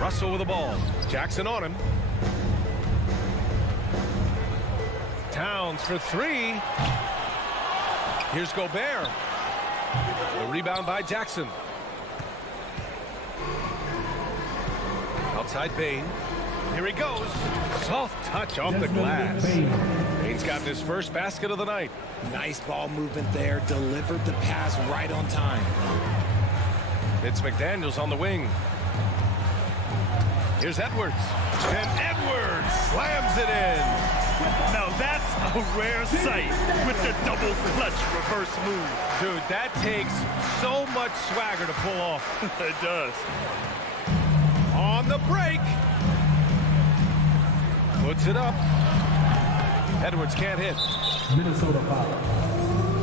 Russell with the ball. Jackson on him. Towns for 3. Here's Gobert. The rebound by Jackson. Outside Bane. Here he goes. Soft touch off the glass. Bane's gotten his first basket of the night. Nice ball movement there. Delivered the pass right on time. It's McDaniels on the wing. Here's Edwards. And Edwards slams it in. Now that's a rare sight with the double clutch reverse move. Dude, that takes so much swagger to pull off. It does. On the break. Puts it up. Edwards can't hit. Minnesota foul.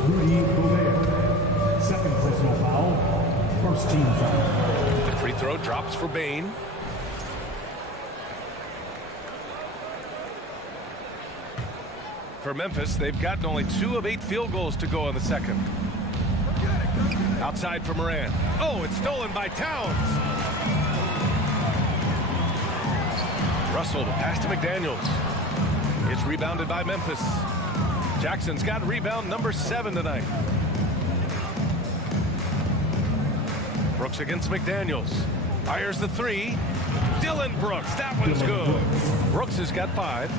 Rudy Gobert. Second personal foul. First team foul. The free throw drops for Bane. For Memphis, they've gotten only 2 of 8 field goals to go in the second. Outside for Morant. Oh, it's stolen by Towns. Russell to pass to McDaniels. It's rebounded by Memphis. Jackson's got rebound number 7 tonight. Brooks against McDaniels. Fires the 3. Dylan Brooks. That one's good. Brooks has got 5.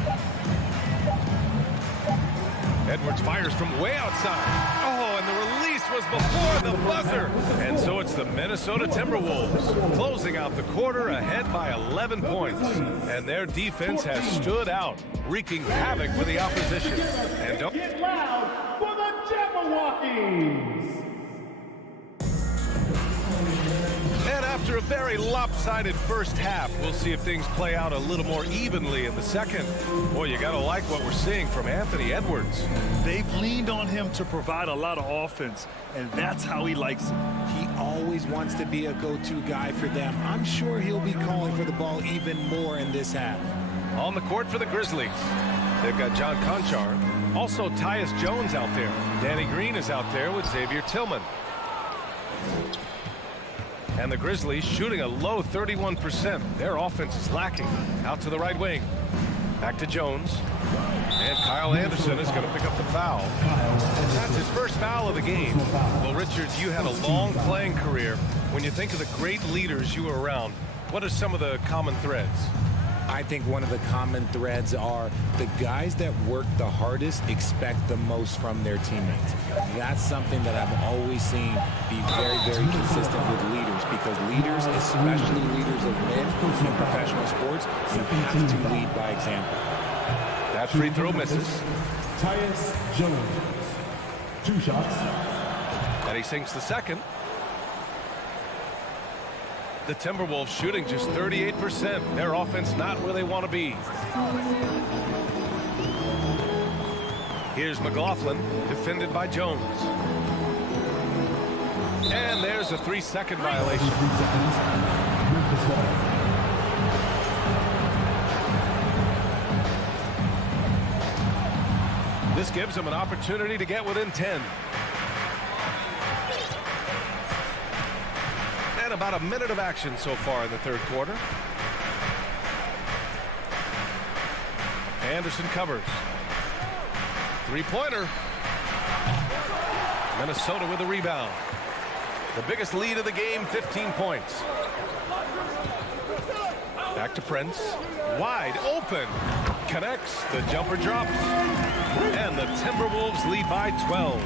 Edwards fires from way outside. Oh, and the release was before the buzzer. And so it's the Minnesota Timberwolves closing out the quarter ahead by 11 points. And their defense has stood out, wreaking havoc for the opposition. And don't Get loud for the Jabberwockies! And after a very lopsided first half, we'll see if things play out a little more evenly in the second. Boy, you gotta like what we're seeing from Anthony Edwards. They've leaned on him to provide a lot of offense, and that's how he likes it. He always wants to be a go-to guy for them. I'm sure he'll be calling for the ball even more in this half. On the court for the Grizzlies, they've got John Conchar. Also, Tyus Jones out there. Danny Green is out there with Xavier Tillman. And the Grizzlies shooting a low 31%. Their offense is lacking. Out to the right wing. Back to Jones. And Kyle Anderson is going to pick up the foul. That's his first foul of the game. Well, Richards, you had a long playing career. When you think of the great leaders you were around, what are some of the common threads? I think one of the common threads are the guys that work the hardest expect the most from their teammates. That's something that I've always seen be very, very consistent with leaders, because leaders, especially leaders of men in professional sports, you have to lead by example. That free throw misses. Tyus Jones. 2 shots. And he sinks the second. The Timberwolves shooting just 38%. Their offense not where they want to be. Here's McLaughlin, defended by Jones. And there's a 3-second violation. This gives them an opportunity to get within 10. And about a minute of action so far in the third quarter. Anderson covers. 3-pointer. Minnesota with a rebound. The biggest lead of the game, 15 points. Back to Prince. Wide open. Connects. The jumper drops. And the Timberwolves lead by 12.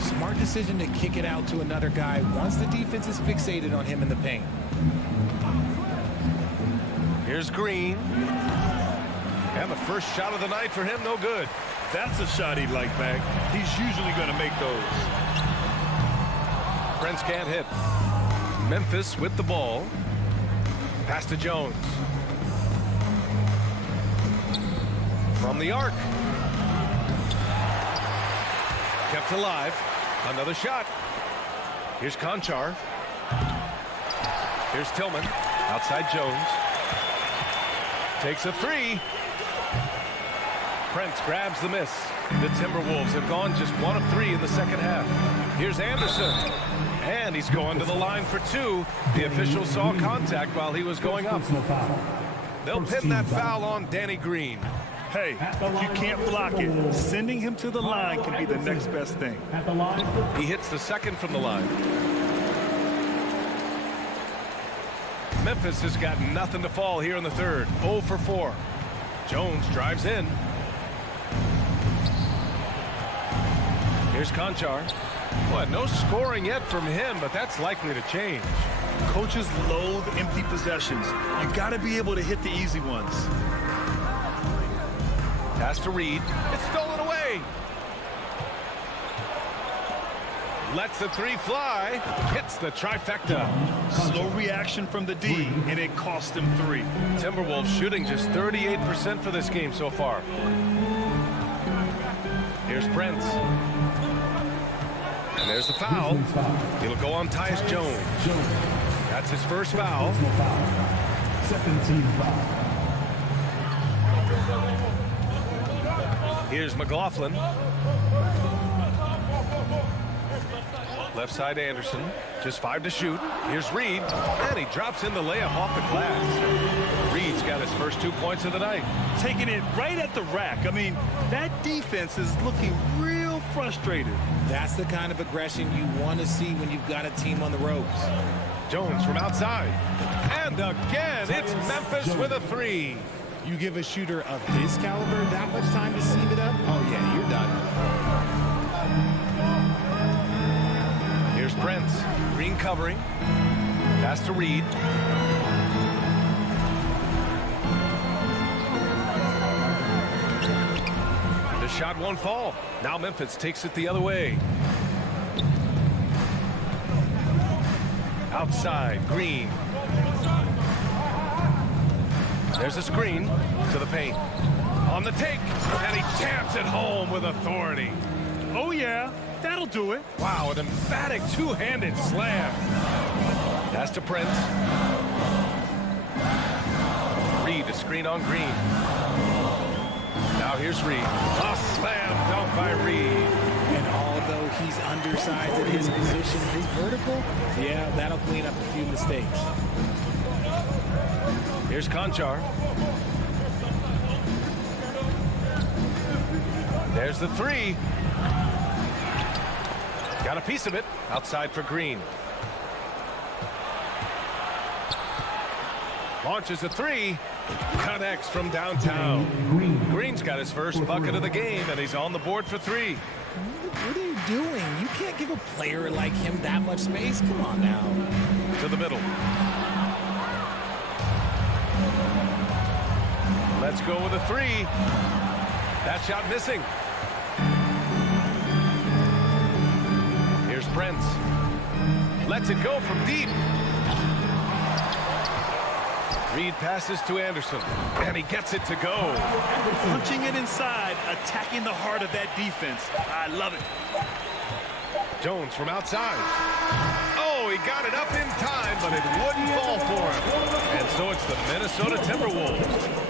Smart decision to kick it out to another guy once the defense is fixated on him in the paint. Here's Green. And the first shot of the night for him, no good. That's a shot he'd like back. He's usually going to make those. Prince can't hit. Memphis with the ball. Pass to Jones. From the arc. Kept alive. Another shot. Here's Conchar. Here's Tillman. Outside Jones. Takes a 3. Prince grabs the miss. The Timberwolves have gone just 1 of 3 in the second half. Here's Anderson. And he's going to the line for 2. The official saw contact while he was going up. They'll pin that foul on Danny Green. Hey, you can't block it. Sending him to the line can be the next best thing. He hits the second from the line. Memphis has got nothing to fall here in the third. 0 for 4. Jones drives in. Here's Conchar. Well, no scoring yet from him, but that's likely to change. Coaches loathe empty possessions. You got to be able to hit the easy ones. Pass to Reed. It's stolen away. Lets the three fly. Hits the trifecta. Slow reaction from the D, and it cost him 3. Timberwolves shooting just 38% for this game so far. Here's Prince. And there's the foul. It'll go on Tyus Jones. That's his first foul. Second team foul. Here's McLaughlin. Left side Anderson. Just 5 to shoot. Here's Reed. And he drops in the layup off the glass. Reed's got his first 2 points of the night. Taking it right at the rack. I mean, that defense is looking real frustrated. That's the kind of aggression you want to see when you've got a team on the ropes. Jones from outside. And again, it's Memphis with a 3. You give a shooter of his caliber that much time to seam it up? Oh, yeah, you're done. Here's Prince. Green covering. Pass to Reed. The shot won't fall. Now Memphis takes it the other way. Outside, Green. There's a screen to the paint. On the take, and he jams it home with authority. Oh, yeah, that'll do it. Wow, an emphatic two-handed slam. Pass to Prince. Reed, a screen on Green. Now here's Reed. A slam dunk by Reed. And although he's undersized at his position, his vertical, yeah, that'll clean up a few mistakes. Here's Conchar. There's the 3. Got a piece of it. Outside for Green. Launches a 3. Connects from downtown. Green's got his first bucket of the game, and he's on the board for 3. What are you doing? You can't give a player like him that much space. Come on now. To the middle. Let's go with a 3. That shot missing. Here's Prince. Lets it go from deep. Reed passes to Anderson, and he gets it to go. Punching it inside, attacking the heart of that defense. I love it. Jones from outside. Oh, he got it up in time, but it wouldn't fall for him. And so it's the Minnesota Timberwolves.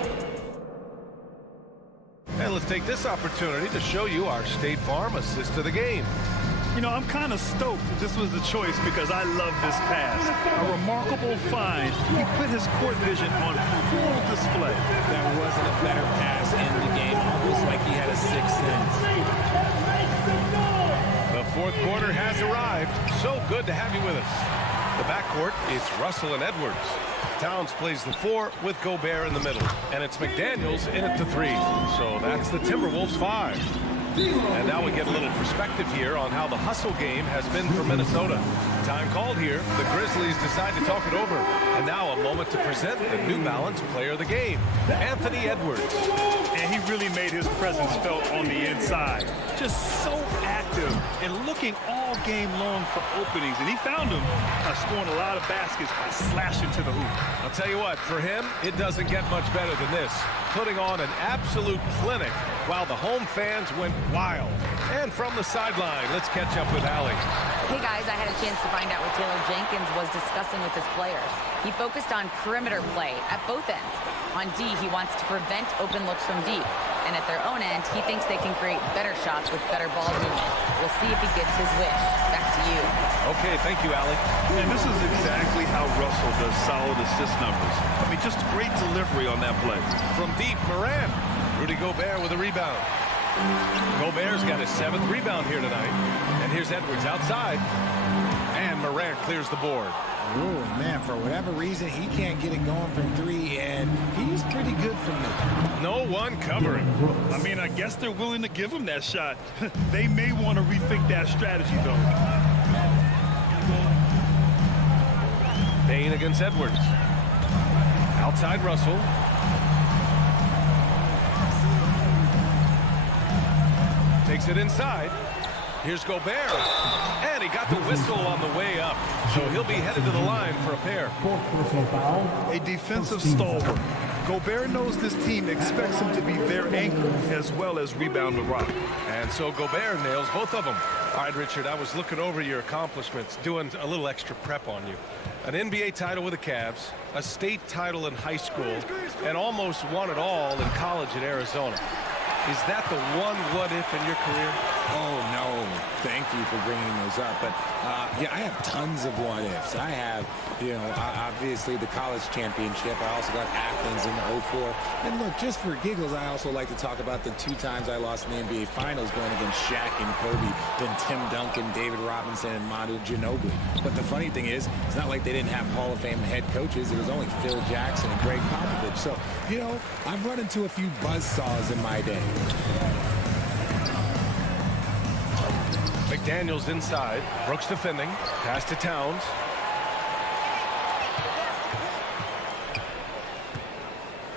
And let's take this opportunity to show you our State Farm assist of the game. You know, I'm kind of stoked that this was the choice because I love this pass. A remarkable find. He put his court vision on full display. There wasn't a better pass in the game, almost like he had a sixth sense. The fourth quarter has arrived. So good to have you with us. The backcourt, it's Russell and Edwards. Towns plays the 4 with Gobert in the middle. And it's McDaniels in at the 3. So that's the Timberwolves 5. And now we get a little perspective here on how the hustle game has been for Minnesota. Time called here. The Grizzlies decide to talk it over. And now a moment to present the New Balance player of the game, Anthony Edwards. And he really made his presence felt on the inside. Just so active and looking all game long for openings. And he found them scoring a lot of baskets by slashing to the hoop. I'll tell you what, for him, it doesn't get much better than this. Putting on an absolute clinic while the home fans went wild. And from the sideline, let's catch up with Allie. Hey guys, I had a chance to find out what Taylor Jenkins was discussing with his players. He focused on perimeter play at both ends. On D, he wants to prevent open looks from deep. And at their own end, he thinks they can create better shots with better ball movement. We'll see if he gets his wish. Back to you. Okay, thank you, Allie. And this is exactly how Russell does solid assist numbers. I mean, just great delivery on that play. From deep, Moran. Rudy Gobert with a rebound. Gobert's got his 7th rebound here tonight. And here's Edwards outside. And Morant clears the board. Oh, man, for whatever reason, he can't get it going from 3, and he's pretty good from there. No one covering. I mean, I guess they're willing to give him that shot. They may want to rethink that strategy, though. Payne against Edwards. Outside Russell. Takes it inside. Here's Gobert. And he got the whistle on the way up. So he'll be headed to the line for a pair. A defensive stalwart. Gobert knows this team expects him to be their anchor as well as rebound the rock. And so Gobert nails both of them. All right, Richard, I was looking over your accomplishments, doing a little extra prep on you. An NBA title with the Cavs, a state title in high school, and almost won it all in college at Arizona. Is that the one what-if in your career? Oh, no. Thank you for bringing those up. But, yeah, I have tons of what-ifs. I have, obviously the college championship. I also got Athens in the 04. And, look, just for giggles, I also like to talk about the 2 times I lost in the NBA Finals going against Shaq and Kobe, then Tim Duncan, David Robinson, and Manu Ginobili. But the funny thing is, it's not like they didn't have Hall of Fame head coaches. It was only Phil Jackson and Greg Popovich. So, I've run into a few buzzsaws in my day. McDaniels inside. Brooks defending. Pass to Towns.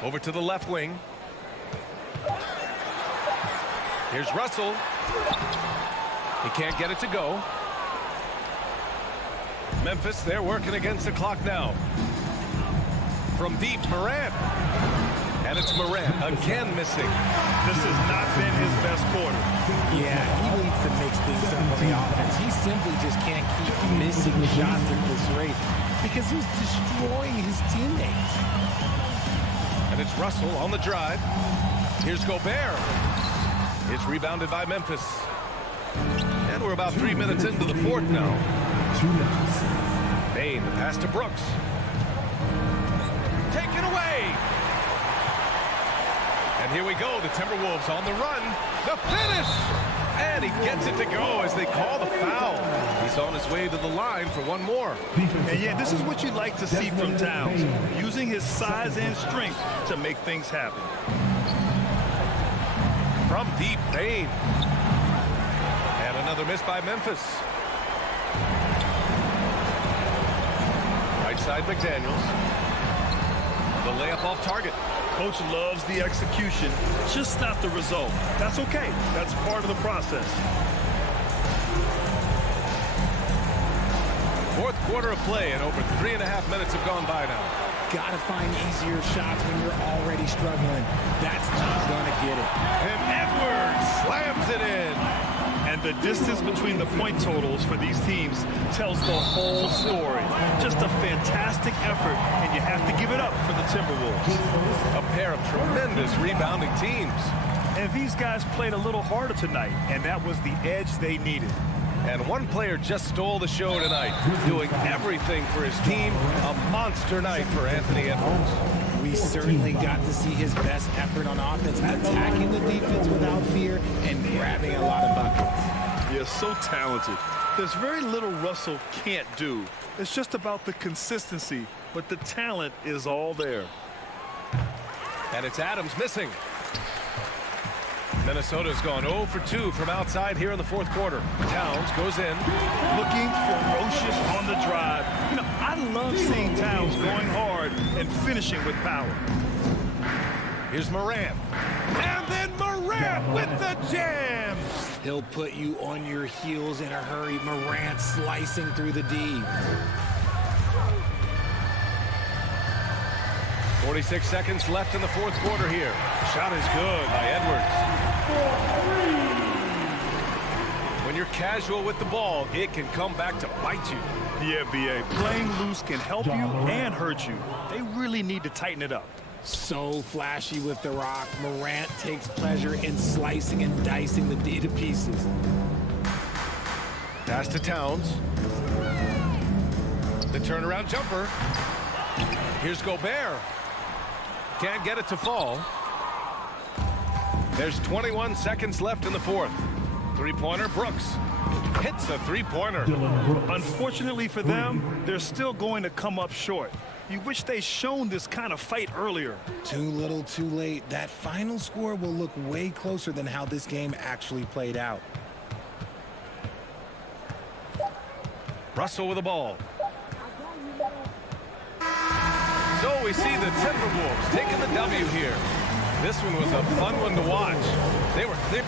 Over to the left wing. Here's Russell. He can't get it to go. Memphis, they're working against the clock now. From deep, Morant. And it's Morant again missing. This has not been his best quarter. Yeah, he needs to mix things up on the offense. He simply just can't keep missing shots at this rate because he's destroying his teammates. And it's Russell on the drive. Here's Gobert. It's rebounded by Memphis. And we're about 3 minutes into the 4th now. 2 minutes. Payne, the pass to Brooks. Taken away. And here we go, the Timberwolves on the run. The finish! And he gets it to go as they call the foul. He's on his way to the line for one more. And yeah, this is what you like to see from Towns, using his size and strength to make things happen. From deep, Payne. And another miss by Memphis. Right side, McDaniels. The layup off target. Coach loves the execution, just not the result. That's okay. That's part of the process. 4th quarter of play, and over 3.5 minutes have gone by now. Gotta find easier shots when you're already struggling. That's not gonna get it. And Edwards slams it in. And the distance between the point totals for these teams tells the whole story. Just a fantastic effort, and you have to give it up for the Timberwolves. A pair of tremendous rebounding teams. And these guys played a little harder tonight, and that was the edge they needed. And one player just stole the show tonight, doing everything for his team. A monster night for Anthony Edwards. We certainly got to see his best effort on offense, attacking the defense without fear and grabbing a lot of buckets. Yeah, so talented. There's very little Russell can't do. It's just about the consistency, but the talent is all there. And it's Adams missing. Minnesota's gone 0 for 2 from outside here in the 4th quarter. Towns goes in. Looking ferocious on the drive. I love seeing Towns going hard and finishing with power. Here's Morant. And then Morant with the jam. He'll put you on your heels in a hurry. Morant slicing through the D. 46 seconds left in the 4th quarter here. Shot is good by Edwards. When you're casual with the ball, it can come back to bite you. Yeah, B.A. Playing loose can help you and hurt you. They really need to tighten it up. So flashy with the rock. Morant takes pleasure in slicing and dicing the D to pieces. Pass to Towns. The turnaround jumper. Here's Gobert. Can't get it to fall. There's 21 seconds left in the fourth. Three-pointer, Brooks. Hits a three-pointer. Unfortunately for them, they're still going to come up short. You wish they'd shown this kind of fight earlier. Too little, too late. That final score will look way closer than how this game actually played out. Russell with the ball. So we see the Timberwolves taking the W here. This one was a fun one to watch. They were clear.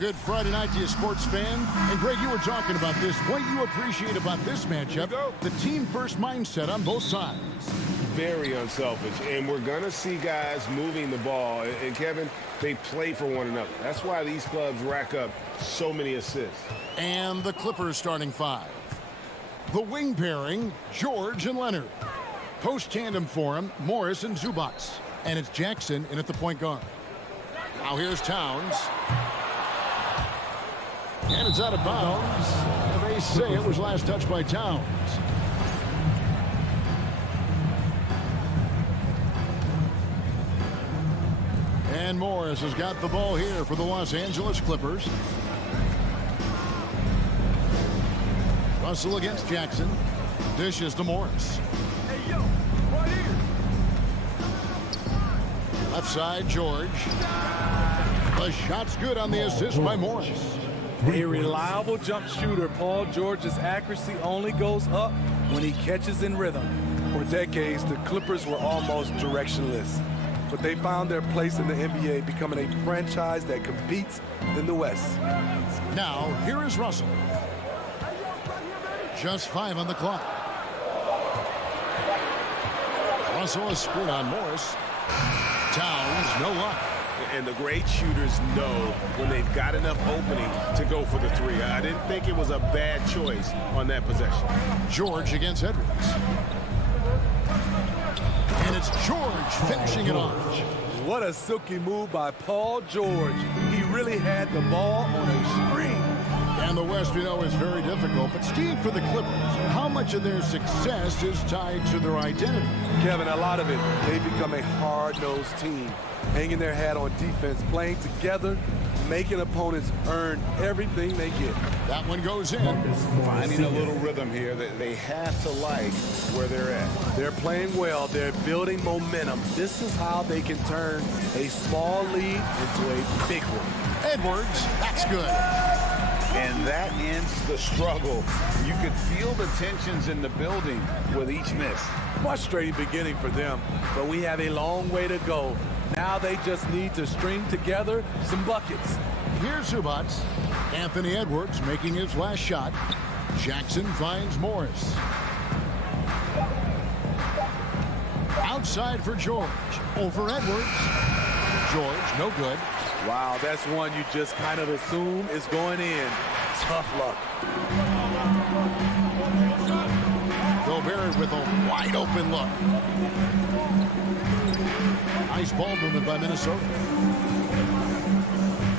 Good Friday night to you, sports fan. And Greg, you were talking about this. What you appreciate about this matchup, the team-first mindset on both sides. Very unselfish, and we're going to see guys moving the ball. And Kevin, they play for one another. That's why these clubs rack up so many assists. And the Clippers starting five. The wing pairing, George and Leonard. Post tandem for him, Morris and Zubac. And it's Jackson in at the point guard. Now here's Towns. And it's out of bounds. They say it was last touched by Towns. And Morris has got the ball here for the Los Angeles Clippers. Russell against Jackson. Dishes to Morris. Hey, yo, right here. Left side, George. The shot's good on the assist by Morris. A reliable jump shooter, Paul George's accuracy only goes up when he catches in rhythm. For decades, the Clippers were almost directionless. but they found their place in the NBA, becoming a franchise that competes in the West. Now, here is Russell. Just 5 on the clock. Russell a screen on Morris. Towns, no luck. And the great shooters know when they've got enough opening to go for the three. I didn't think it was a bad choice on that possession. George against Edwards. And it's George finishing it off. What a silky move by Paul George. He really had the ball on a string. And the West, we know, is very difficult. But, Steve, for the Clippers, how much of their success is tied to their identity? Kevin, a lot of it. They've become a hard-nosed team, hanging their hat on defense, playing together, making opponents earn everything they get. That one goes in. Finding a little rhythm here that they have to like where they're at. They're playing well. They're building momentum. This is how they can turn a small lead into a big one. Edwards, that's good. And that ends the struggle. You could feel the tensions in the building with each miss. Frustrating beginning for them, but we have a long way to go. Now they just need to string together some buckets. Here's Zubats. Anthony Edwards making his last shot. Jackson finds Morris. Outside for George. Over Edwards. George, no good. Wow, that's one you just kind of assume is going in. Tough luck. Gobert with a wide open look. Nice ball movement by Minnesota.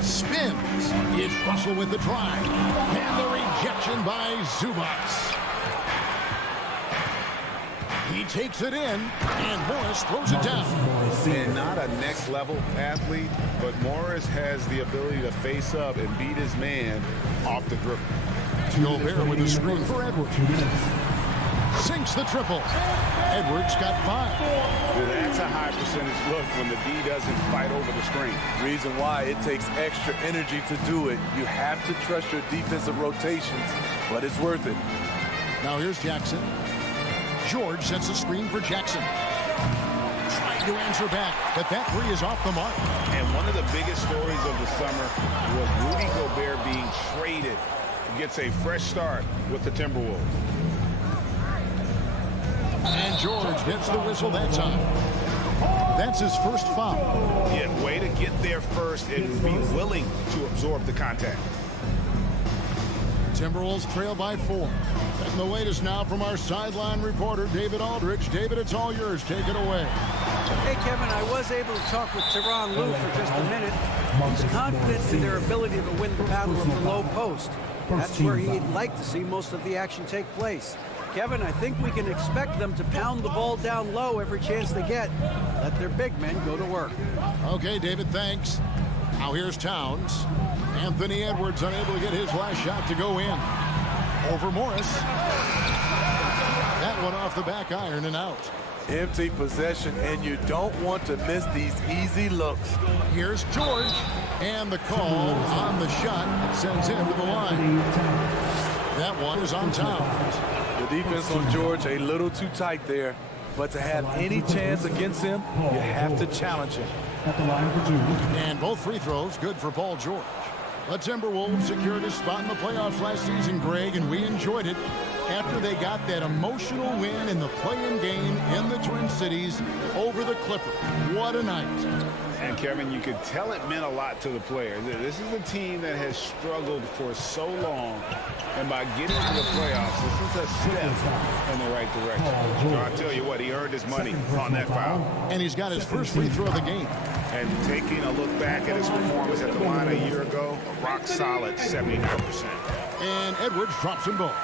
Spins. It's Russell with the drive. And the rejection by Zubats. He takes it in, and Morris throws it down. And not a next-level athlete, but Morris has the ability to face up and beat his man off the dribble. Gobert with a screen for Edwards. Sinks the triple. Edwards got 5. That's a high percentage look when the D doesn't fight over the screen. Reason why it takes extra energy to do it. You have to trust your defensive rotations, but it's worth it. Now here's Jackson. George sets a screen for Jackson. Trying to answer back, but that three is off the mark. And one of the biggest stories of the summer was Rudy Gobert being traded. Gets a fresh start with the Timberwolves. And George gets the whistle that time. That's his first foul. Yeah, way to get there first and be willing to absorb the contact. Timberwolves trail by 4. And the latest now from our sideline reporter, David Aldridge. David, it's all yours. Take it away. Hey, Kevin, I was able to talk with SuperLu for just a minute. He's confident in their ability to win the battle of the low post. That's where he'd like to see most of the action take place. Kevin, I think we can expect them to pound the ball down low every chance they get. Let their big men go to work. Okay, David, thanks. Now here's Towns. Anthony Edwards unable to get his last shot to go in. Over Morris. That one off the back iron and out. Empty possession, and you don't want to miss these easy looks. Here's George. And the call on the shot sends him to the line. That one is on Towns. The defense on George a little too tight there, but to have any chance against him, you have to challenge him. At the line for 2. And both free throws good for Paul George. The Timberwolves secured a spot in the playoffs last season, Greg, and we enjoyed it after they got that emotional win in the play-in game in the Twin Cities over the Clippers. What a night. And, Kevin, you could tell it meant a lot to the players. This is a team that has struggled for so long, and by getting to the playoffs, this is a step in the right direction. So I'll tell you what, he earned his money on that foul. And he's got his first free throw of the game. And taking a look back at his performance at the line a year ago, a rock solid 79%. And Edwards drops them both.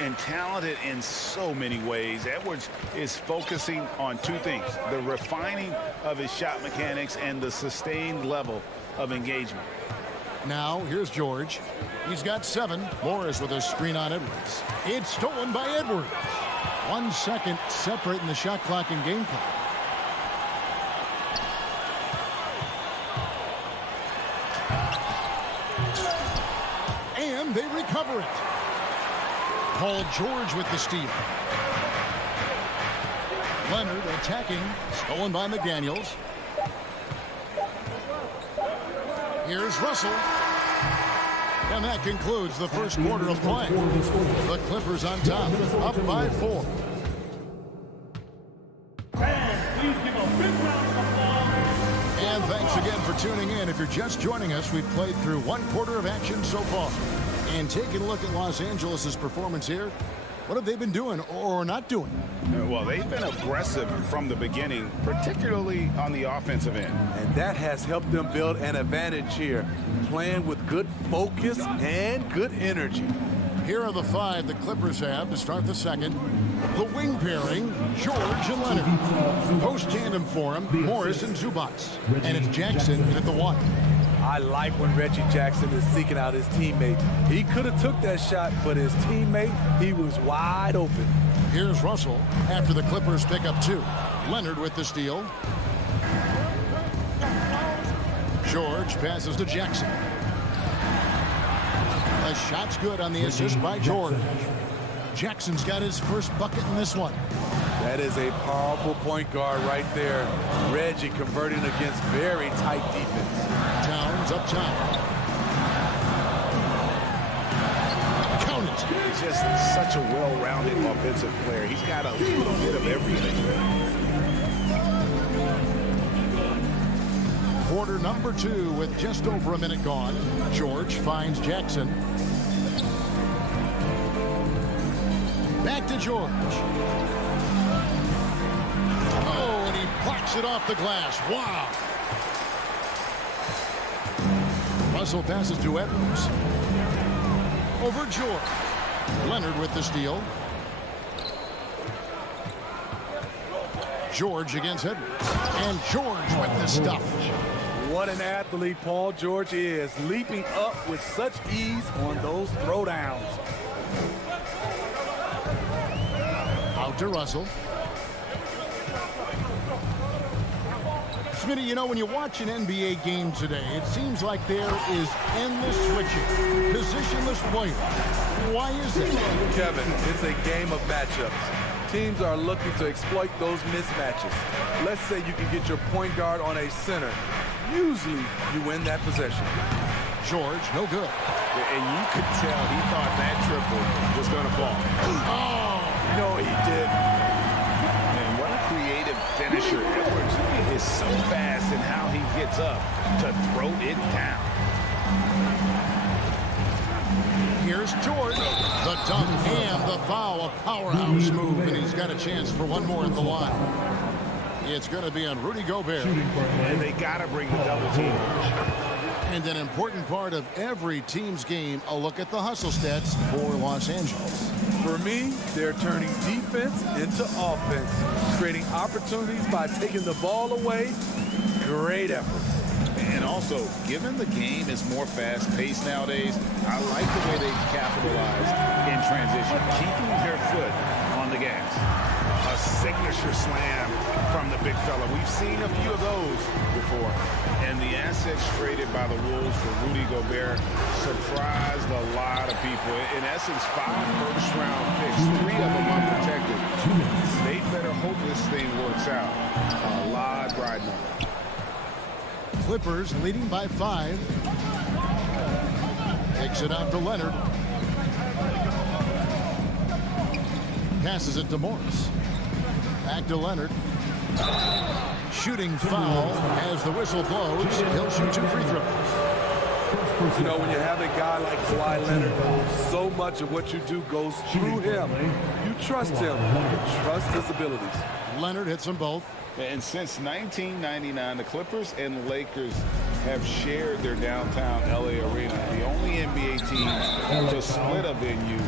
And talented in so many ways. Edwards is focusing on 2 things: the refining of his shot mechanics and the sustained level of engagement. Now here's George. He's got 7. Morris with a screen on Edwards. It's stolen by Edwards. 1 second separating the shot clock and game clock. And they recover it. Paul George with the steal. Leonard attacking. Stolen by McDaniels. Here's Russell. And that concludes the first quarter of play. The Clippers on top, up by 4. And thanks again for tuning in. If you're just joining us, we've played through one quarter of action so far. And taking a look at Los Angeles' performance here, what have they been doing or not doing? Well, they've been aggressive from the beginning, particularly on the offensive end. And that has helped them build an advantage here, playing with good focus and good energy. Here are the 5 the Clippers have to start the second. The wing pairing, George and Leonard. Post tandem for him, Morris and Zubac. And it's Jackson at the 1. I like when Reggie Jackson is seeking out his teammate. He could have took that shot, but his teammate, he was wide open. Here's Russell after the Clippers pick up 2. Leonard with the steal. George passes to Jackson. The shot's good on the assist by George. Jackson's got his first bucket in this one. That is a powerful point guard right there. Reggie converting against very tight defense. Towns up top. Count it. He's just such a well-rounded offensive player. He's got a little bit of everything. Quarter number 2 with just over a minute gone. George finds Jackson. Back to George. Oh, and he blocks it off the glass. Wow. Russell passes to Edwards. Over George. Leonard with the steal. George against Edwards. And George with the stuff. What an athlete Paul George is, leaping up with such ease on those throwdowns. Out to Russell. Smitty, you know, when you watch an NBA game today, it seems like there is endless switching, positionless players. Why is it? Kevin, it's a game of matchups. Teams are looking to exploit those mismatches. Let's say you can get your point guard on a center. Usually, you win that possession. George, no good. And you could tell he thought that triple was going to fall. Oh! No, he didn't. And what a creative finisher. Edwards is so fast in how he gets up to throw it down. Here's George. The dunk and the foul. A powerhouse move, and he's got a chance for one more at the line. It's going to be on Rudy Gobert. And they got to bring the double team. And an important part of every team's game, a look at the hustle stats for Los Angeles. For me, they're turning defense into offense, creating opportunities by taking the ball away. Great effort. And also, given the game is more fast-paced nowadays, I like the way they capitalize in transition, keeping their foot on the gas. A signature slam from the big fella. We've seen a few of those before. And the assets traded by the Wolves for Rudy Gobert surprised a lot of people. In essence, 5 first-round picks, 3 of them unprotected. They better hope this thing works out. A lot riding on it. Clippers leading by 5. Takes it out to Leonard. Passes it to Morris. Back to Leonard. Shooting foul as the whistle blows. He'll shoot 2 free throws. You know, when you have a guy like Kawhi Leonard, so much of what you do goes through him. You trust him. You trust his abilities. Leonard hits them both. And since 1999, the Clippers and the Lakers have shared their downtown LA arena. The only NBA team to split a venue,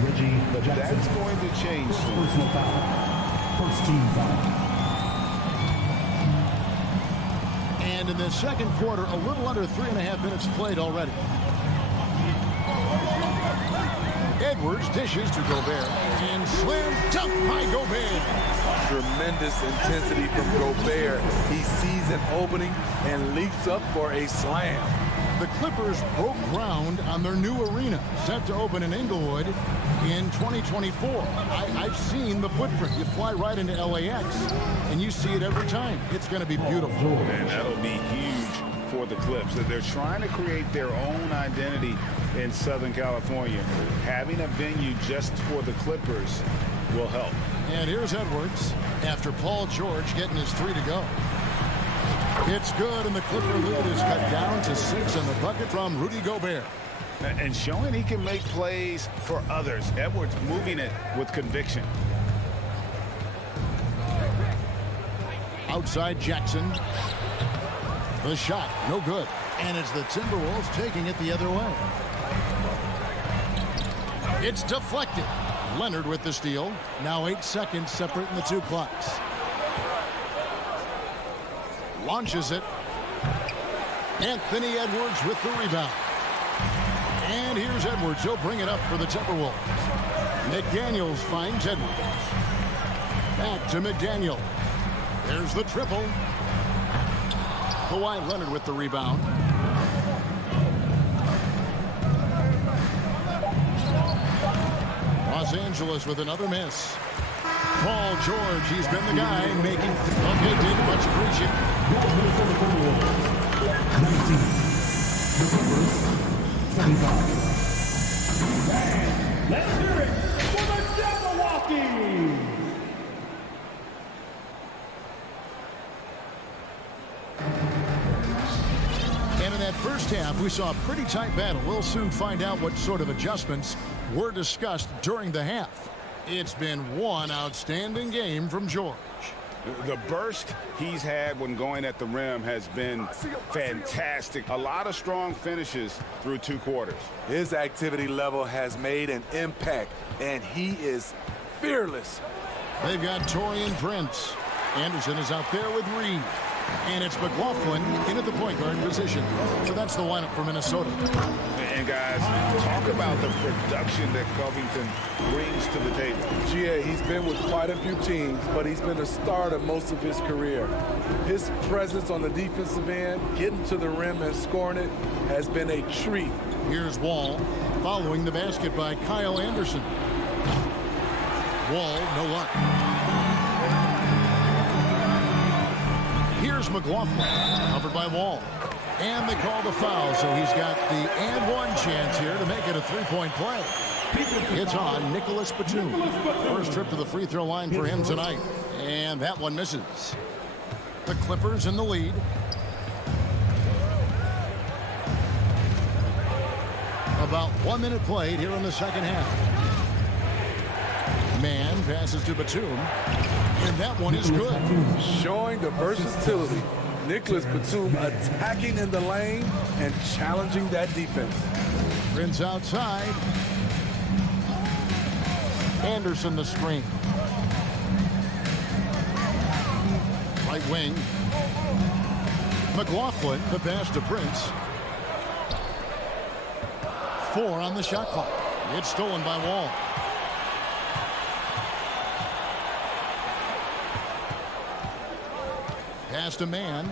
but that's going to change soon. First team foul. And in the second quarter, a little under 3.5 minutes played already. Edwards dishes to Gobert. And slam dunk by Gobert. Tremendous intensity from Gobert. He sees an opening and leaps up for a slam. The Clippers broke ground on their new arena, set to open in Inglewood in 2024. I've seen the footprint. You fly right into LAX, and you see it every time. It's going to be beautiful. And that'll be huge for the Clips. They're trying to create their own identity in Southern California. Having a venue just for the Clippers will help. And here's Edwards after Paul George getting his 3 to go. It's good, and the Clipper lead is cut down to 6 in the bucket from Rudy Gobert. And showing he can make plays for others. Edwards moving it with conviction. Outside Jackson. The shot, no good. And it's the Timberwolves taking it the other way. It's deflected. Leonard with the steal. Now 8 seconds separating the two clocks. Launches it. Anthony Edwards with the rebound. And here's Edwards. He'll bring it up for the Timberwolves. McDaniels finds Edwards. Back to McDaniel. There's the triple. Kawhi Leonard with the rebound. Los Angeles with another miss. Paul George, he's been the guy making... Okay, did much appreciate. 19. November 25. Let's hear it for the Jabberwockies! And in that first half, we saw a pretty tight battle. We'll soon find out what sort of adjustments were discussed during the half. It's been one outstanding game from George. The burst he's had when going at the rim has been fantastic. A lot of strong finishes through 2 quarters. His activity level has made an impact, and he is fearless. They've got Taurean Prince. Anderson is out there with Reed. And it's McLaughlin in at the point guard position. So that's the lineup for Minnesota. And guys, talk about the production that Covington brings to the table. GA, he's been with quite a few teams, but he's been a starter most of his career. His presence on the defensive end, getting to the rim and scoring it, has been a treat. Here's Wall, following the basket by Kyle Anderson. Wall, no luck. Here's McLaughlin, covered by Wall. And they call the foul, so he's got the and one chance here to make it a 3-point play. It's on Nicholas Batum. First trip to the free throw line for him tonight. And that one misses. The Clippers in the lead. About 1 minute played here in the second half. Man passes to Batum. And that one is good. Showing the versatility. Nicholas Batum attacking in the lane and challenging that defense. Prince outside. Anderson the screen. Right wing. McLaughlin, the pass to Prince. 4 on the shot clock. It's stolen by Wall. Pass to Man.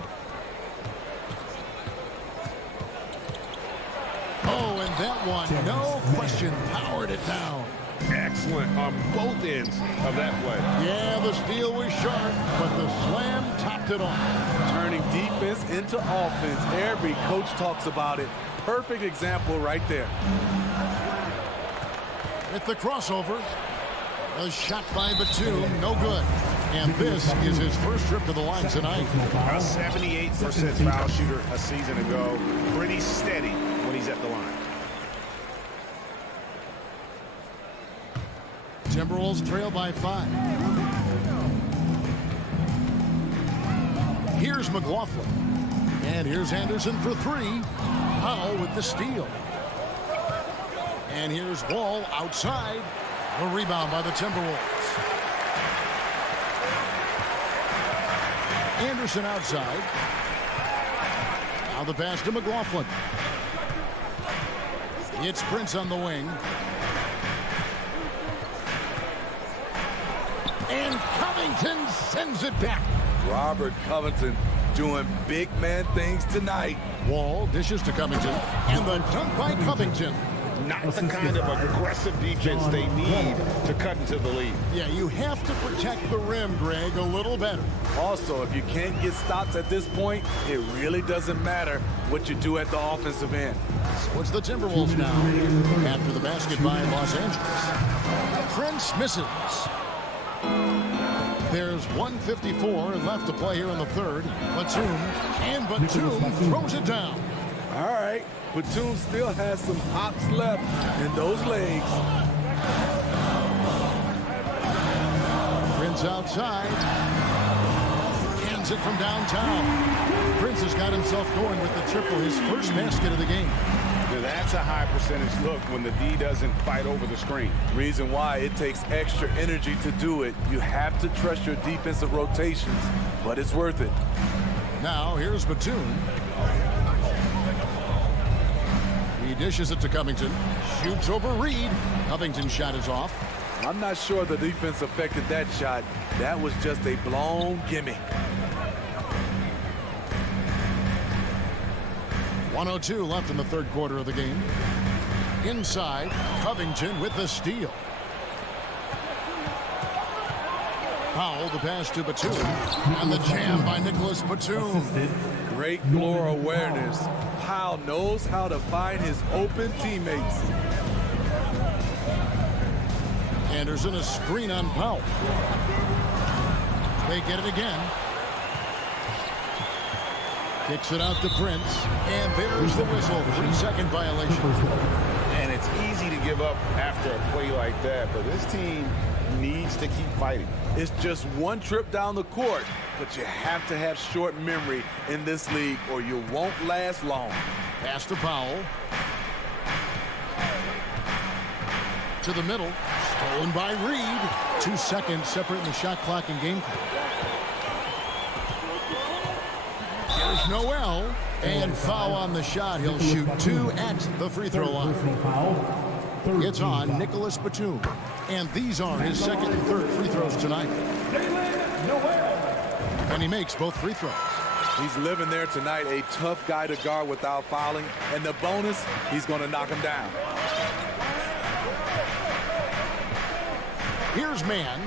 Oh, and that one, no question, powered it down. Excellent on both ends of that play. Yeah, the steal was sharp, but the slam topped it off. Turning defense into offense. Every coach talks about it. Perfect example right there. At the crossover, a shot by Batum, no good. And this is his first trip to the line tonight. A 78% foul shooter a season ago. Pretty steady when he's at the line. Timberwolves trail by 5. Here's McLaughlin. And here's Anderson for 3. Powell with the steal. And here's Wall outside. A rebound by the Timberwolves. Anderson outside. Now the pass to McLaughlin. It's Prince on the wing. And Covington sends it back. Robert Covington doing big man things tonight. Wall dishes to Covington. And the dunk by Covington. not the kind of aggressive defense they need to cut into the lead. Yeah, you have to protect the rim, Greg, a little better. Also, if you can't get stops at this point, it really doesn't matter what you do at the offensive end. So it's the Timberwolves now after the basket by Los Angeles. Prince misses. There's 1:54 left to play here in the third. Batum throws it down. All right, Batum still has some hops left in those legs. Prince outside. Hands it from downtown. Prince has got himself going with the triple, his first basket of the game. Now that's a high percentage look when the D doesn't fight over the screen. Reason why it takes extra energy to do it. You have to trust your defensive rotations, but it's worth it. Now here's Batum. He dishes it to Covington. Shoots over Reed. Covington's shot is off. I'm not sure the defense affected that shot. That was just a blown gimme. 1:02 left in the third quarter of the game. Inside, Covington with the steal. Powell, the pass to Batum. And the jam by Nicholas Batum. Great floor awareness. Powell knows how to find his open teammates. Anderson, a screen on Powell. They get it again. Kicks it out to Prince. And there's the whistle. 3-second violation. And it's easy to give up after a play like that, but this team needs to keep fighting. It's just one trip down the court, but you have to have short memory in this league or you won't last long. Pass to Powell. To the middle. Stolen by Reed. 2 seconds separating the shot clock and game clock. Here's Noel. And foul on the shot. He'll shoot 2 at the free throw line. It's on Nicholas Batum. And these are his second and third free throws tonight. And he makes both free throws. He's living there tonight, a tough guy to guard without fouling. And the bonus, he's going to knock him down. Here's Mann.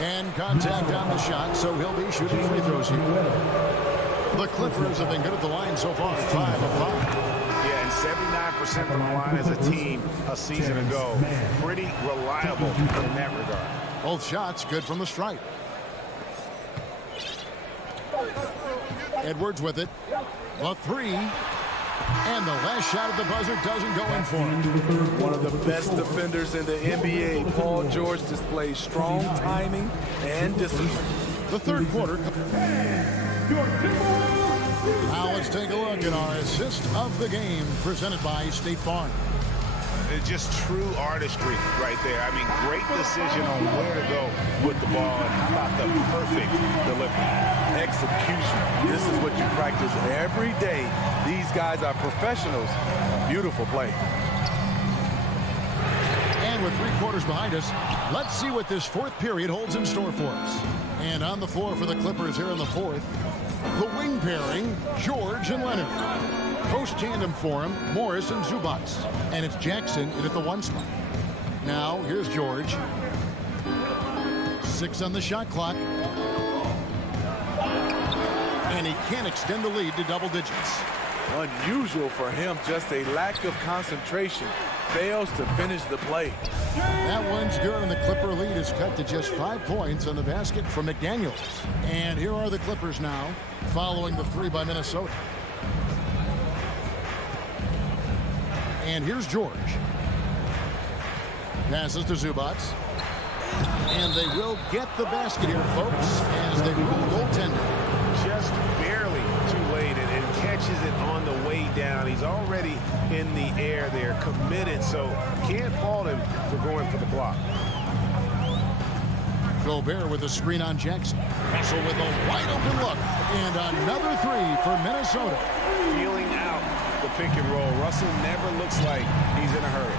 And contact on the shot, so he'll be shooting free throws here. The Clippers have been good at the line so far, 5 of 5. Yeah, and 79% from the line as a team a season ago. Pretty reliable in that regard. Both shots good from the stripe. Edwards with it. The three. And the last shot at the buzzer doesn't go in for him. One of the best defenders in the NBA, Paul George, displays strong timing and discipline. The third quarter. Now let's take a look at our assist of the game presented by State Farm. It's just true artistry right there. I mean, great decision on where to go with the ball, and how about the perfect delivery. Execution. This is what you practice every day. These guys are professionals. Beautiful play. And with 3 quarters behind us, let's see what this fourth period holds in store for us. And on the floor for the Clippers here in the fourth, the wing pairing, George and Leonard. Post tandem for him, Morris and Zubac. And it's Jackson in at the 1 spot. Now, here's George. 6 on the shot clock. And he can't extend the lead to double digits. Unusual for him, just a lack of concentration. Fails to finish the play. That one's good, and the Clipper lead is cut to just 5 points on the basket from McDaniels. And here are the Clippers now, following the 3 by Minnesota. And here's George. Passes to Zubac. And they will get the basket here, folks, as they rule goaltender. Just barely too late, and catches it on the way down. He's already in the air there, committed, so can't fault him for going for the block. Gobert with a screen on Jackson. Russell with a wide open look. And another 3 for Minnesota. Feeling out the pick and roll. Russell never looks like he's in a hurry.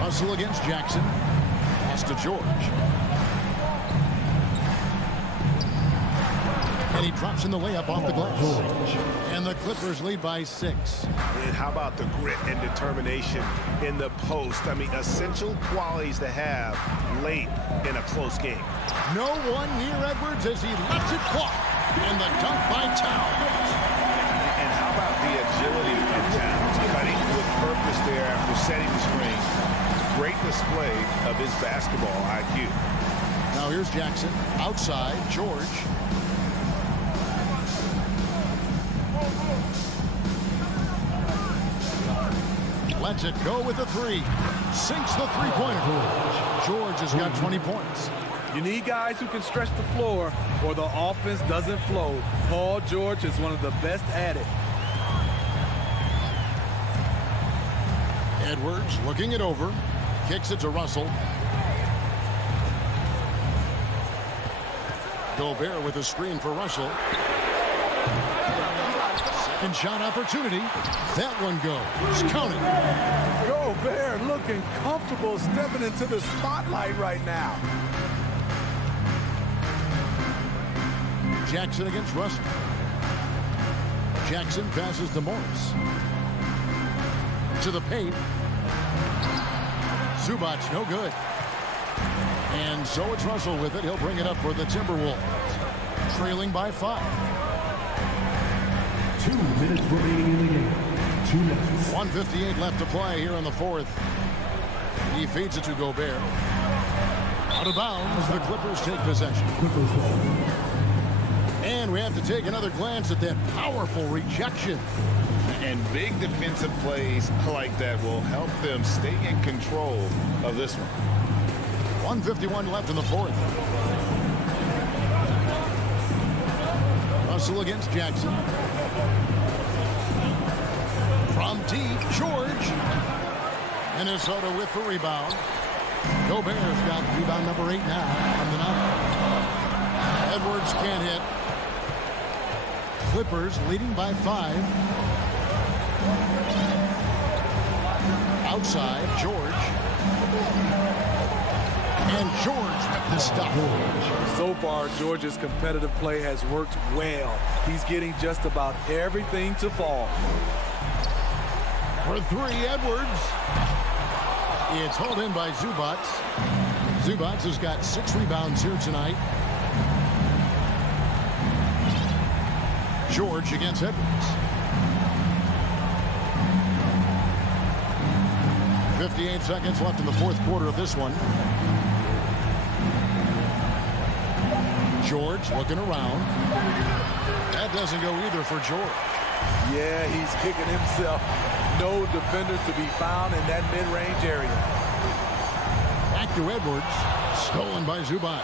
Russell against Jackson. Pass to George. And he drops in the layup off the glass. And the Clippers lead by 6. And how about the grit and determination in the post? I mean, essential qualities to have late in a close game. No one near Edwards as he lets it fly. And the dunk by Towns. And how about the agility at Towns? Cutting with purpose there after setting the screen. Great display of his basketball IQ. Now here's Jackson. Outside, George. Lets it go with the 3. Sinks the three-pointer. George has got 20 points. You need guys who can stretch the floor or the offense doesn't flow. Paul George is one of the best at it. Edwards looking it over. Kicks it to Russell. Gobert with a screen for Russell. Second shot opportunity. That one goes. Counted. Gobert looking comfortable stepping into the spotlight right now. Jackson against Russell. Jackson passes to Morris. To the paint. Zubac's no good. And so it's Russell with it. He'll bring it up for the Timberwolves. Trailing by 5. 2 minutes remaining in the game. 2 minutes. 1:58 left to play here in the 4th. He feeds it to Gobert. Out of bounds, the Clippers take possession. And we have to take another glance at that powerful rejection. And big defensive plays like that will help them stay in control of this one. 1:51 left in the 4th. Russell against Jackson. From deep, George. Minnesota with the rebound. Gobert's got rebound number 8 now from the night. Edwards can't hit. Clippers leading by 5. Outside, George. And George with the stop. So far, George's competitive play has worked well. He's getting just about everything to fall. For 3, Edwards. It's hauled in by Zubac. Zubac has got 6 rebounds here tonight. George against Edwards. 58 seconds left in the 4th quarter of this one. George looking around. That doesn't go either for George. Yeah, he's kicking himself. No defenders to be found in that mid-range area. Back to Edwards. Stolen by Zubac.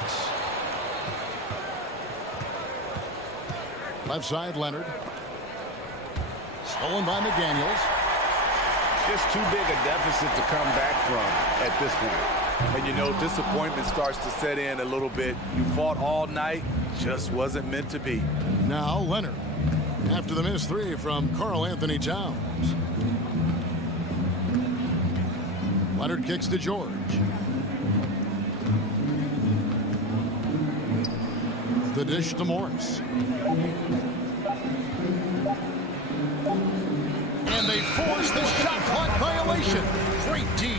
Left side, Leonard. Stolen by McDaniels. Just too big a deficit to come back from at this point. And you know, disappointment starts to set in a little bit. You fought all night, just wasn't meant to be. Now Leonard, after the missed 3 from Karl Anthony Towns. Leonard kicks to George. The dish to Morris. And they force the shot clock violation. Great D.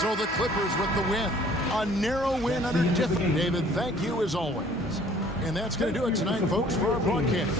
So the Clippers with the win. A narrow win under Tiffany. David, thank you as always. And that's going to do it tonight, folks, for our broadcast.